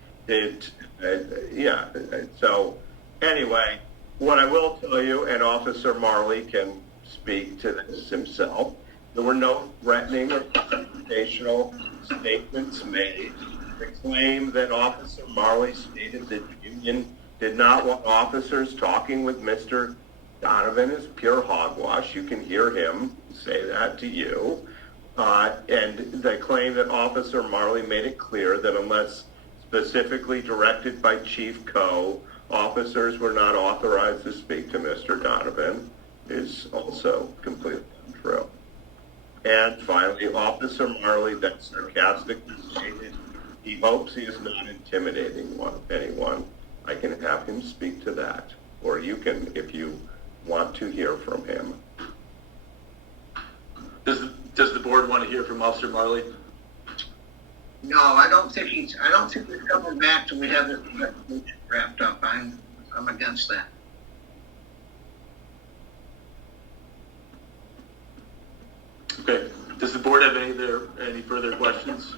So anyway, what I will tell you, and Officer Marley can speak to this himself, there were no threatening or confrontational statements made. The claim that Officer Marley stated that the union did not want officers talking with Mr. Donovan is pure hogwash. You can hear him say that to you. And the claim that Officer Marley made it clear that unless specifically directed by Chief Coe, officers were not authorized to speak to Mr. Donovan is also completely untrue. And finally, Officer Marley then sarcastically stated he hopes he is not intimidating anyone. I can have him speak to that, or you can if you want to hear from him. Does the board want to hear from Officer Marley? No, I don't think he's coming back till we have this investigation wrapped up. I'm against that. Okay. Does the board have any further questions?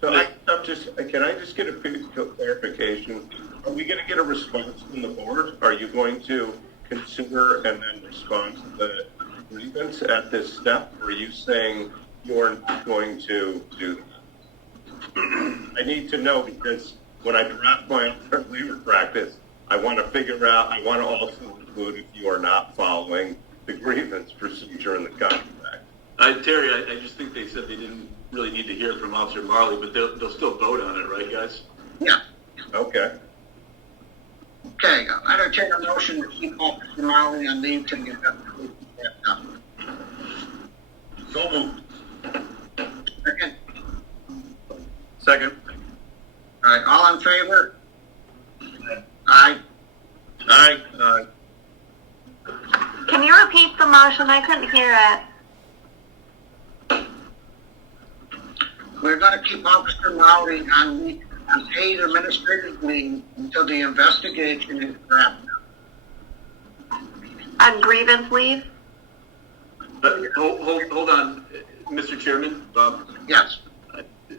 So can I just get a quick clarification? Are we going to get a response from the board? Are you going to consider and then respond to the grievance at this step? Or are you saying you're not going to do that? I need to know because when I draft my unfair labor practice, I want to also include if you are not following the grievance procedure in the contract. Terry, I just think they said they didn't really need to hear from Officer Marley, but they'll still vote on it, right, guys? Yeah. Okay. Okay, I entertain a motion to keep Officer Marley on leave till the investigation wrapped up. So moved. Second? Second. All right, all in favor? Aye. Aye. Can you repeat the motion? I couldn't hear it. We're gonna keep Officer Marley on paid administrative leave until the investigation is wrapped up. On grievance leave? But hold on, Mr. Chairman, Bob. Yes.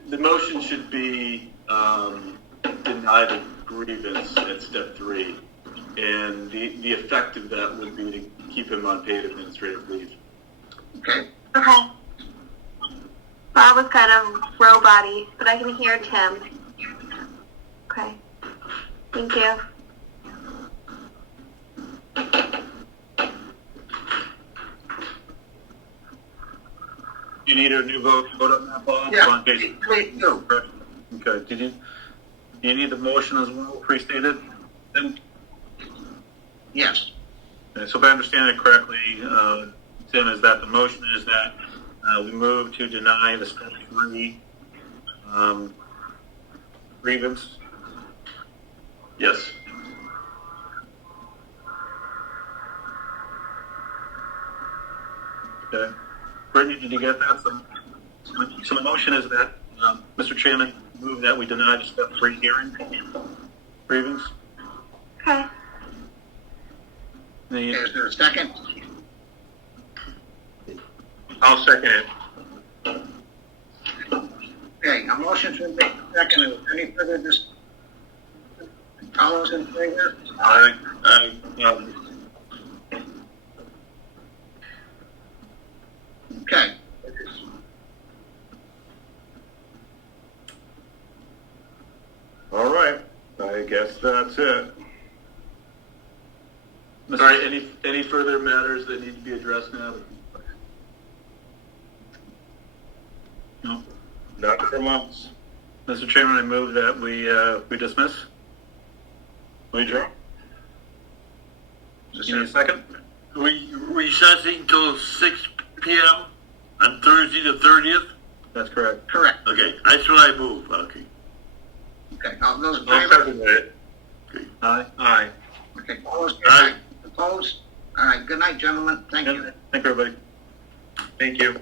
The motion should be deny the grievance at step 3, and the effect of that would be to keep him on paid administrative leave. Okay. Okay. Bob was kind of robot-y, but I can hear Tim. Okay. Thank you. You need a new vote on that, Bob? Yeah, please do. Okay, do you need the motion as well, pre-stated? Then, Yes. okay, so if I understand it correctly, Tim, is that the motion is that we move to deny the step 3 grievance? Yes. Okay. Brittany, did you get that? So the motion is that, Mr. Chairman, move that we deny the step 3 hearing grievance. Okay. The- Is there a second? I'll second it. Okay, a motion's been made, seconded. Any further all those in favor? Okay. All right. I guess that's it. All right, any further matters that need to be addressed now? No. Not from us. Mr. Chairman, I move that we dismiss. We adjourn. Is You need a this second? We recessing till 6 p.m. on Thursday the 30th? That's correct. correct? Okay, that's what I move, okay. Okay, all those in I'll favor? second that. Aye. Aye. Okay, opposed? Aye. Opposed? All right, good night, gentlemen. Thank you. Thank you, everybody. Thank you.